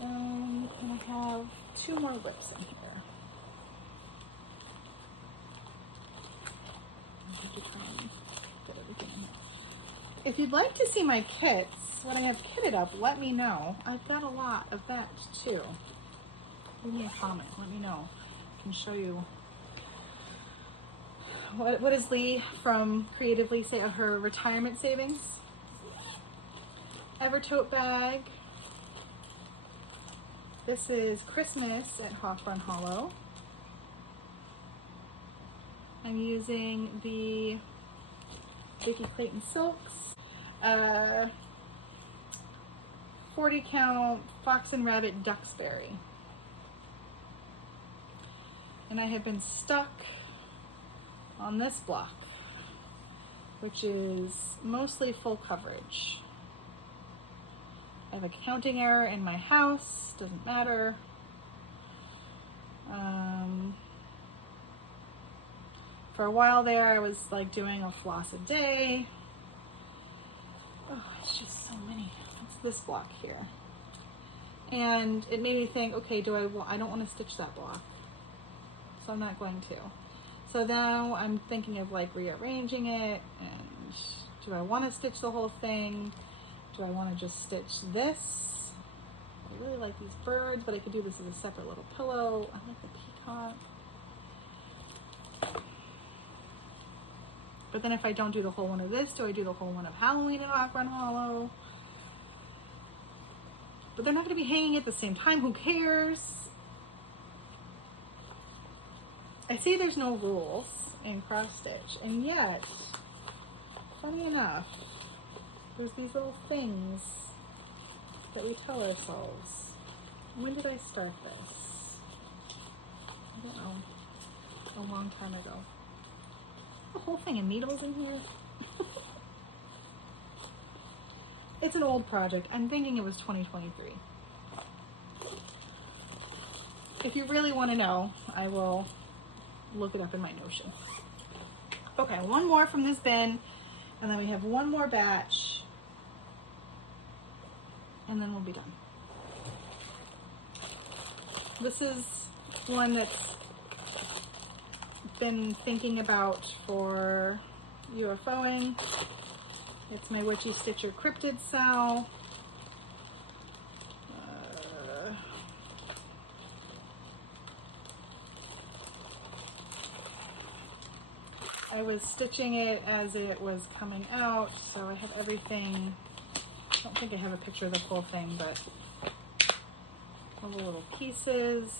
And I have 2 more whips in here. I have to try and get everything in here. If you'd like to see my kits, when I have kitted up, let me know. I've got a lot of that too. Leave me a comment. Let me know. I can show you. What does Lee from Creatively say of her retirement savings? Evertote bag. This is Christmas at Hawthorne Hollow. I'm using the Vicki Clayton Silks. 40 count Fox and Rabbit Duxbury. And I have been stuck on this block, which is mostly full coverage. I have a counting error in my house, doesn't matter. For a while there, I was like doing a floss a day. Oh, it's just so many. It's this block here. And it made me think, okay, I don't want to stitch that block. So I'm not going to. So now I'm thinking of like rearranging it, and do I want to stitch the whole thing? Do I want to just stitch this? I really like these birds, but I could do this as a separate little pillow. I like the peacock. But then if I don't do the whole one of this, do I do the whole one of Halloween at Hawthorne Hollow? But they're not going to be hanging at the same time. Who cares? I see there's no rules in cross stitch, and yet, funny enough, there's these little things that we tell ourselves. When did I start this? I don't know. A long time ago. A whole thing of needles in here. It's an old project. I'm thinking it was 2023. If you really want to know, I will look it up in my Notion. Okay, one more from this bin, and then we have one more batch, and then we'll be done. This is one that's been thinking about for UFOing. It's my Witchy Stitcher Cryptid Sow. I was stitching it as it was coming out, so I have everything. I don't think I have a picture of the full thing, but all the little pieces.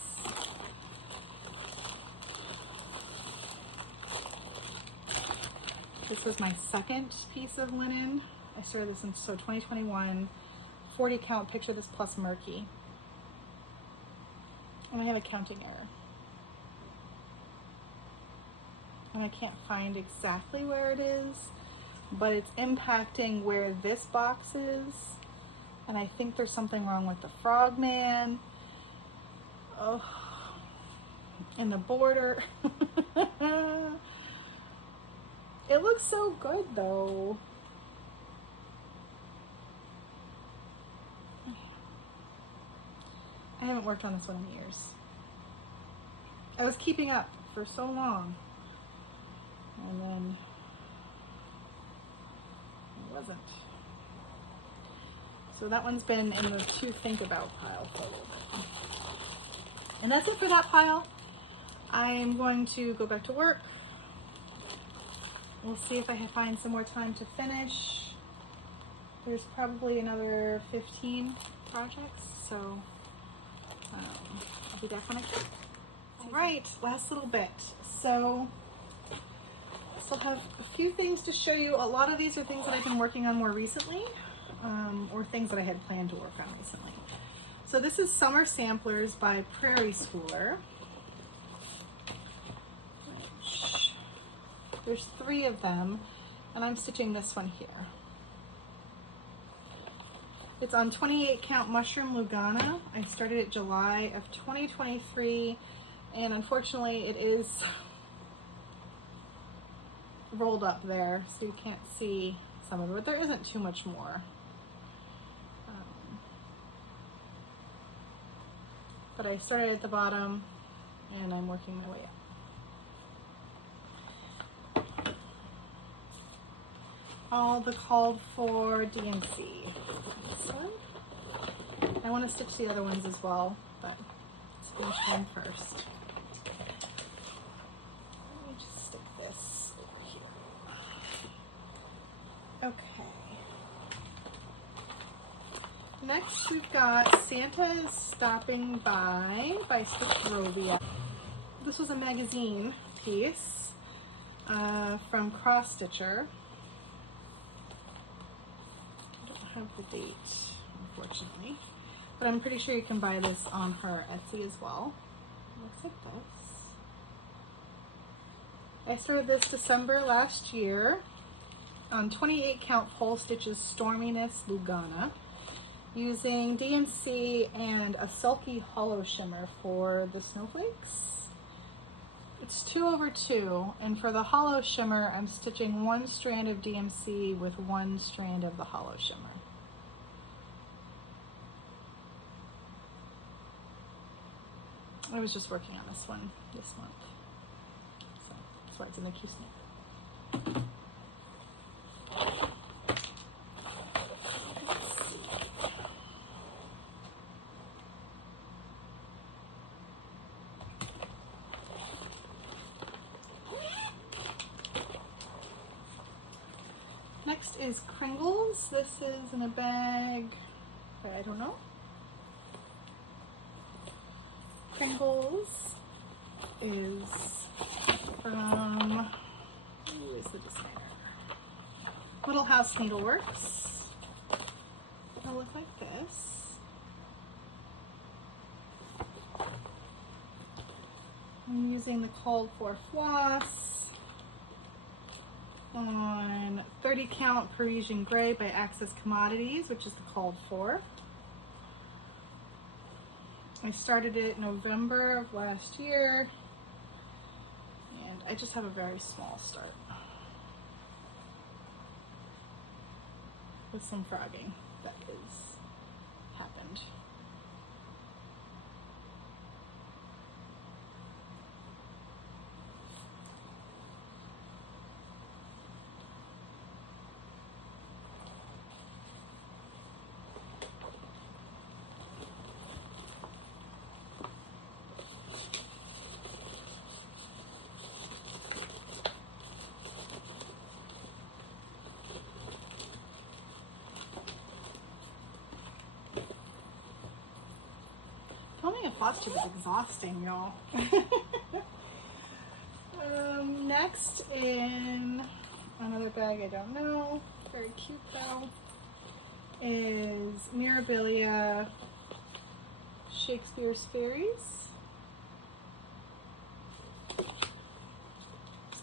This was my second piece of linen. I started this in 2021. 40 count, picture this plus murky. And I have a counting error. and I can't find exactly where it is, but it's impacting where this box is, and I think there's something wrong with the frogman. Oh, in the border. It looks so good though. I haven't worked on this one in years. I was keeping up for so long, and then it wasn't. So that one's been in the to think about pile for a little bit. And that's it for that pile. I'm going to go back to work. We'll see if I can find some more time to finish. There's probably another 15 projects, so I'll be back when I can. All right, last little bit. So I still have a few things to show you. A lot of these are things that I've been working on more recently, or things that I had planned to work on recently. So this is Summer Samplers by Prairie Schooler. There's 3 of them, and I'm stitching this one here. It's on 28 count mushroom Lugana. I started it July of 2023, and unfortunately it is rolled up there, so you can't see some of it, but there isn't too much more. But I started at the bottom, and I'm working my way up. All the called for DNC. This one. I want to stitch the other ones as well, but let's finish one first. Let me just stick this over here. Okay. Next we've got Santa is Stopping by Stitchrovia. This was a magazine piece from Cross Stitcher. Have the date, unfortunately, but I'm pretty sure you can buy this on her Etsy as well. It looks like this. I started this December last year on 28 count full stitches Storminess Lugana, using DNC and a Sulky Hollow Shimmer for the snowflakes. It's 2/2, and for the hollow shimmer I'm stitching 1 strand of DMC with 1 strand of the hollow shimmer. I was just working on this one this month, so that's why it's in the Q snip. Next is Kringles. This is in a bag, I don't know. Kringles is from, who is the designer? Little House Needleworks. It'll look like this. I'm using the called for floss on 30 count Parisian Gray by Access Commodities, which is the called for. I started it November of last year, and I just have a very small start with some frogging that has happened. Filming a floss tube is exhausting, y'all. Next, in another bag I don't know, very cute though, is Mirabilia Shakespeare's Fairies.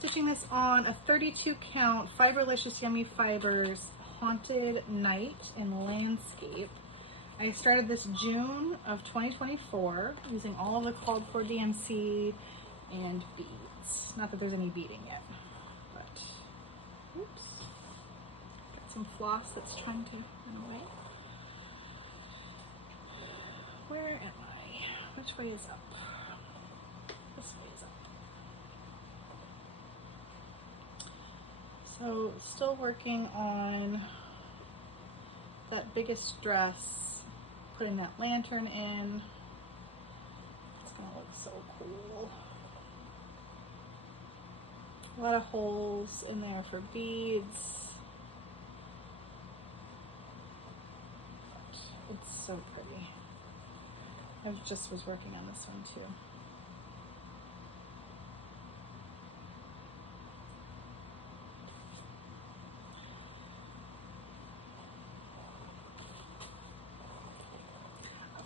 stitching this on a 32 count Fiberlicious Yummy Fibers Haunted Night in Landscape. I started this June of 2024 using all of the called for DMC and beads. Not that there's any beading yet, but oops. Got some floss that's trying to run away. Where am I? Which way is up? This way is up. So still working on that biggest dress, putting that lantern in. It's gonna look so cool. A lot of holes in there for beads. But it's so pretty. I just was working on this one too.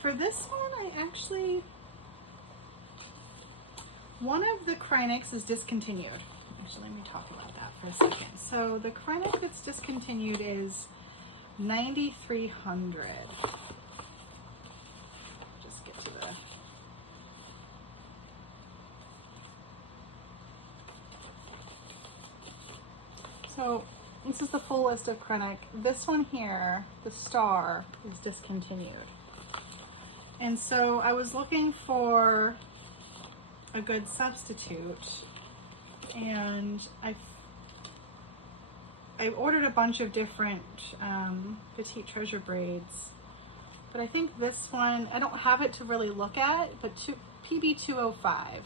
For this one, one of the Krynics is discontinued. Actually, let me talk about that for a second. So the Krynic that's discontinued is 9300. Just get to the... So this is the full list of Krynic. This one here, the star, is discontinued. And so I was looking for a good substitute, and I ordered a bunch of different petite treasure braids, but I think this one, I don't have it to really look at, but PB205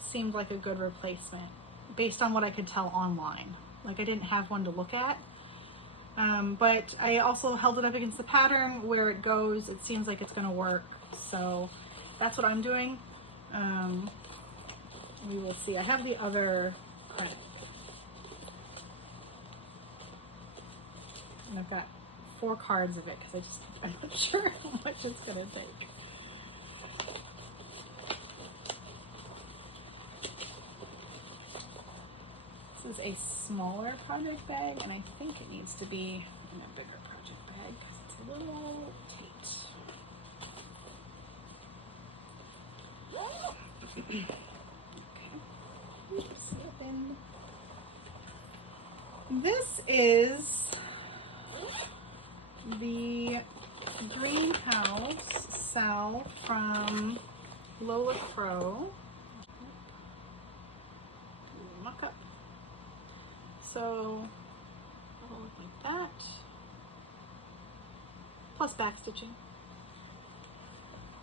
seemed like a good replacement based on what I could tell online. Like, I didn't have one to look at. But I also held it up against the pattern where it goes. It seems like it's going to work. So that's what I'm doing. We will see. I have the other print. And I've got 4 cards of it because I'm not sure how much it's going to take. This is a smaller project bag, and I think it needs to be in a bigger project bag because it's a little tight. Okay. Oops, open. This is the greenhouse salve from Lola Crow. Muck up. So it'll look like that, plus back stitching.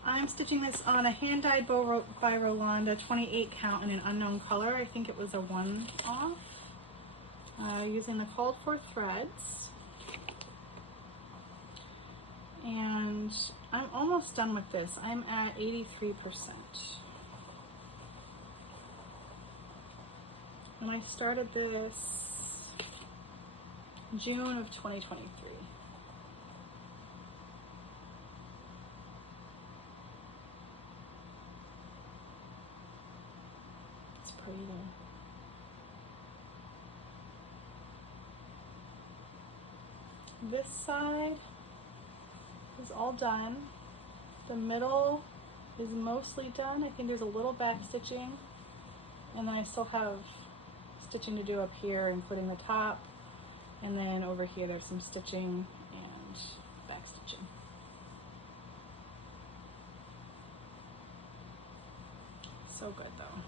I'm stitching this on a hand dyed bow by Rolanda 28 count in an unknown color. I think it was a 1-off, using the called for threads. And I'm almost done with this. I'm at 83%. And I started this June of 2023. It's pretty there. This side is all done. The middle is mostly done. I think there's a little back stitching, and then I still have stitching to do up here, including the top. And then over here, there's some stitching and back stitching. So good though.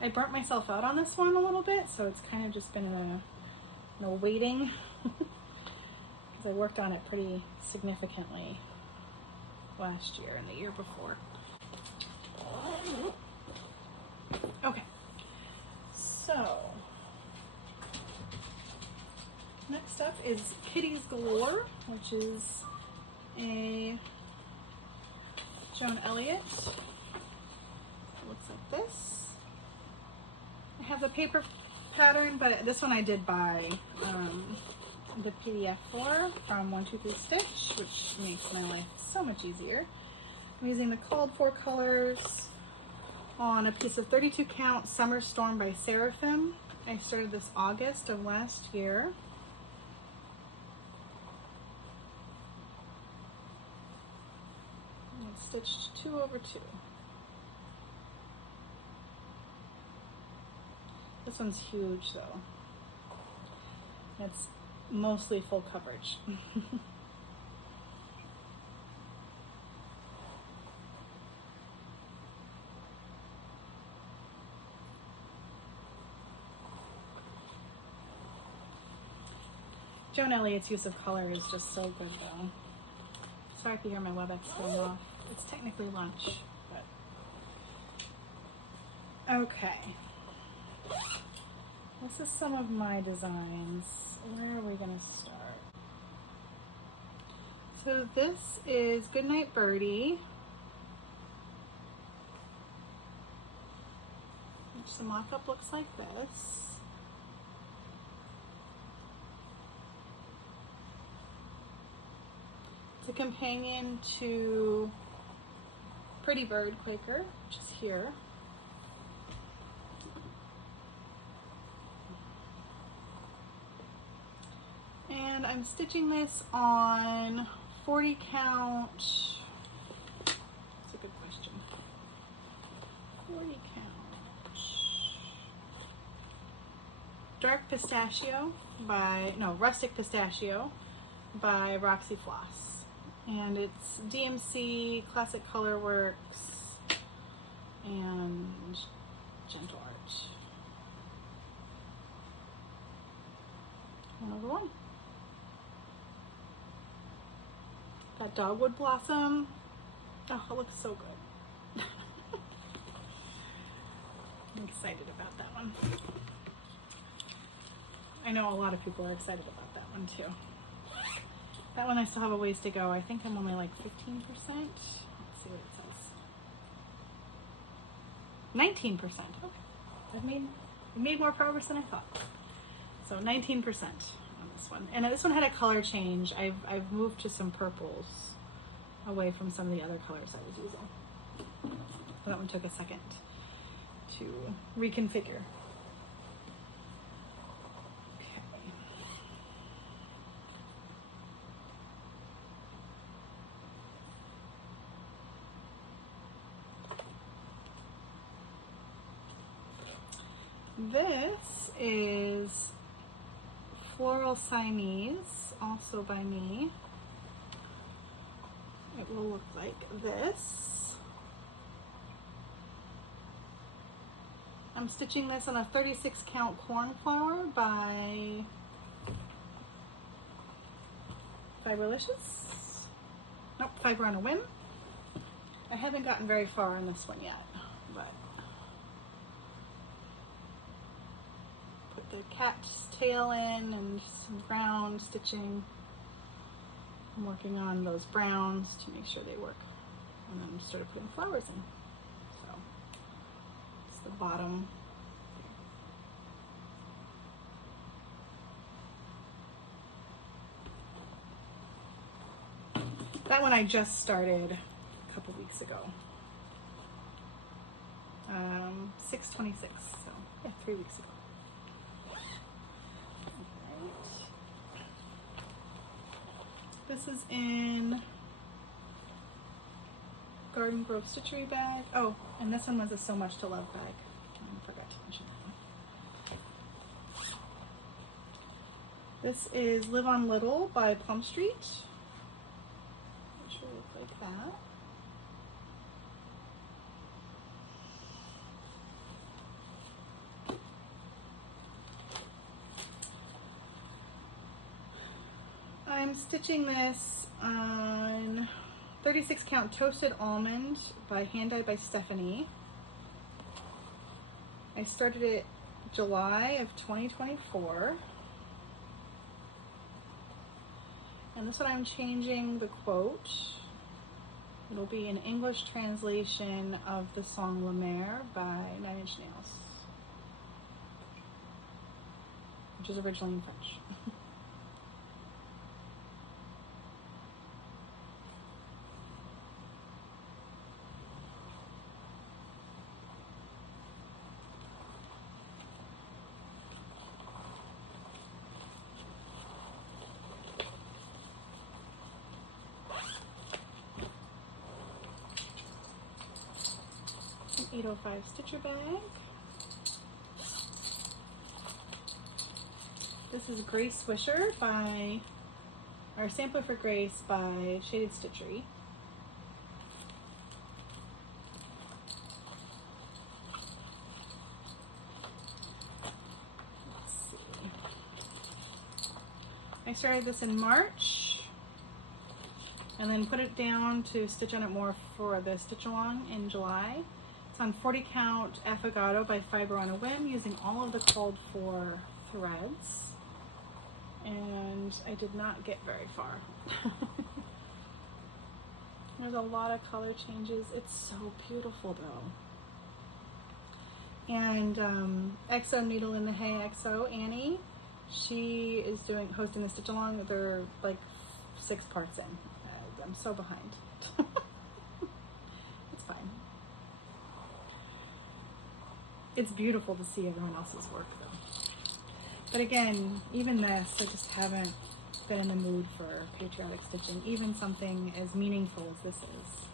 I burnt myself out on this one a little bit, so it's kind of just been in a waiting because I worked on it pretty significantly last year and the year before. Okay, so next up is Kitties Galore, which is a Joan Elliott. It looks like this. I have the paper pattern, but this one I did buy the PDF for from 123 Stitch, which makes my life so much easier. I'm using the called for colors on a piece of 32 count Summer Storm by Seraphim. I started this August of last year. And it's stitched 2 over 2. This one's huge though. It's mostly full coverage. Joan Elliott's use of color is just so good though. Sorry if you hear my WebEx going off. It's technically lunch, but okay. This is some of my designs. Where are we gonna start? So this is Goodnight Birdie, which the mock-up looks like this. It's a companion to Pretty Bird Quaker, which is here. And I'm stitching this on 40 count. That's a good question. 40 count. Dark Pistachio by, no, Rustic Pistachio by Roxy Floss. And it's DMC, Classic Color Works, and Gentle Art. 1/1. That Dogwood Blossom. Oh, it looks so good. I'm excited about that one. I know a lot of people are excited about that one too. That one I still have a ways to go. I think I'm only like 15%. Let's see what it says. 19%. Okay. I've made more progress than I thought. So 19% on this one. And this one had a color change. I've moved to some purples away from some of the other colors I was using. That one took a second to reconfigure. This is Floral Siamese, also by me. It will look like this. I'm stitching this on a 36 count Cornflower by Fiberlicious. Nope, Fiber on a Whim. I haven't gotten very far on this one yet, but put the cat's tail in and some ground stitching. I'm working on those browns to make sure they work, and then started putting flowers in. So it's the bottom. That one I just started a couple weeks ago. 6/26, so yeah, 3 weeks ago. This is in Garden Grove Stitchery bag. Oh, and this one was a So Much to Love bag. I forgot to mention that one. This is Live on Little by Plum Street. It should look like that. I'm stitching this on 36 count Toasted Almond by Hand Dye by Stephanie. I started it July of 2024. And this one I'm changing the quote. It'll be an English translation of the song La Mer by 9 Inch Nails, which is originally in French. 805 stitcher bag. This is Grace Swisher by, or Sampler for Grace by Shaded Stitchery. Let's see. I started this in March and then put it down to stitch on it more for the stitch along in July. It's on 40 count Affogato by Fiber on a Whim, using all of the called for threads. And I did not get very far. There's a lot of color changes. It's so beautiful though. And XO Needle in the Hay XO, Annie, she is hosting the stitch along. They're like 6 parts in. I'm so behind. It's fine. It's beautiful to see everyone else's work though. But again, even this, I just haven't been in the mood for patriotic stitching, even something as meaningful as this is.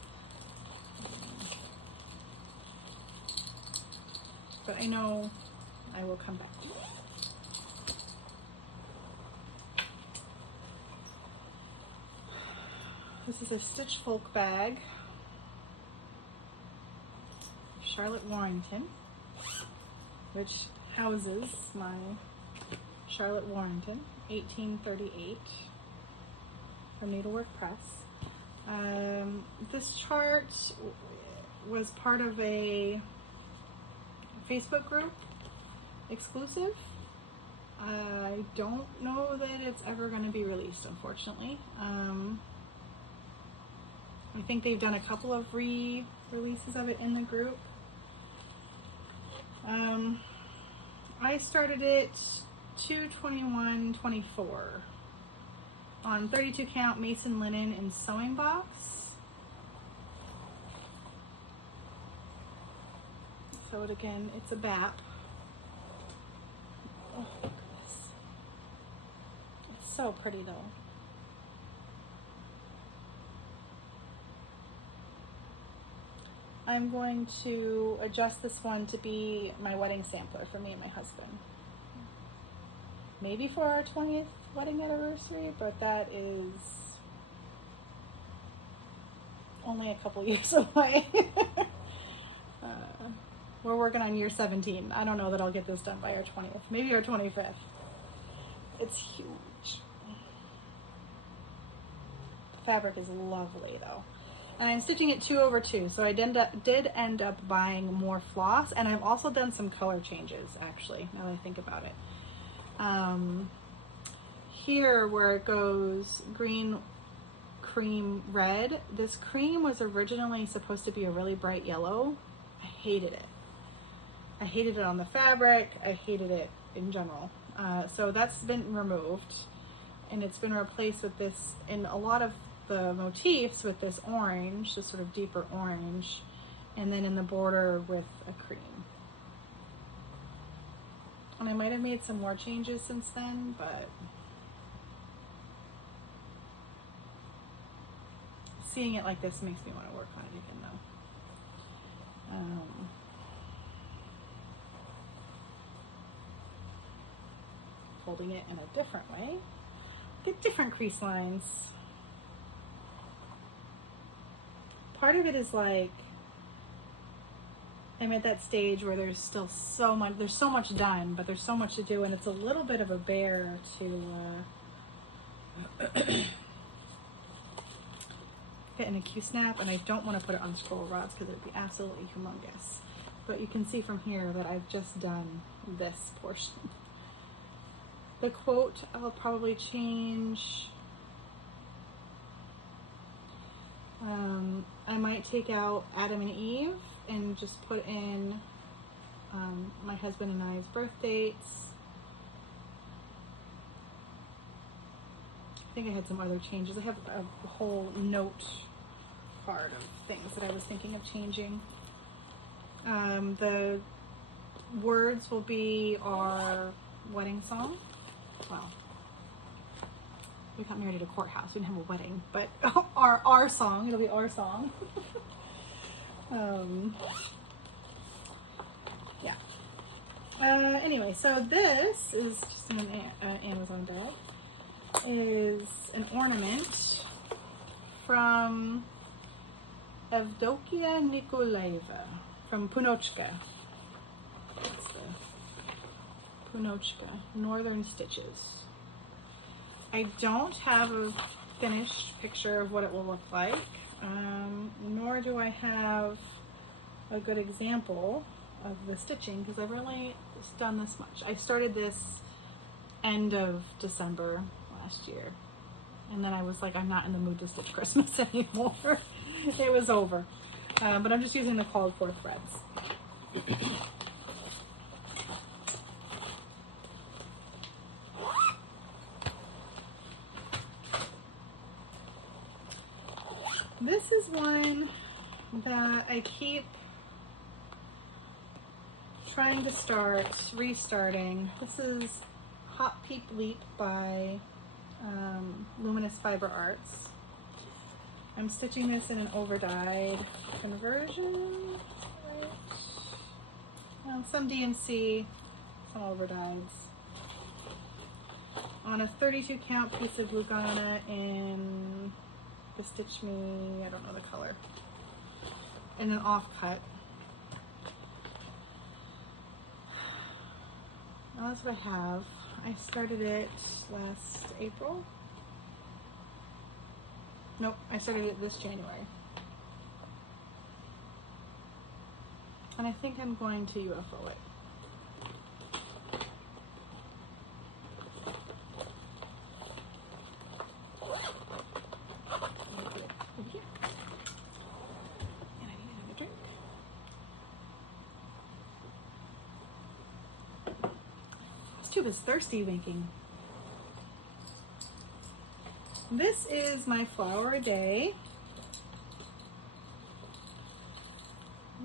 But I know I will come back to it. This is a Stitch Folk bag, Charlotte Warrington, which houses my Charlotte Warrington, 1838, from Needlework Press. This chart was part of a Facebook group, exclusive. I don't know that it's ever going to be released, unfortunately. I think they've done a couple of re-releases of it in the group. I started it 2/21/24 on 32 count Mason linen and sewing box. So again, it's a BAP. Oh goodness, it's so pretty though. I'm going to adjust this one to be my wedding sampler for me and my husband. Maybe for our 20th wedding anniversary, but that is only a couple years away. We're working on year 17. I don't know that I'll get this done by our 20th, maybe our 25th. It's huge. The fabric is lovely though. And I'm stitching it 2/2, so I did end up buying more floss, and I've also done some color changes actually, now that I think about it. Here where it goes green, cream, red, this cream was originally supposed to be a really bright yellow. I hated it. I hated it on the fabric. I hated it in general. So that's been removed, and it's been replaced with this, in a lot of the motifs, with this orange, this sort of deeper orange, and then in the border with a cream. And I might have made some more changes since then, but seeing it like this makes me want to work on it again though. Folding it in a different way. Get different crease lines. Part of it is like, I'm at that stage where there's still so much done, but there's so much to do, and it's a little bit of a bear to get in a Q-snap, and I don't want to put it on scroll rods because it would be absolutely humongous. But you can see from here that I've just done this portion. The quote I'll probably change. I might take out Adam and Eve and just put in my husband and I's birth dates. I think I had some other changes. I have a whole note card of things that I was thinking of changing. The words will be our wedding song. Well, we got married at a courthouse. We didn't have a wedding, but our song. It'll be our song. Yeah. Anyway, so this is just in an Amazon bag. Is an ornament from Evdokia Nikolaeva from Punochka. That's the Punochka Northern Stitches. I don't have a finished picture of what it will look like, nor do I have a good example of the stitching because I've really just done this much. I started this end of December last year, and then I was like, I'm not in the mood to stitch Christmas anymore. It was over. But I'm just using the called for threads. This is one that I keep trying to restarting. This is Hop Peep Leap by Luminous Fiber Arts. I'm stitching this in an overdyed conversion, right? Some DMC, some overdyes. On a 32 count piece of Lugana in the Stitch Me, I don't know the color, in an offcut. Well, that's what I have. I started it last April. Nope, I started it this January. And I think I'm going to UFO it. Over here. And I need another drink. This tube is thirsty making. This is my flower a day,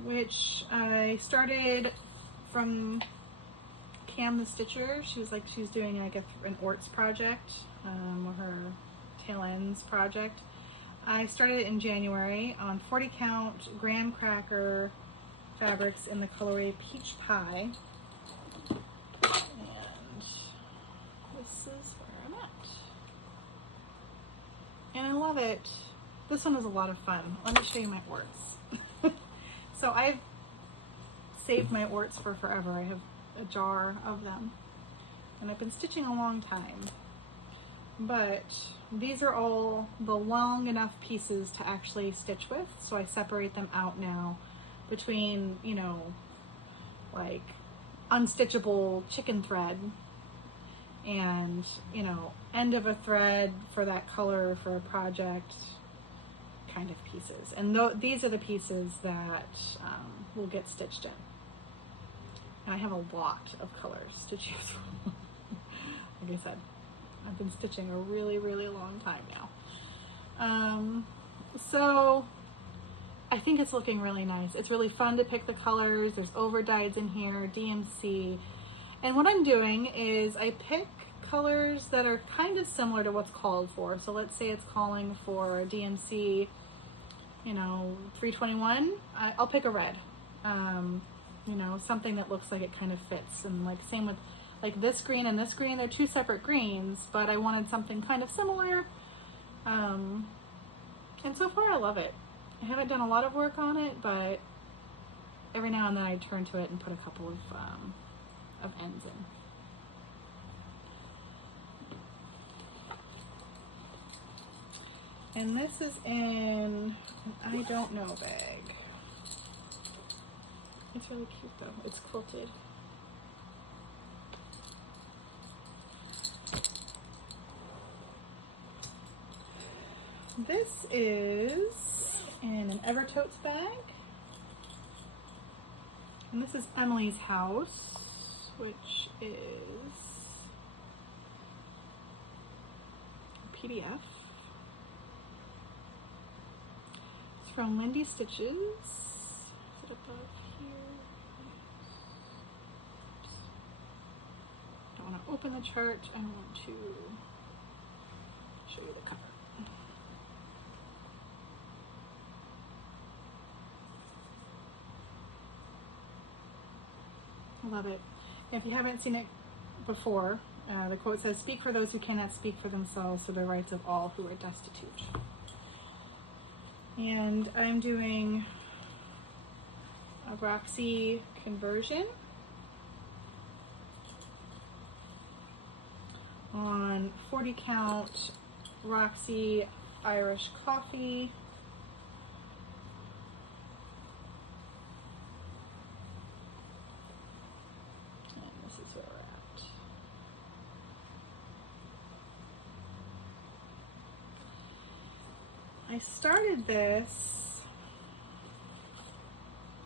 which I started from Cam the Stitcher. She was doing like an Orts project, or her tail ends project. I started it in January on 40 count graham cracker fabrics in the colorway Peach Pie. And this is where I'm at. And I love it. This one is a lot of fun. Let me show you my orts. So I've saved my orts for forever. I have a jar of them. And I've been stitching a long time. But these are all the long enough pieces to actually stitch with. So I separate them out now between, you know, like unstitchable chicken thread and, you know, end of a thread for that color for a project kind of pieces. And these are the pieces that will get stitched in. And I have a lot of colors to choose from. Like I said, I've been stitching a really, really long time now. So I think it's looking really nice. It's really fun to pick the colors. There's overdyes in here, DMC. And what I'm doing is I pick colors that are kind of similar to what's called for. So let's say it's calling for DMC, you know, 321. I'll pick a red. You know, something that looks like it kind of fits. And like same with like this green and this green, they're two separate greens, but I wanted something kind of similar. And so far I love it. I haven't done a lot of work on it, but every now and then I turn to it and put a couple of ends in. And this is in an I don't know bag. It's really cute though. It's quilted. This is in an Evertotes bag. And this is Emily's House, which is a PDF. It's from Lindy Stitches. Is it above here? Oops. Don't want to open the chart. I want to show you the cover. love it. If you haven't seen it before, the quote says, "Speak for those who cannot speak for themselves, for the rights of all who are destitute." And I'm doing a Roxy conversion on 40 count Roxy Irish coffee. And this is where we're at. I started this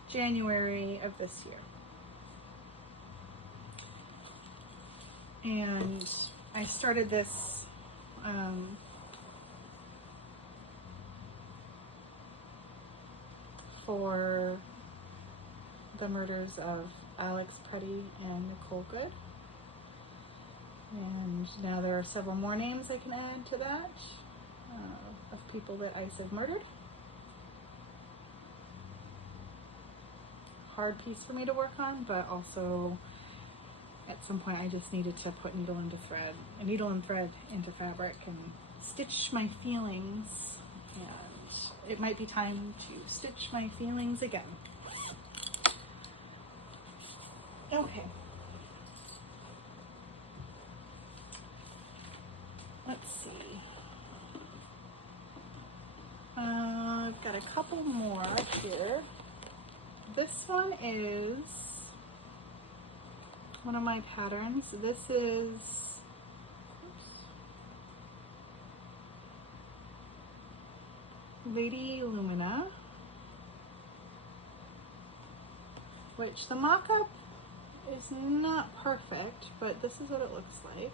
January of this year. And I started this for the murders of Alex Preddy and Nicole Good. And now there are several more names I can add to that of people that ICE have murdered. Hard piece for me to work on, but also at some point I just needed to put needle and thread into fabric and stitch my feelings. And it might be time to stitch my feelings again. Okay. Let's see. I've got a couple more here. This one is one of my patterns. This is Lady Lumina, which the mock-up is not perfect, but this is what it looks like.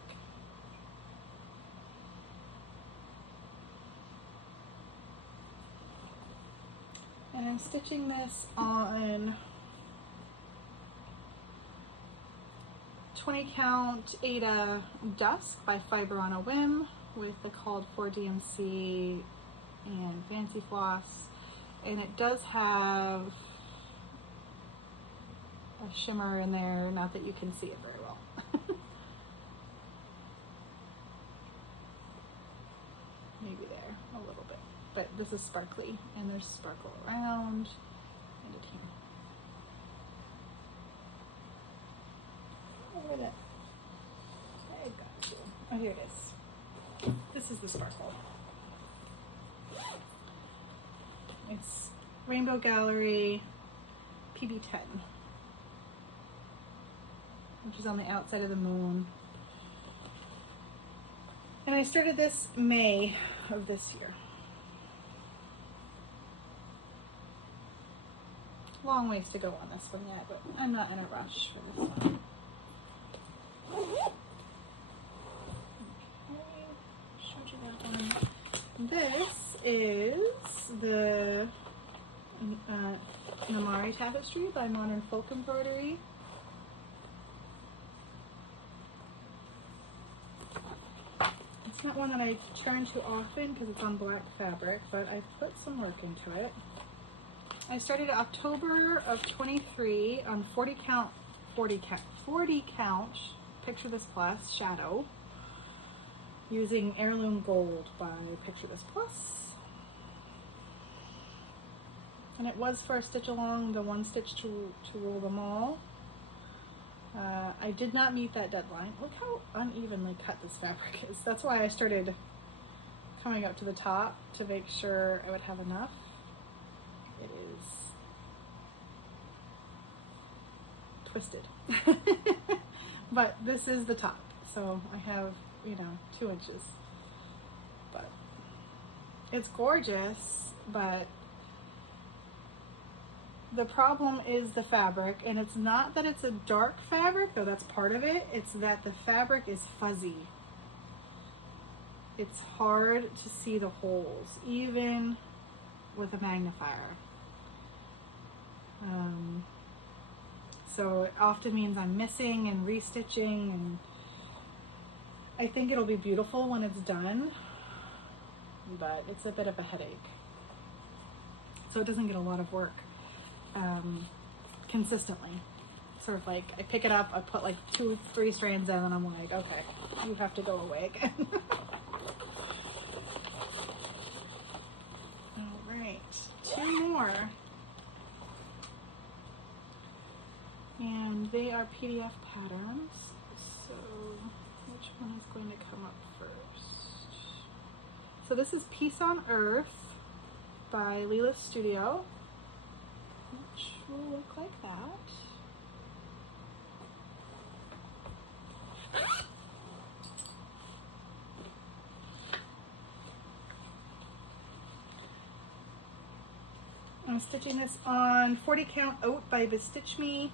And I'm stitching this on 20 count Ada Dusk by Fiber on a Whim with the called for DMC and Fancy Floss. And it does have a shimmer in there, not that you can see it very well. Maybe there, a little bit. But this is sparkly, and there's sparkle around and it here. Where did it? I got you. Oh, here it is. This is the sparkle. It's Rainbow Gallery PB10, which is on the outside of the moon. And I started this May of this year. Long ways to go on this one yet, but I'm not in a rush for this one. Okay, showed you that one. This is the Namari Tapestry by Modern Folk Embroidery. It's not one that I turn to often because it's on black fabric, but I've put some work into it. I started October of 23 on 40 count, Picture This Plus Shadow, using Heirloom Gold by Picture This Plus. And it was for a stitch along, the one stitch to rule them all. I did not meet that deadline. Look how unevenly cut this fabric is. That's why I started coming up to the top to make sure I would have enough. It is twisted. But this is the top. So I have, 2 inches. But it's gorgeous, but the problem is the fabric, and it's not that it's a dark fabric, though that's part of it. It's that the fabric is fuzzy. It's hard to see the holes, even with a magnifier. So it often means I'm missing and restitching, and I think it'll be beautiful when it's done, but it's a bit of a headache. So it doesn't get a lot of work consistently. sort of like, I pick it up, I put like 2-3 strands in, and I'm like, okay, you have to go away again. All right, 2 more. And they are PDF patterns. So which one is going to come up first? So this is Peace on Earth by Leela Studio, which will look like that. I'm stitching this on 40 Count Oat by Bestitch Me.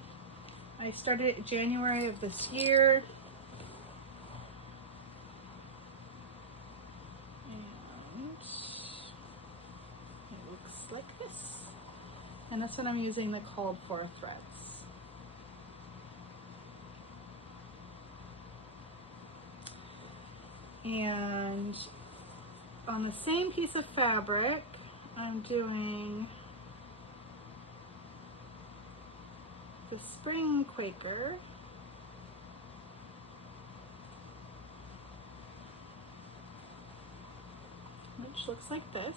I started it in January of this year. And it looks like this. And this one I'm using the called for threads. And on the same piece of fabric, I'm doing the Spring Quaker, which looks like this.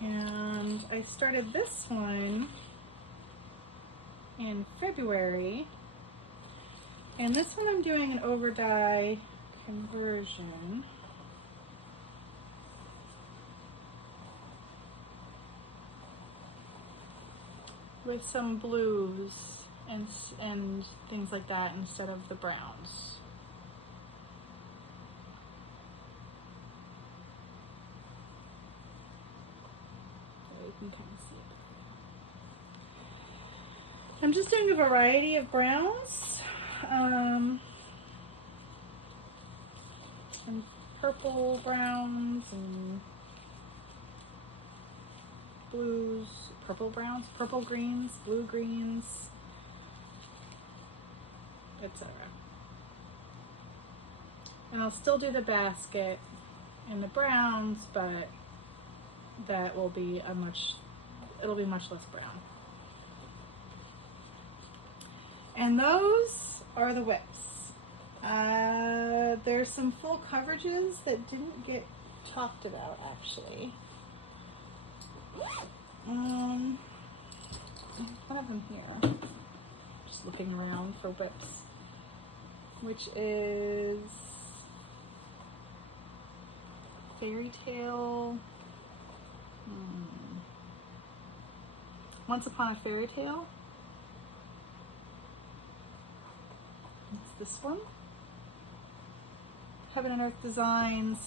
And I started this one in February. And this one I'm doing an over dye conversion. With some blues and things like that instead of the browns. So you can kind of see it. I'm just doing a variety of browns. And purple browns and blues, purple browns, purple greens, blue greens, etc. And I'll still do the basket in the browns, but that will be it'll be much less brown. And those are the whips. There's some full coverages that didn't get talked about actually. One of them here, just looking around for whips, which is Fairy Tale, Once Upon a Fairy Tale. It's this one, Heaven and Earth Designs.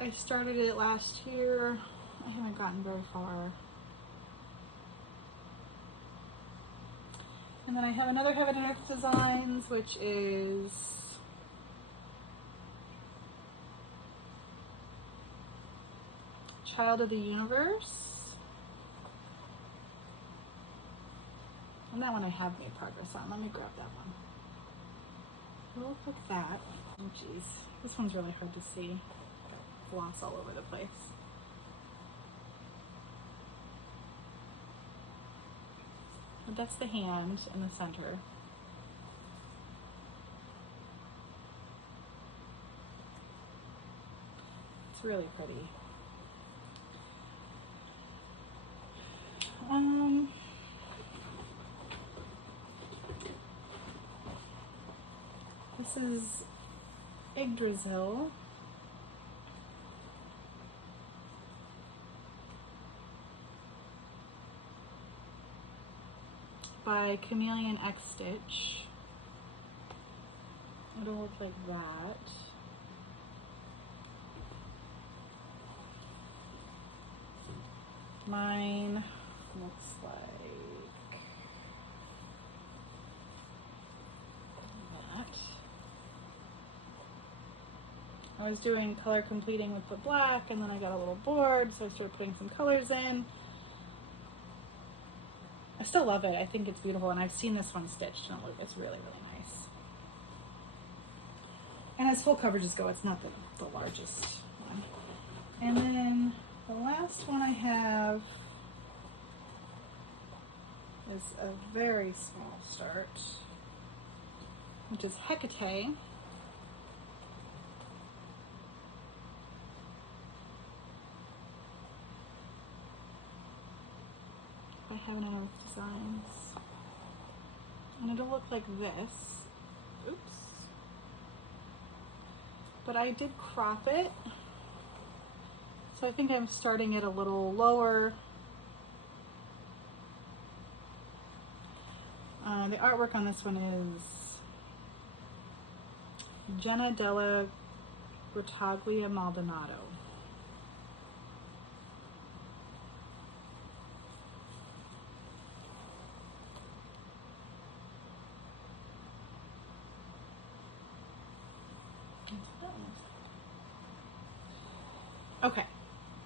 I started it last year. I haven't gotten very far. And then I have another Heaven and Earth Designs, which is Child of the Universe. And that one I have made progress on. Let me grab that one. It'll look like that. Oh geez, this one's really hard to see. Got gloss all over the place. But that's the hand in the center. It's really pretty. This is Yggdrasil. By Chameleon X Stitch. It'll look like that. Mine looks like that. I was doing color completing with the black, and then I got a little bored, so I started putting some colors in. I still love it. I think it's beautiful, and I've seen this one stitched, and it's really, really nice. And as full coverages go, it's not the largest one. And then the last one I have is a very small start, which is Hecate. I have none of designs. And it'll look like this. Oops. But I did crop it. So I think I'm starting it a little lower. The artwork on this one is Jenna Della Grottaglia Maldonado. Okay,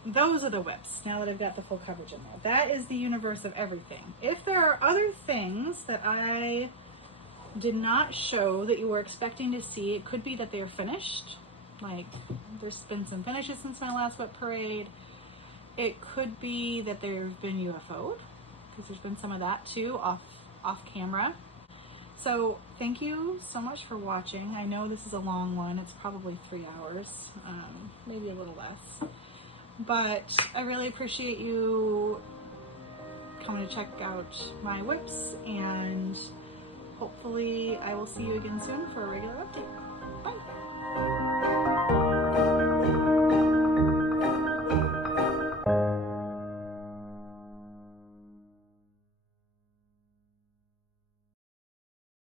those are the whips, now that I've got the full coverage in there. That is the universe of everything. If there are other things that I did not show that you were expecting to see, it could be that they're finished. Like, there's been some finishes since my last whip parade. It could be that there's been UFO'd, because there's been some of that too, off camera. So thank you so much for watching. I know this is a long one. It's probably 3 hours, maybe a little less. But I really appreciate you coming to check out my whips, and hopefully I will see you again soon for a regular update. Bye.